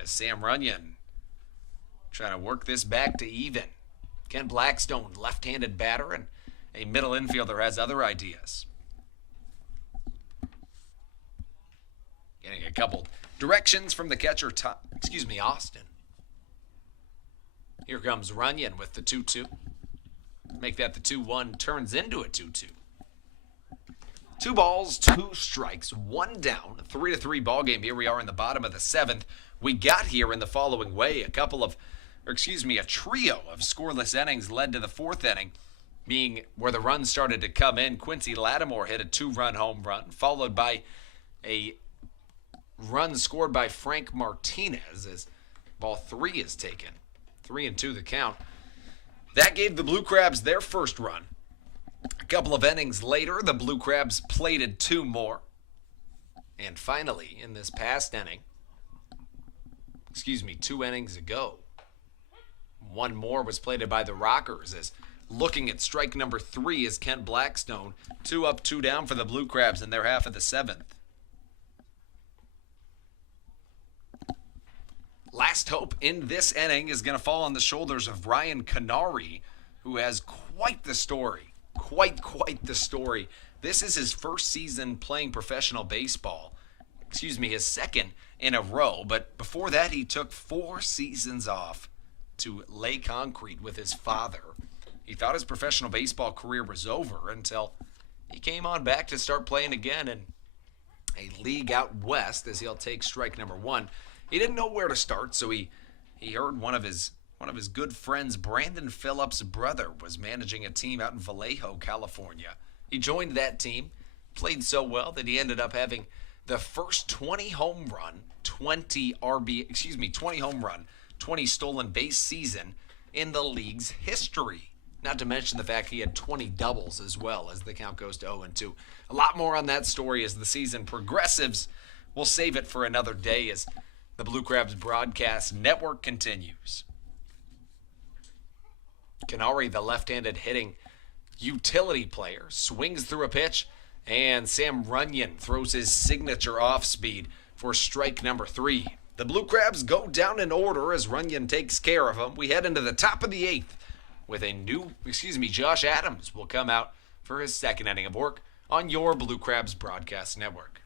As Sam Runyon trying to work this back to even. Ken Blackstone, left-handed batter, and a middle infielder has other ideas. Getting a couple directions from the catcher, Austin. Here comes Runyon with the 2-2. Make that the 2-1, turns into a 2-2. 2 balls, 2 strikes, 1 down, 3-3 ball game. Here we are in the bottom of the 7th. We got here in the following way. A trio of scoreless innings led to the 4th inning, being where the runs started to come in. Quincy Lattimore hit a 2-run home run, followed by a run scored by Frank Martinez as ball 3 is taken. 3-2 the count. That gave the Blue Crabs their first run. A couple of innings later, the Blue Crabs plated 2 more. And finally, in this past inning, 2 innings ago, 1 more was plated by the Rockers as looking at strike number 3 is Kent Blackstone. 2 up, 2 down for the Blue Crabs in their half of the 7th. Last hope in this inning is going to fall on the shoulders of Ryan Canary, who has quite the story. Quite the story. This is his first season playing professional baseball. His second in a row. But before that, he took 4 seasons off to lay concrete with his father. He thought his professional baseball career was over until he came on back to start playing again in a league out west as he'll take strike number 1. He didn't know where to start, so he heard one of his good friends, Brandon Phillips' brother, was managing a team out in Vallejo, California. He joined that team, played so well that he ended up having the first 20 home run, 20 stolen base season in the league's history. Not to mention the fact he had 20 doubles as well as the count goes to 0-2. A lot more on that story as the season progresses. We'll save it for another day as the Blue Crabs broadcast network continues. Canary, the left-handed hitting utility player, swings through a pitch, and Sam Runyon throws his signature off-speed for strike number 3. The Blue Crabs go down in order as Runyon takes care of them. We head into the top of the 8th with Josh Adams will come out for his second inning of work on your Blue Crabs broadcast network.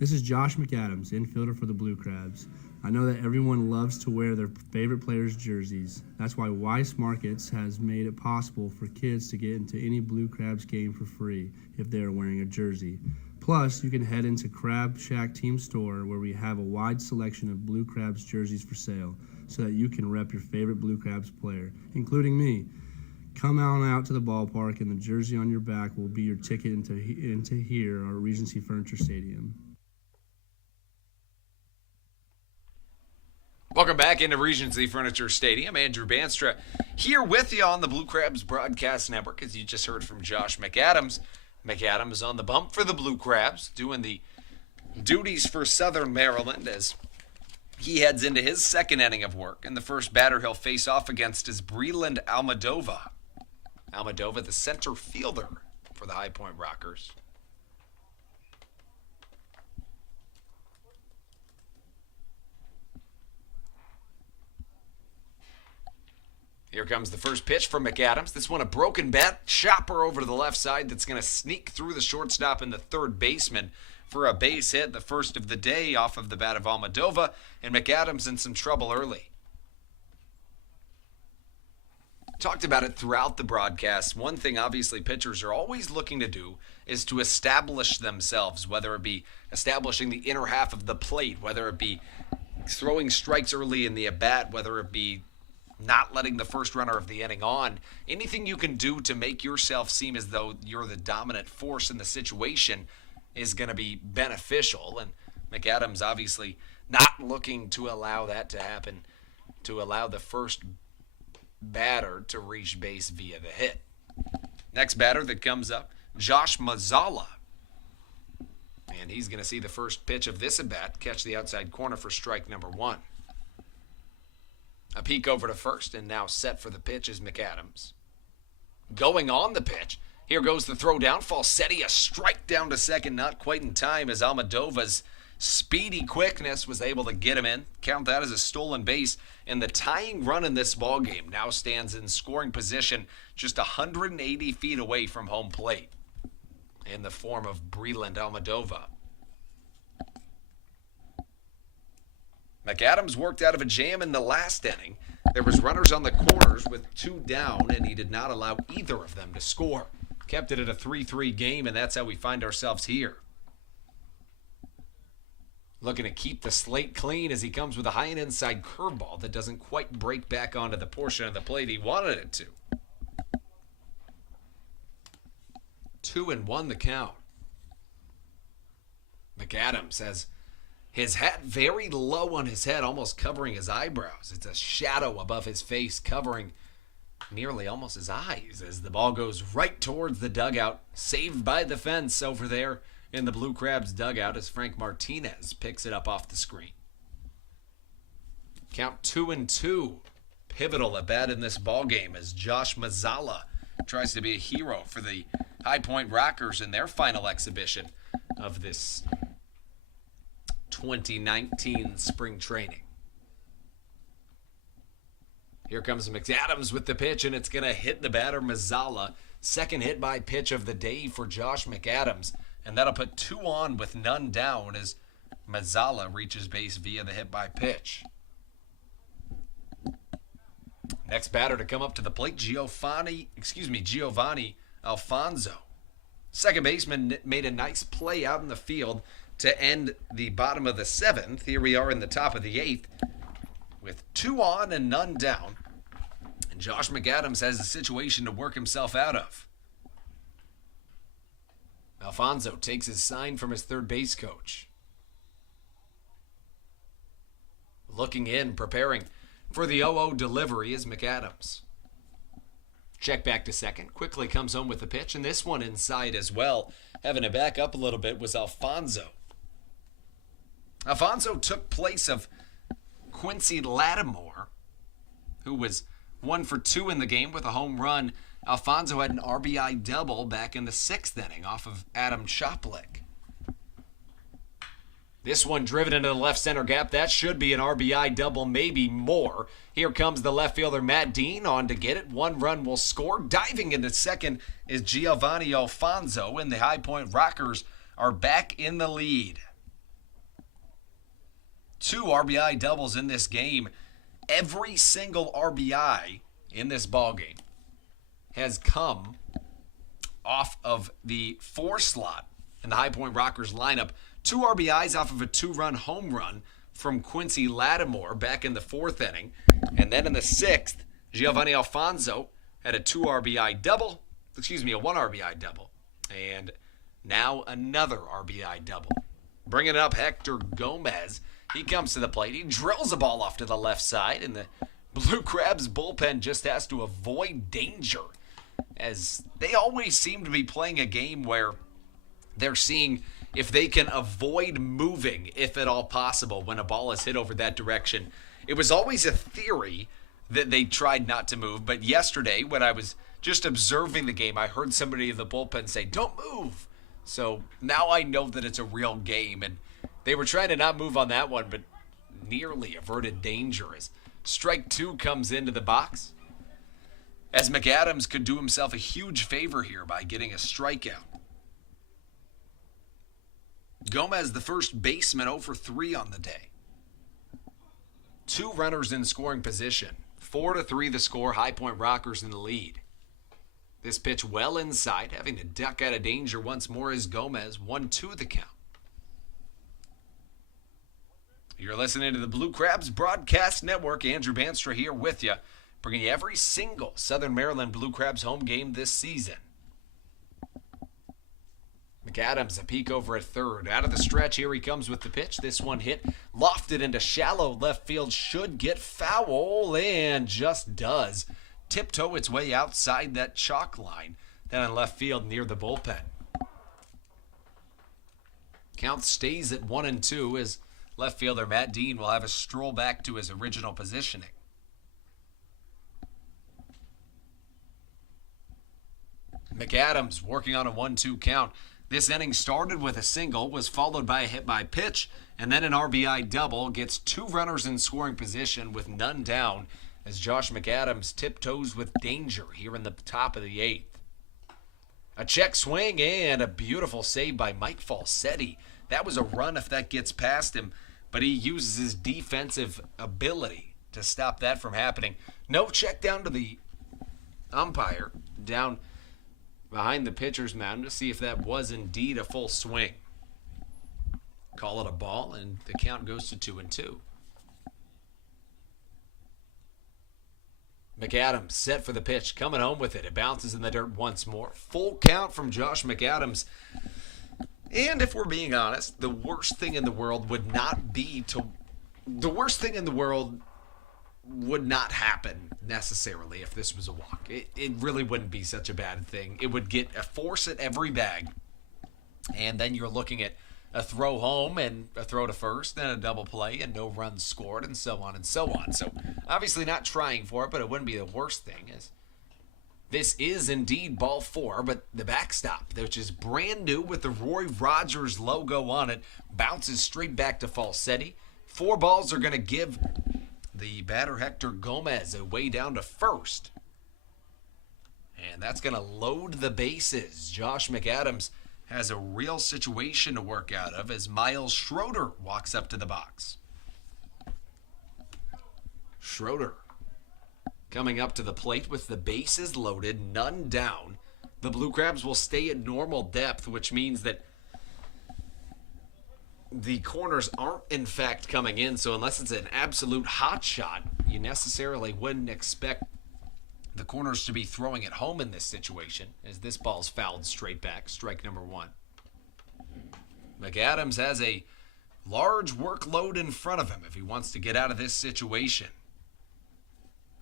This is Josh McAdams, infielder for the Blue Crabs. I know that everyone loves to wear their favorite players' jerseys. That's why Weiss Markets has made it possible for kids to get into any Blue Crabs game for free if they are wearing a jersey. Plus, you can head into Crab Shack Team Store where we have a wide selection of Blue Crabs jerseys for sale so that you can rep your favorite Blue Crabs player, including me. Come on out to the ballpark and the jersey on your back will be your ticket into here, our Regency Furniture Stadium. Welcome back into Regency Furniture Stadium. Andrew Banstra here with you on the Blue Crabs Broadcast Network, as you just heard from Josh McAdams. McAdams on the bump for the Blue Crabs, doing the duties for Southern Maryland as he heads into his second inning of work. And the first batter he'll face off against is Breland Almadova. Almadova, the center fielder for the High Point Rockers. Here comes the first pitch from McAdams. This one a broken bat, chopper over to the left side that's going to sneak through the shortstop and the third baseman for a base hit, the first of the day off of the bat of Almadova, and McAdams in some trouble early. Talked about it throughout the broadcast. One thing obviously pitchers are always looking to do is to establish themselves, whether it be establishing the inner half of the plate, whether it be throwing strikes early in the at-bat, whether it be not letting the first runner of the inning on. Anything you can do to make yourself seem as though you're the dominant force in the situation is going to be beneficial. And McAdams obviously not looking to allow that to happen, to allow the first batter to reach base via the hit. Next batter that comes up, Josh Mazzala. And he's going to see the first pitch of this at-bat, catch the outside corner for strike number one. A peek over to first, and now set for the pitch is McAdams. Going on the pitch, here goes the throw down. Falsetti, a strike down to second, not quite in time as Almadova's speedy quickness was able to get him in. Count that as a stolen base, and the tying run in this ballgame now stands in scoring position just 180 feet away from home plate in the form of Breland Almadova. McAdams worked out of a jam in the last inning. There was runners on the corners with two down, and he did not allow either of them to score. Kept it at a 3-3 game, and that's how we find ourselves here. Looking to keep the slate clean as he comes with a high and inside curveball that doesn't quite break back onto the portion of the plate he wanted it to. 2-1 the count. McAdams has his hat very low on his head, almost covering his eyebrows. It's a shadow above his face, covering nearly almost his eyes as the ball goes right towards the dugout, saved by the fence over there in the Blue Crabs dugout as Frank Martinez picks it up off the screen. Count 2-2. Pivotal at bat in this ball game as Josh Mazzala tries to be a hero for the High Point Rockers in their final exhibition of this 2019 spring training. Here comes McAdams with the pitch, and it's going to hit the batter Mazzala. Second hit by pitch of the day for Josh McAdams, and that'll put two on with none down as Mazzala reaches base via the hit by pitch. Next batter to come up to the plate, Giovanni Alfonso. Second baseman made a nice play out in the field to end the bottom of the seventh. Here we are in the top of the eighth with two on and none down. And Josh McAdams has a situation to work himself out of. Alfonso takes his sign from his third base coach. Looking in, preparing for the 0-0 delivery is McAdams. Check back to second. Quickly comes home with the pitch, and this one inside as well. Having to back up a little bit was Alfonso. Alfonso took place of Quincy Lattimore, who was 1 for 2 in the game with a home run. Alfonso had an RBI double back in the 6th inning off of Adam Choplik. This one driven into the left center gap. That should be an RBI double, maybe more. Here comes the left fielder, Matt Dean, on to get it. One run will score. Diving into second is Giovanni Alfonso, and the High Point Rockers are back in the lead. 2 RBI doubles in this game. Every single RBI in this ball game has come off of the 4 slot in the High Point Rockers lineup. 2 RBIs off of a 2-run home run from Quincy Lattimore back in the 4th inning. And then in the 6th, Giovanni Alfonso had a 1 RBI double. And now another RBI double. Bringing up Hector Gomez. He comes to the plate. He drills a ball off to the left side, and the Blue Crabs bullpen just has to avoid danger, as they always seem to be playing a game where they're seeing if they can avoid moving, if at all possible, when a ball is hit over that direction. It was always a theory that they tried not to move, but yesterday when I was just observing the game, I heard somebody in the bullpen say, "Don't move." So now I know that it's a real game, and they were trying to not move on that one, but nearly averted danger as strike 2 comes into the box. As McAdams could do himself a huge favor here by getting a strikeout. Gomez, the first baseman, 0 for 3 on the day. 2 runners in scoring position. 4-3 the score, High Point Rockers in the lead. This pitch well inside, having to duck out of danger once more is Gomez, 1-2 the count. You're listening to the Blue Crabs Broadcast Network. Andrew Banstra here with you, bringing you every single Southern Maryland Blue Crabs home game this season. McAdams a peek over at third. Out of the stretch, here he comes with the pitch. This one hit, lofted into shallow left field. Should get foul, and just does. Tiptoe its way outside that chalk line down in left field near the bullpen. Count stays at 1-2 as left fielder Matt Dean will have a stroll back to his original positioning. McAdams working on a 1-2 count. This inning started with a single, was followed by a hit by pitch, and then an RBI double. Gets 2 runners in scoring position with none down as Josh McAdams tiptoes with danger here in the top of the 8th. A check swing and a beautiful save by Mike Falsetti. That was a run if that gets past him, but he uses his defensive ability to stop that from happening. No check down to the umpire, down behind the pitcher's mound to see if that was indeed a full swing. Call it a ball, and the count goes to 2-2. McAdams set for the pitch, coming home with it. It bounces in the dirt once more. Full count from Josh McAdams. And if we're being honest, the worst thing in the world would not happen necessarily if this was a walk. It really wouldn't be such a bad thing. It would get a force at every bag, and then you're looking at a throw home and a throw to first, then a double play and no runs scored, and so on and so on. So obviously not trying for it, but it wouldn't be the worst thing. As this is indeed ball 4, but the backstop, which is brand new with the Roy Rogers logo on it, bounces straight back to Falsetti. 4 balls are going to give the batter Hector Gomez a way down to first. And that's going to load the bases. Josh McAdams has a real situation to work out of as Miles Schroeder walks up to the box. Schroeder coming up to the plate with the bases loaded, none down. The Blue Crabs will stay at normal depth, which means that the corners aren't in fact coming in, so unless it's an absolute hot shot, you necessarily wouldn't expect the corners to be throwing it home in this situation, as this ball's fouled straight back, strike number 1. McAdams has a large workload in front of him if he wants to get out of this situation.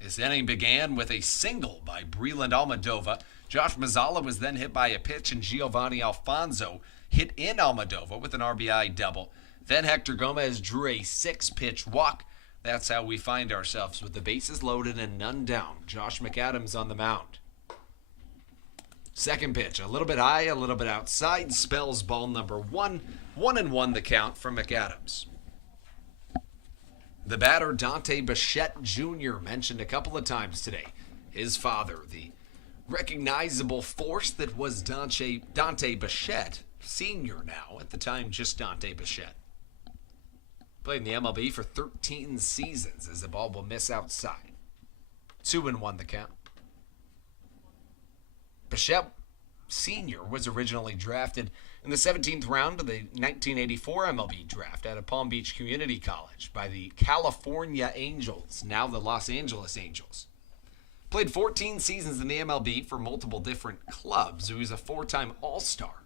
This inning began with a single by Breland Almadova. Josh Mazzala was then hit by a pitch, and Giovanni Alfonso hit in Almadova with an RBI double. Then Hector Gomez drew a 6-pitch walk. That's how we find ourselves with the bases loaded and none down. Josh McAdams on the mound. Second pitch, a little bit high, a little bit outside, spells ball number 1. 1-1 the count from McAdams. The batter, Dante Bichette Jr., mentioned a couple of times today. His father, the recognizable force that was Dante Bichette Sr. now, at the time just Dante Bichette. Played in the MLB for 13 seasons as the ball will miss outside. 2-1 the count. Bichette Sr. was originally drafted in the 17th round of the 1984 MLB draft out of Palm Beach Community College by the California Angels, now the Los Angeles Angels. Played 14 seasons in the MLB for multiple different clubs. He was a 4-time All-Star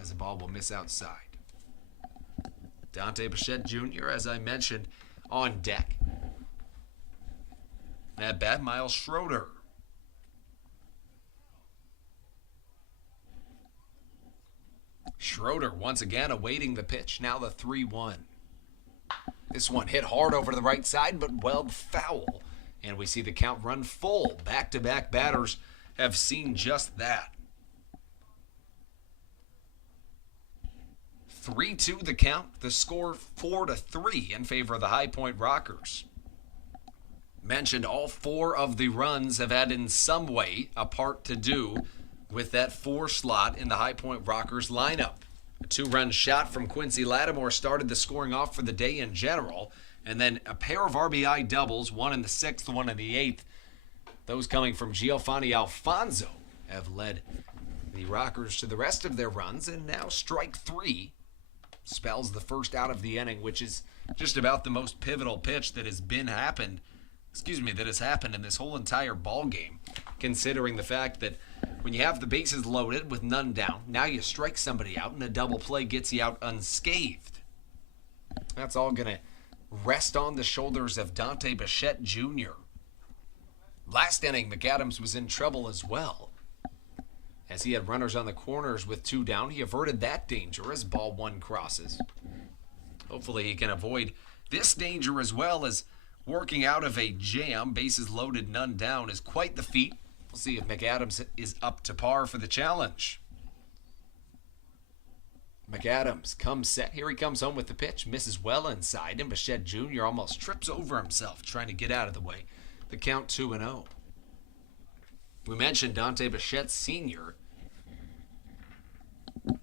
as the ball will miss outside. Dante Bichette Jr., as I mentioned, on deck. At bat, Miles Schroeder. Schroeder once again awaiting the pitch. Now the 3-1. This one hit hard over to the right side, but well foul. And we see the count run full. Back-to-back batters have seen just that. 3-2 the count. The score 4-3 in favor of the High Point Rockers. Mentioned all 4 of the runs have had in some way a part to do with that 4 slot in the High Point Rockers lineup. A 2-run shot from Quincy Lattimore started the scoring off for the day in general, and then a pair of RBI doubles, one in the 6th, one in the 8th. Those coming from Giovanni Alfonso have led the Rockers to the rest of their runs, and now strike 3 spells the first out of the inning, which is just about the most pivotal pitch that has happened in this whole entire ball game, considering the fact that when you have the bases loaded with none down, now you strike somebody out and a double play gets you out unscathed. That's all going to rest on the shoulders of Dante Bichette Jr. Last inning, McAdams was in trouble as well. As he had runners on the corners with 2 down, he averted that danger as ball 1 crosses. Hopefully he can avoid this danger as well, as working out of a jam, bases loaded, none down, is quite the feat. We'll see if McAdams is up to par for the challenge. McAdams comes set. Here he comes home with the pitch. Misses well inside, and Bichette Jr. almost trips over himself trying to get out of the way. The count 2-0. We mentioned Dante Bichette Sr.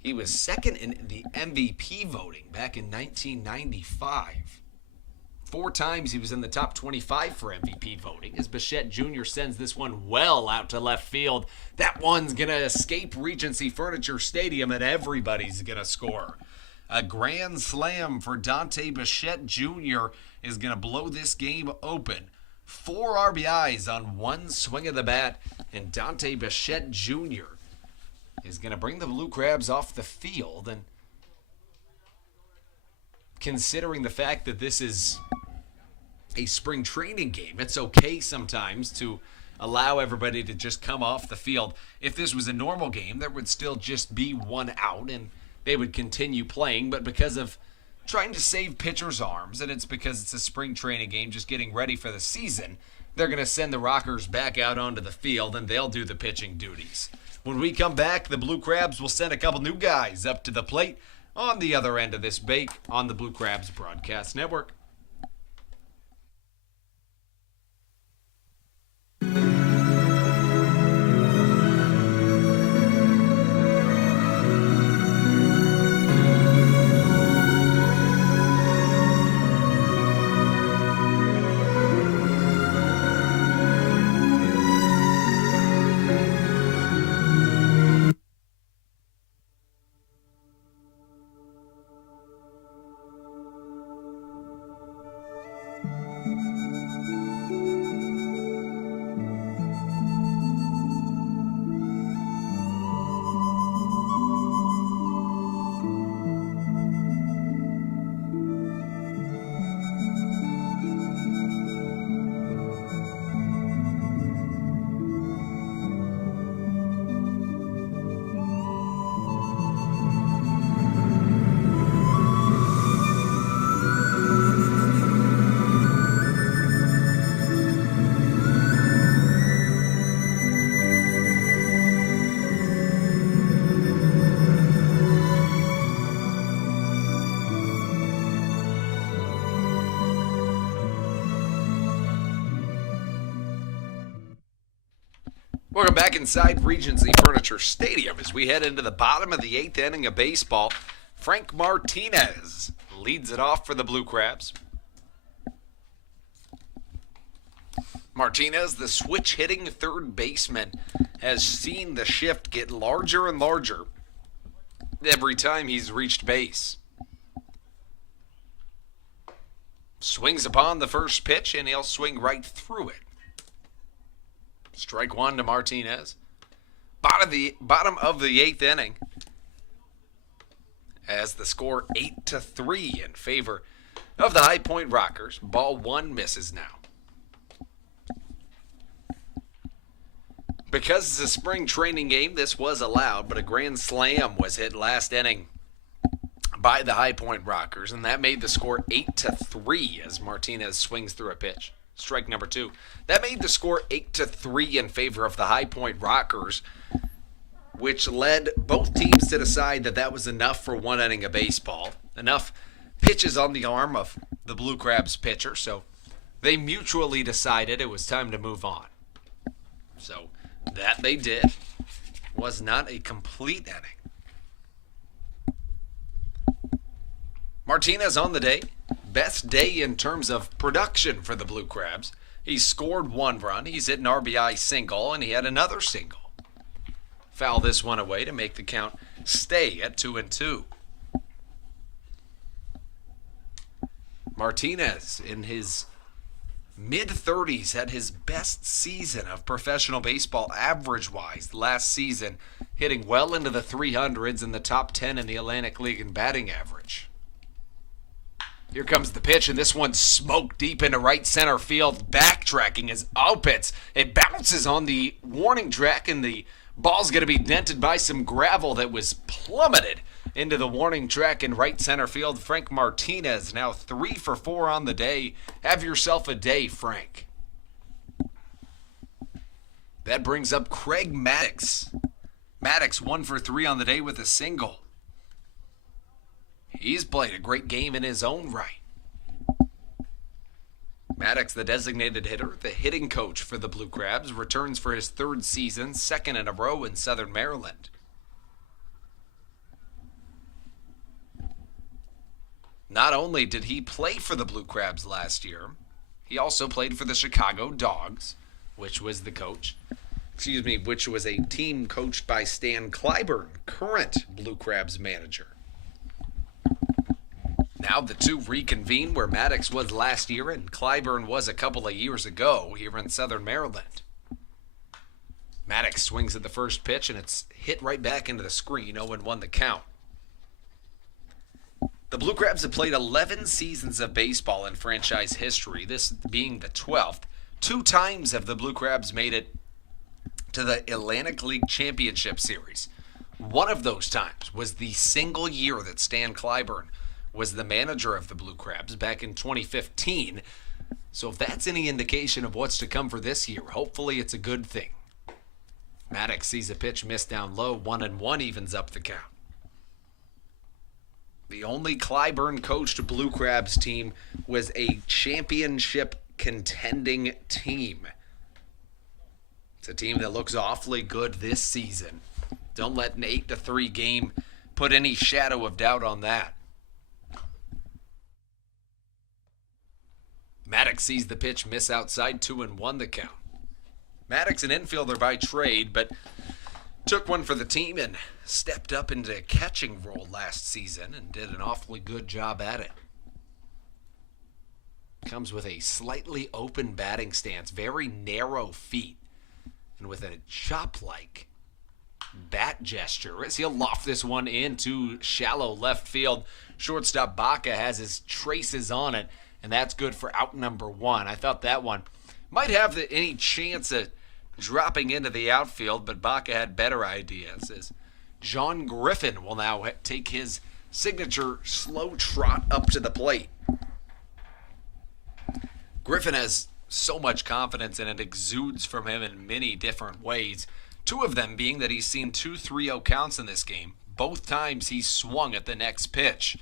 He was second in the MVP voting back in 1995. 4 times he was in the top 25 for MVP voting, as Bichette Jr. sends this one well out to left field. That one's going to escape Regency Furniture Stadium, and everybody's going to score. A grand slam for Dante Bichette Jr. is going to blow this game open. 4 RBIs on 1 swing of the bat, and Dante Bichette Jr. is going to bring the Blue Crabs off the field. And considering the fact that this is a spring training game, it's okay sometimes to allow everybody to just come off the field. If this was a normal game, there would still just be 1 out and they would continue playing, but because of trying to save pitchers' arms, and it's because it's a spring training game just getting ready for the season, they're going to send the Rockers back out onto the field and they'll do the pitching duties. When we come back, the Blue Crabs will send a couple new guys up to the plate on the other end of this bake on the Blue Crabs Broadcast Network. Welcome back inside Regency Furniture Stadium as we head into the bottom of the 8th inning of baseball. Frank Martinez leads it off for the Blue Crabs. Martinez, the switch-hitting third baseman, has seen the shift get larger and larger every time he's reached base. Swings upon the first pitch, and he'll swing right through it. Strike one to Martinez. Bottom of the eighth inning, as the score 8-3 in favor of the High Point Rockers. Ball one misses now. Because it's a spring training game, this was allowed, but a grand slam was hit last inning by the High Point Rockers, and that made the score 8-3 as Martinez swings through a pitch. Strike number two. That made the score 8-3 in favor of the High Point Rockers, which led both teams to decide that that was enough for one inning of baseball. Enough pitches on the arm of the Blue Crabs pitcher, so they mutually decided it was time to move on. So that they did. Was not a complete inning. Martinez on the day. Best day in terms of production for the Blue Crabs. He scored one run. He's hit an RBI single, and he had another single. Foul this one away to make the count stay at 2-2. Martinez, in his mid-30s, had his best season of professional baseball average-wise last season, hitting well into the 300s in the top 10 in the Atlantic League in batting average. Here comes the pitch, and this one's smoked deep into right center field. Backtracking is Opitz. It bounces on the warning track, and the ball's going to be dented by some gravel that was plummeted into the warning track in right center field. Frank Martinez now 3 for 4 on the day. Have yourself a day, Frank. That brings up Craig Maddox. Maddox 1 for 3 on the day with a single. He's played a great game in his own right. Maddox, the designated hitter, the hitting coach for the Blue Crabs, returns for his third season, second in a row in Southern Maryland. Not only did he play for the Blue Crabs last year, he also played for the Chicago Dogs, which was a team coached by Stan Clyburn, current Blue Crabs manager. Now the two reconvene where Maddox was last year and Clyburn was a couple of years ago here in Southern Maryland. Maddox swings at the first pitch, and it's hit right back into the screen, 0-1 the count. The Blue Crabs have played 11 seasons of baseball in franchise history, this being the 12th. 2 times have the Blue Crabs made it to the Atlantic League Championship Series. One of those times was the single year that Stan Clyburn was the manager of the Blue Crabs back in 2015. So if that's any indication of what's to come for this year, hopefully it's a good thing. Maddox sees a pitch missed down low. 1-1 evens up the count. The only Clyburn coached Blue Crabs team was a championship contending team. It's a team that looks awfully good this season. Don't let an 8-3 game put any shadow of doubt on that. Maddox sees the pitch miss outside, 2-1 the count. Maddox an infielder by trade, but took one for the team and stepped up into a catching role last season and did an awfully good job at it. Comes with a slightly open batting stance, very narrow feet, and with a chop-like bat gesture as he'll loft this one into shallow left field. Shortstop Baca has his traces on it, and that's good for out number 1. I thought that one might have any chance of dropping into the outfield, but Baca had better ideas as John Griffin will now take his signature slow trot up to the plate. Griffin has so much confidence, and it exudes from him in many different ways. 2 of them being that he's seen 2 3-0 counts in this game. Both times he swung at the next pitch.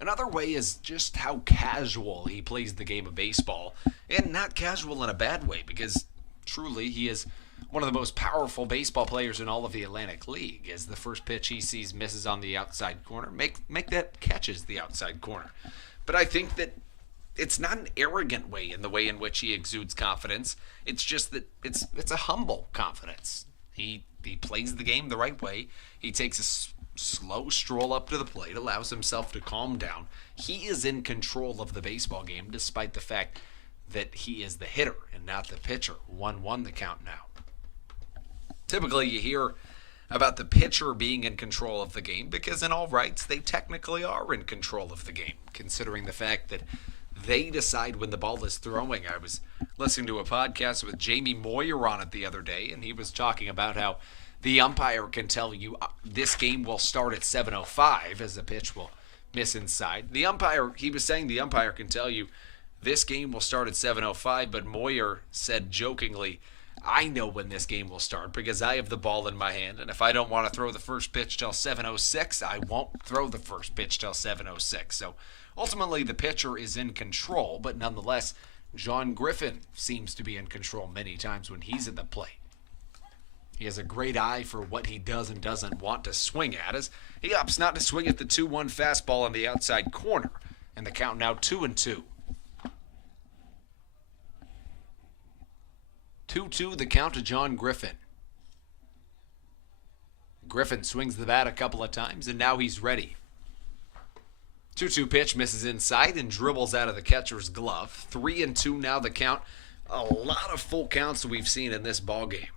Another way is just how casual he plays the game of baseball. And not casual in a bad way, because truly he is one of the most powerful baseball players in all of the Atlantic League, as the first pitch he sees misses on the outside corner. Make that catches the outside corner. But I think that it's not an arrogant way in the way in which he exudes confidence. It's just that it's a humble confidence. He plays the game the right way. He takes a slow stroll up to the plate, allows himself to calm down. He is in control of the baseball game, despite the fact that he is the hitter and not the pitcher. 1-1 the count now. Typically, you hear about the pitcher being in control of the game because in all rights, they technically are in control of the game, considering the fact that they decide when the ball is throwing. I was listening to a podcast with Jamie Moyer on it the other day, and he was talking about how the umpire can tell you this game will start at 7:05 as the pitch will miss inside. He was saying the umpire can tell you this game will start at 7:05, but Moyer said jokingly, I know when this game will start because I have the ball in my hand, and if I don't want to throw the first pitch till 7:06, I won't throw the first pitch till 7:06. So ultimately, the pitcher is in control, but nonetheless, John Griffin seems to be in control many times when he's at the plate. He has a great eye for what he does and doesn't want to swing at, as he opts not to swing at the 2-1 fastball on the outside corner, and the count now 2-2. 2-2 the count to John Griffin. Griffin swings the bat a couple of times, and now he's ready. 2-2 pitch misses inside and dribbles out of the catcher's glove. 3-2 now the count. A lot of full counts we've seen in this ballgame.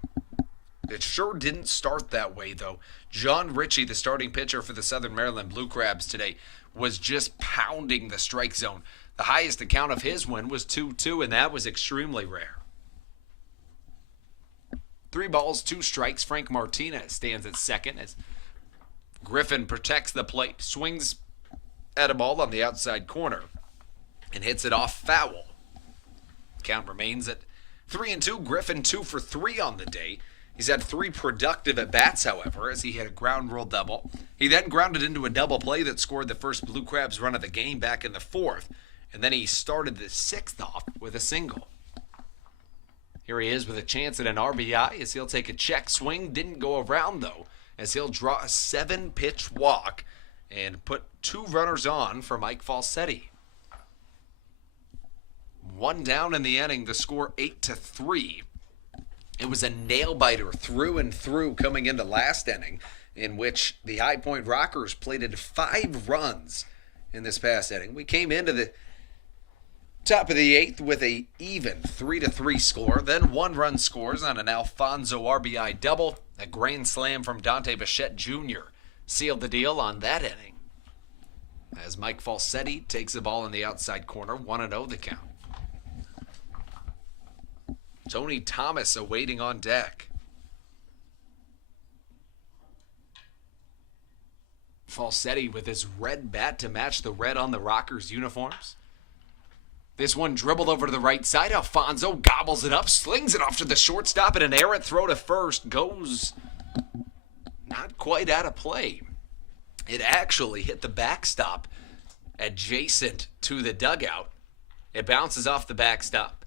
It sure didn't start that way, though. John Ritchie, the starting pitcher for the Southern Maryland Blue Crabs today, was just pounding the strike zone. The highest account of his win was 2-2, and that was extremely rare. 3 balls, 2 strikes. Frank Martinez stands at second as Griffin protects the plate, swings at a ball on the outside corner, and hits it off foul. Count remains at 3-2. Griffin 2 for 3 on the day. He's had 3 productive at-bats, however, as he hit a ground rule double. He then grounded into a double play that scored the first Blue Crabs run of the game back in the 4th, and then he started the 6th off with a single. Here he is with a chance at an RBI as he'll take a check swing. Didn't go around, though, as he'll draw a 7-pitch walk and put 2 runners on for Mike Falsetti. 1 down in the inning, the score 8-3. It was a nail-biter through and through coming into last inning, in which the High Point Rockers plated 5 runs in this past inning. We came into the top of the 8th with a even 3-3 score. Then 1 run scores on an Alfonso RBI double. A grand slam from Dante Bichette Jr. sealed the deal on that inning, as Mike Falsetti takes the ball in the outside corner. 1-0 the count. Tony Thomas awaiting on deck. Falsetti with his red bat to match the red on the Rockers' uniforms. This one dribbled over to the right side. Alfonso gobbles it up, slings it off to the shortstop, and an errant throw to first goes not quite out of play. It actually hit the backstop adjacent to the dugout. It bounces off the backstop.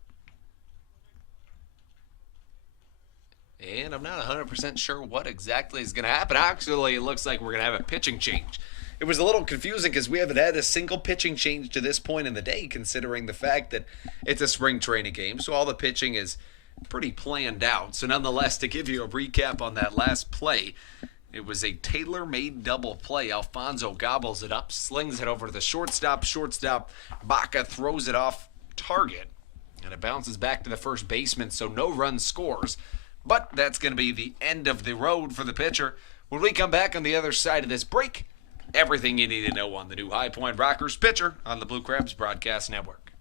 And I'm not 100% sure what exactly is going to happen. Actually, it looks like we're going to have a pitching change. It was a little confusing because we haven't had a single pitching change to this point in the day, considering the fact that it's a spring training game, so all the pitching is pretty planned out. So nonetheless, to give you a recap on that last play, it was a tailor-made double play. Alfonso gobbles it up, slings it over to the shortstop. Baca throws it off target, and it bounces back to the first baseman, so no run scores. But that's going to be the end of the road for the pitcher. When we come back on the other side of this break, everything you need to know on the new High Point Rockers pitcher on the Blue Crabs Broadcast Network.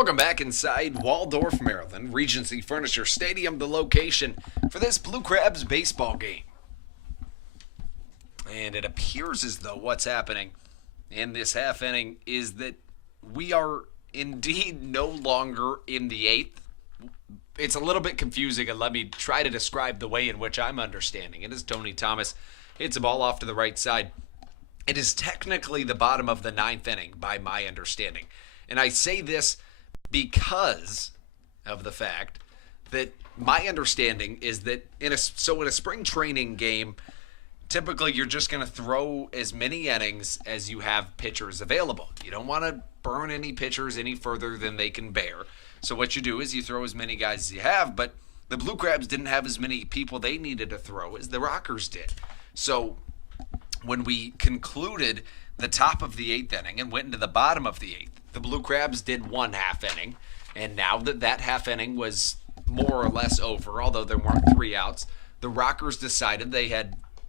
Welcome back inside Waldorf, Maryland, Regency Furniture Stadium, the location for this Blue Crabs baseball game. And it appears as though what's happening in this half inning is that we are indeed no longer in the eighth. It's a little bit confusing, and let me try to describe the way in which I'm understanding it. As Tony Thomas hits a ball off to the right side, it is technically the bottom of the ninth inning by my understanding. And I say this because of the fact that my understanding is that in a spring training game, typically you're just going to throw as many innings as you have pitchers available. You don't want to burn any pitchers any further than they can bear. So what you do is you throw as many guys as you have, but the Blue Crabs didn't have as many people they needed to throw as the Rockers did. So when we concluded the top of the eighth inning and went into the bottom of the eighth, the Blue Crabs did one half inning, and now that half inning was more or less over, although there weren't three outs, the Rockers decided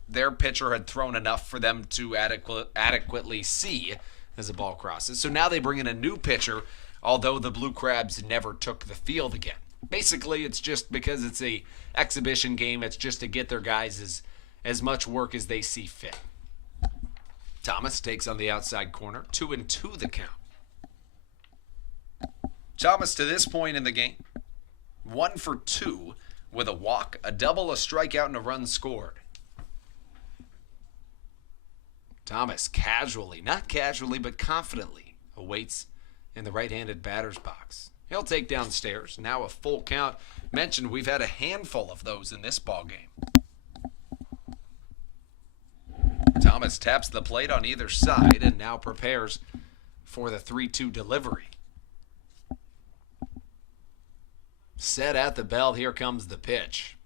their pitcher had thrown enough for them to adequately see as the ball crosses. So now they bring in a new pitcher, although the Blue Crabs never took the field again. Basically, it's just because it's a exhibition game, it's just to get their guys as much work as they see fit. Thomas takes on the outside corner, 2-2 the count. Thomas, to this point in the game, 1 for 2 with a walk, a double, a strikeout, and a run scored. Thomas not casually, but confidently awaits in the right-handed batter's box. He'll take downstairs. Now a full count. Mentioned we've had a handful of those in this ball game. Thomas taps the plate on either side and now prepares for the 3-2 delivery. Set at the belt. Here comes the pitch.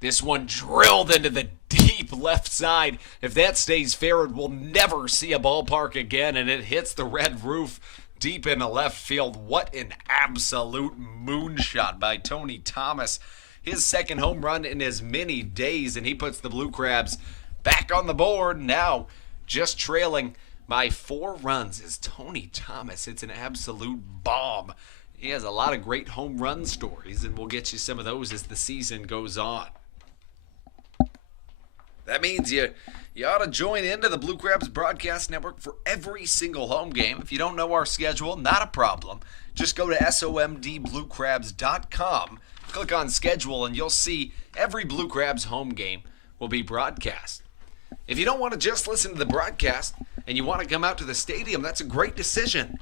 This one drilled into the deep left side. If that stays fair, we'll never see a ballpark again, and it hits the red roof deep into left field. What an absolute moonshot by Tony Thomas. His second home run in as many days, and he puts the Blue Crabs back on the board. Now just trailing by 4 runs is Tony Thomas. It's an absolute bomb. He has a lot of great home run stories, and we'll get you some of those as the season goes on. That means you ought to join into the Blue Crabs Broadcast Network for every single home game. If you don't know our schedule, not a problem. Just go to SoMDBlueCrabs.com, click on schedule, and you'll see every Blue Crabs home game will be broadcast. If you don't want to just listen to the broadcast and you want to come out to the stadium, that's a great decision.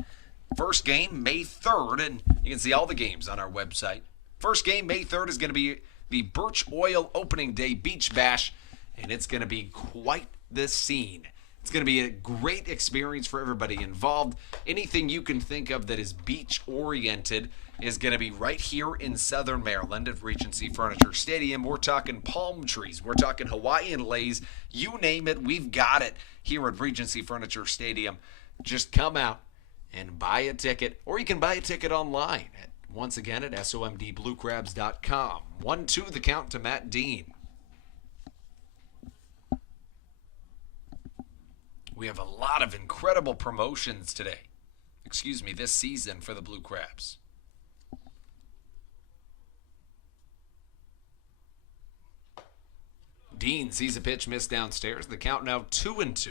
First game, May 3rd, and you can see all the games on our website. First game, May 3rd, is going to be the Birch Oil Opening Day Beach Bash, and it's going to be quite the scene. It's going to be a great experience for everybody involved. Anything you can think of that is beach-oriented is going to be right here in Southern Maryland at Regency Furniture Stadium. We're talking palm trees. We're talking Hawaiian lays. You name it, we've got it here at Regency Furniture Stadium. Just come out and buy a ticket, or you can buy a ticket online, once again at SoMDBlueCrabs.com. 1-2 the count to Matt Dean. We have a lot of incredible promotions this season for the Blue Crabs. Dean sees a pitch missed downstairs. The count now 2-2.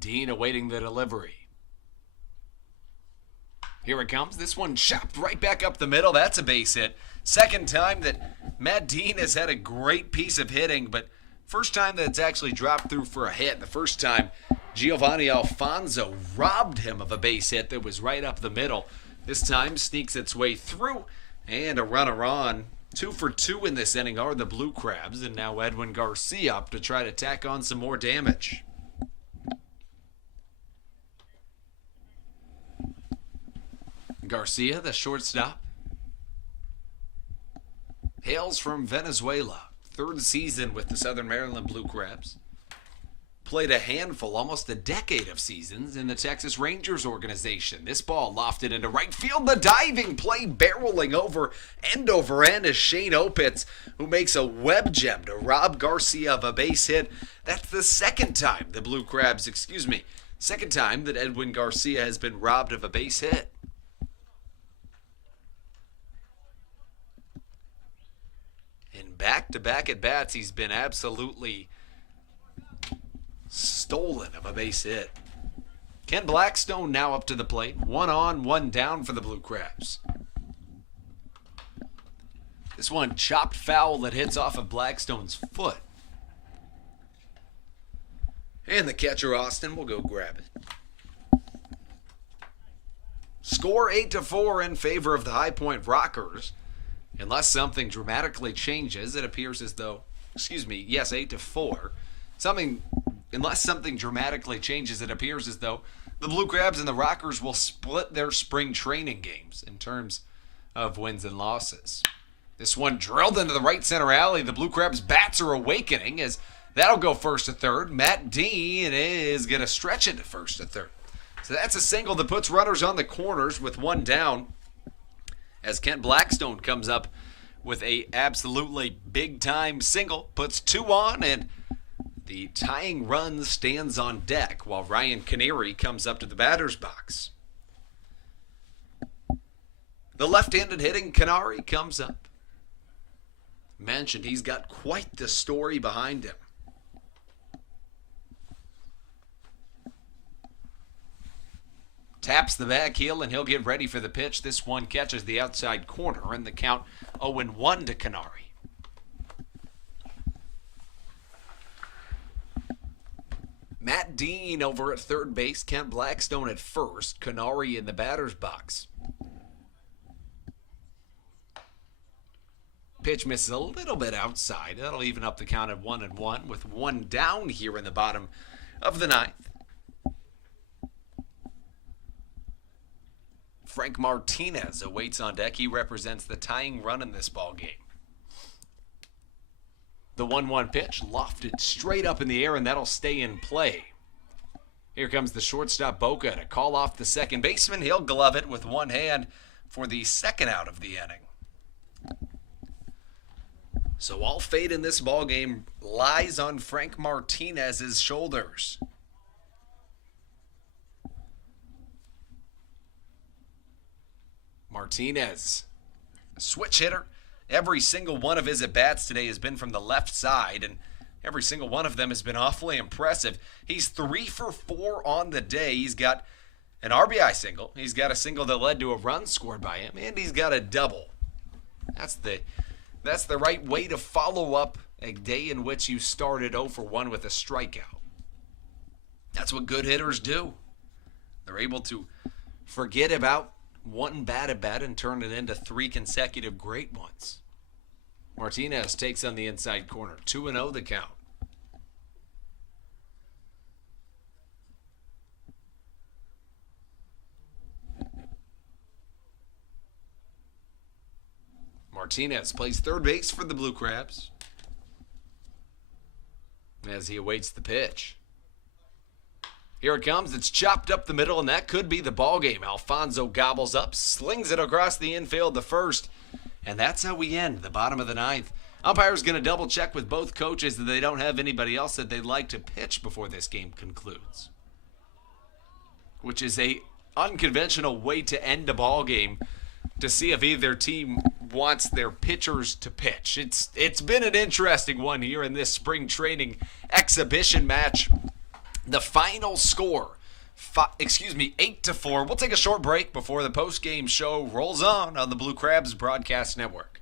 Dean awaiting the delivery. Here it comes. This one chopped right back up the middle. That's a base hit. Second time that Matt Dean has had a great piece of hitting, but first time that it's actually dropped through for a hit. The first time Giovanni Alfonso robbed him of a base hit that was right up the middle. This time sneaks its way through, and a runner on. 2 for 2 in this inning are the Blue Crabs, and now Edwin Garcia up to try to tack on some more damage. Garcia, the shortstop, hails from Venezuela. 3rd season with the Southern Maryland Blue Crabs. played a handful, almost a decade of seasons in the Texas Rangers organization. This ball lofted into right field. The diving play barreling over end is Shane Opitz, who makes a web gem to rob Garcia of a base hit. That's the second time second time that Edwin Garcia has been robbed of a base hit. In back-to-back at-bats, he's been absolutely stolen of a base hit. Ken Blackstone now up to the plate. 1 on, 1 down for the Blue Crabs. This one chopped foul that hits off of Blackstone's foot. And the catcher, Austin, will go grab it. Score 8-4 in favor of the High Point Rockers. Unless something dramatically changes, it appears as though, 8-4. Unless something dramatically changes, it appears as though the Blue Crabs and the Rockers will split their spring training games in terms of wins and losses. This one drilled into the right center alley. The Blue Crabs bats are awakening as that'll go first to third. Matt Dean is going to stretch it to first to third. So that's a single that puts runners on the corners with 1 down as Kent Blackstone comes up with a absolutely big-time single, puts 2 on, and the tying run stands on deck while Ryan Canary comes up to the batter's box. The left-handed hitting Canary comes up. Mentioned he's got quite the story behind him. Taps the back heel, and he'll get ready for the pitch. This one catches the outside corner, and the count 0-1 to Canary. Matt Dean over at third base, Kent Blackstone at first, Canary in the batter's box. Pitch misses a little bit outside. That'll even up the count at 1-1 with 1 down here in the bottom of the 9th. Frank Martinez awaits on deck. He represents the tying run in this ball game. The 1-1 pitch lofted straight up in the air, and that'll stay in play. Here comes the shortstop Boca to call off the second baseman. He'll glove it with one hand for the second out of the inning. So all fate in this ball game lies on Frank Martinez's shoulders. Martinez, switch hitter. Every single one of his at-bats today has been from the left side, and every single one of them has been awfully impressive. He's 3 for 4 on the day. He's got an RBI single. He's got a single that led to a run scored by him, and he's got a double. That's the right way to follow up a day in which you started 0 for 1 with a strikeout. That's what good hitters do. They're able to forget about one bad at bat and turn it into 3 consecutive great ones. Martinez takes on the inside corner. 2-0 the count. Martinez plays third base for the Blue Crabs as he awaits the pitch. Here it comes. It's chopped up the middle, and that could be the ball game. Alfonso gobbles up, slings it across the infield to first, and that's how we end the bottom of the 9th. Umpire's going to double check with both coaches that they don't have anybody else that they'd like to pitch before this game concludes, which is a unconventional way to end a ball game, to see if either team wants their pitchers to pitch. It's been an interesting one here in this spring training exhibition match. The final score, 8-4. We'll take a short break before the post-game show rolls on the Blue Crabs Broadcast Network.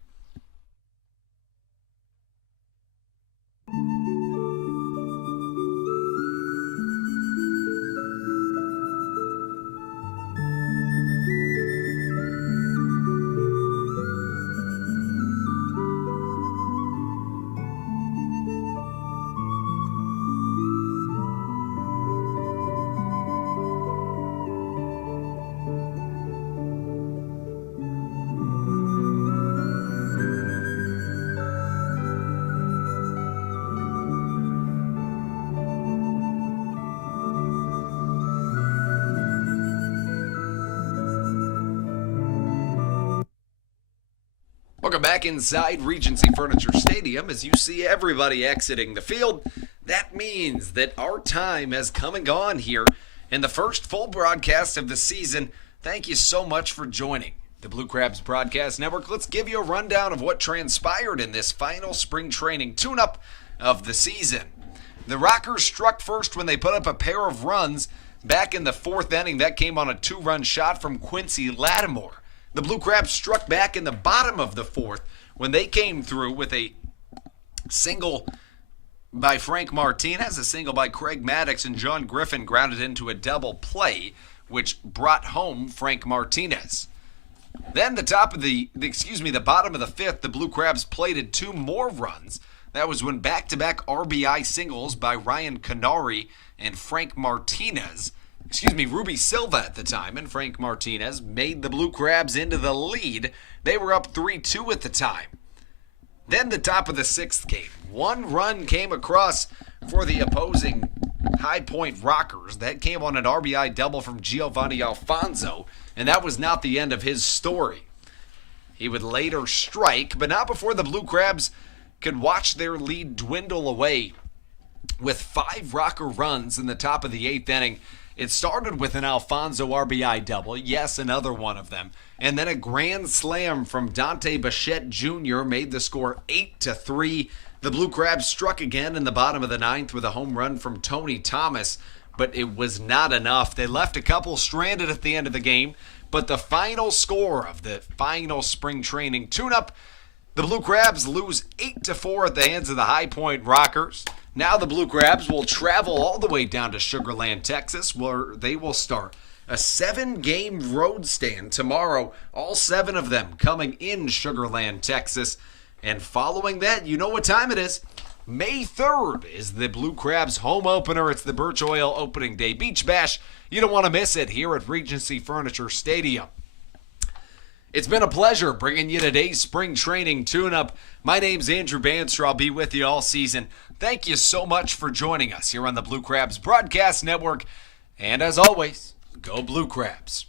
Welcome back inside Regency Furniture Stadium. As you see everybody exiting the field, that means that our time has come and gone here in the first full broadcast of the season. Thank you so much for joining the Blue Crabs Broadcast Network. Let's give you a rundown of what transpired in this final spring training tune-up of the season. The Rockers struck first when they put up a pair of runs back in the fourth inning. That came on a 2-run shot from Quincy Lattimore. The Blue Crabs struck back in the bottom of the fourth when they came through with a single by Frank Martinez, a single by Craig Maddox, and John Griffin grounded into a double play, which brought home Frank Martinez. Then the bottom of the fifth, the Blue Crabs plated 2 more runs. That was when back-to-back RBI singles by Ryan Canary and Frank Martinez, Ruby Silva at the time, and Frank Martinez made the Blue Crabs into the lead. They were up 3-2 at the time. Then the top of the sixth came. 1 run came across for the opposing High Point Rockers. That came on an RBI double from Giovanni Alfonso, and that was not the end of his story. He would later strike, but not before the Blue Crabs could watch their lead dwindle away with 5 Rocker runs in the top of the 8th inning. It started with an Alfonso RBI double, yes, another one of them, and then a grand slam from Dante Bichette Jr. made the score 8-3. The Blue Crabs struck again in the bottom of the 9th with a home run from Tony Thomas, but it was not enough. They left a couple stranded at the end of the game, but the final score of the final spring training tune-up, the Blue Crabs lose 8-4 at the hands of the High Point Rockers. Now the Blue Crabs will travel all the way down to Sugar Land, Texas, where they will start a 7-game road stand tomorrow, all 7 of them coming in Sugar Land, Texas. And following that, you know what time it is. May 3rd is the Blue Crabs home opener. It's the Birch Oil Opening Day Beach Bash. You don't want to miss it here at Regency Furniture Stadium. It's been a pleasure bringing you today's spring training tune-up. My name's Andrew Banster. I'll be with you all season. Thank you so much for joining us here on the Blue Crabs Broadcast Network. And as always, go Blue Crabs.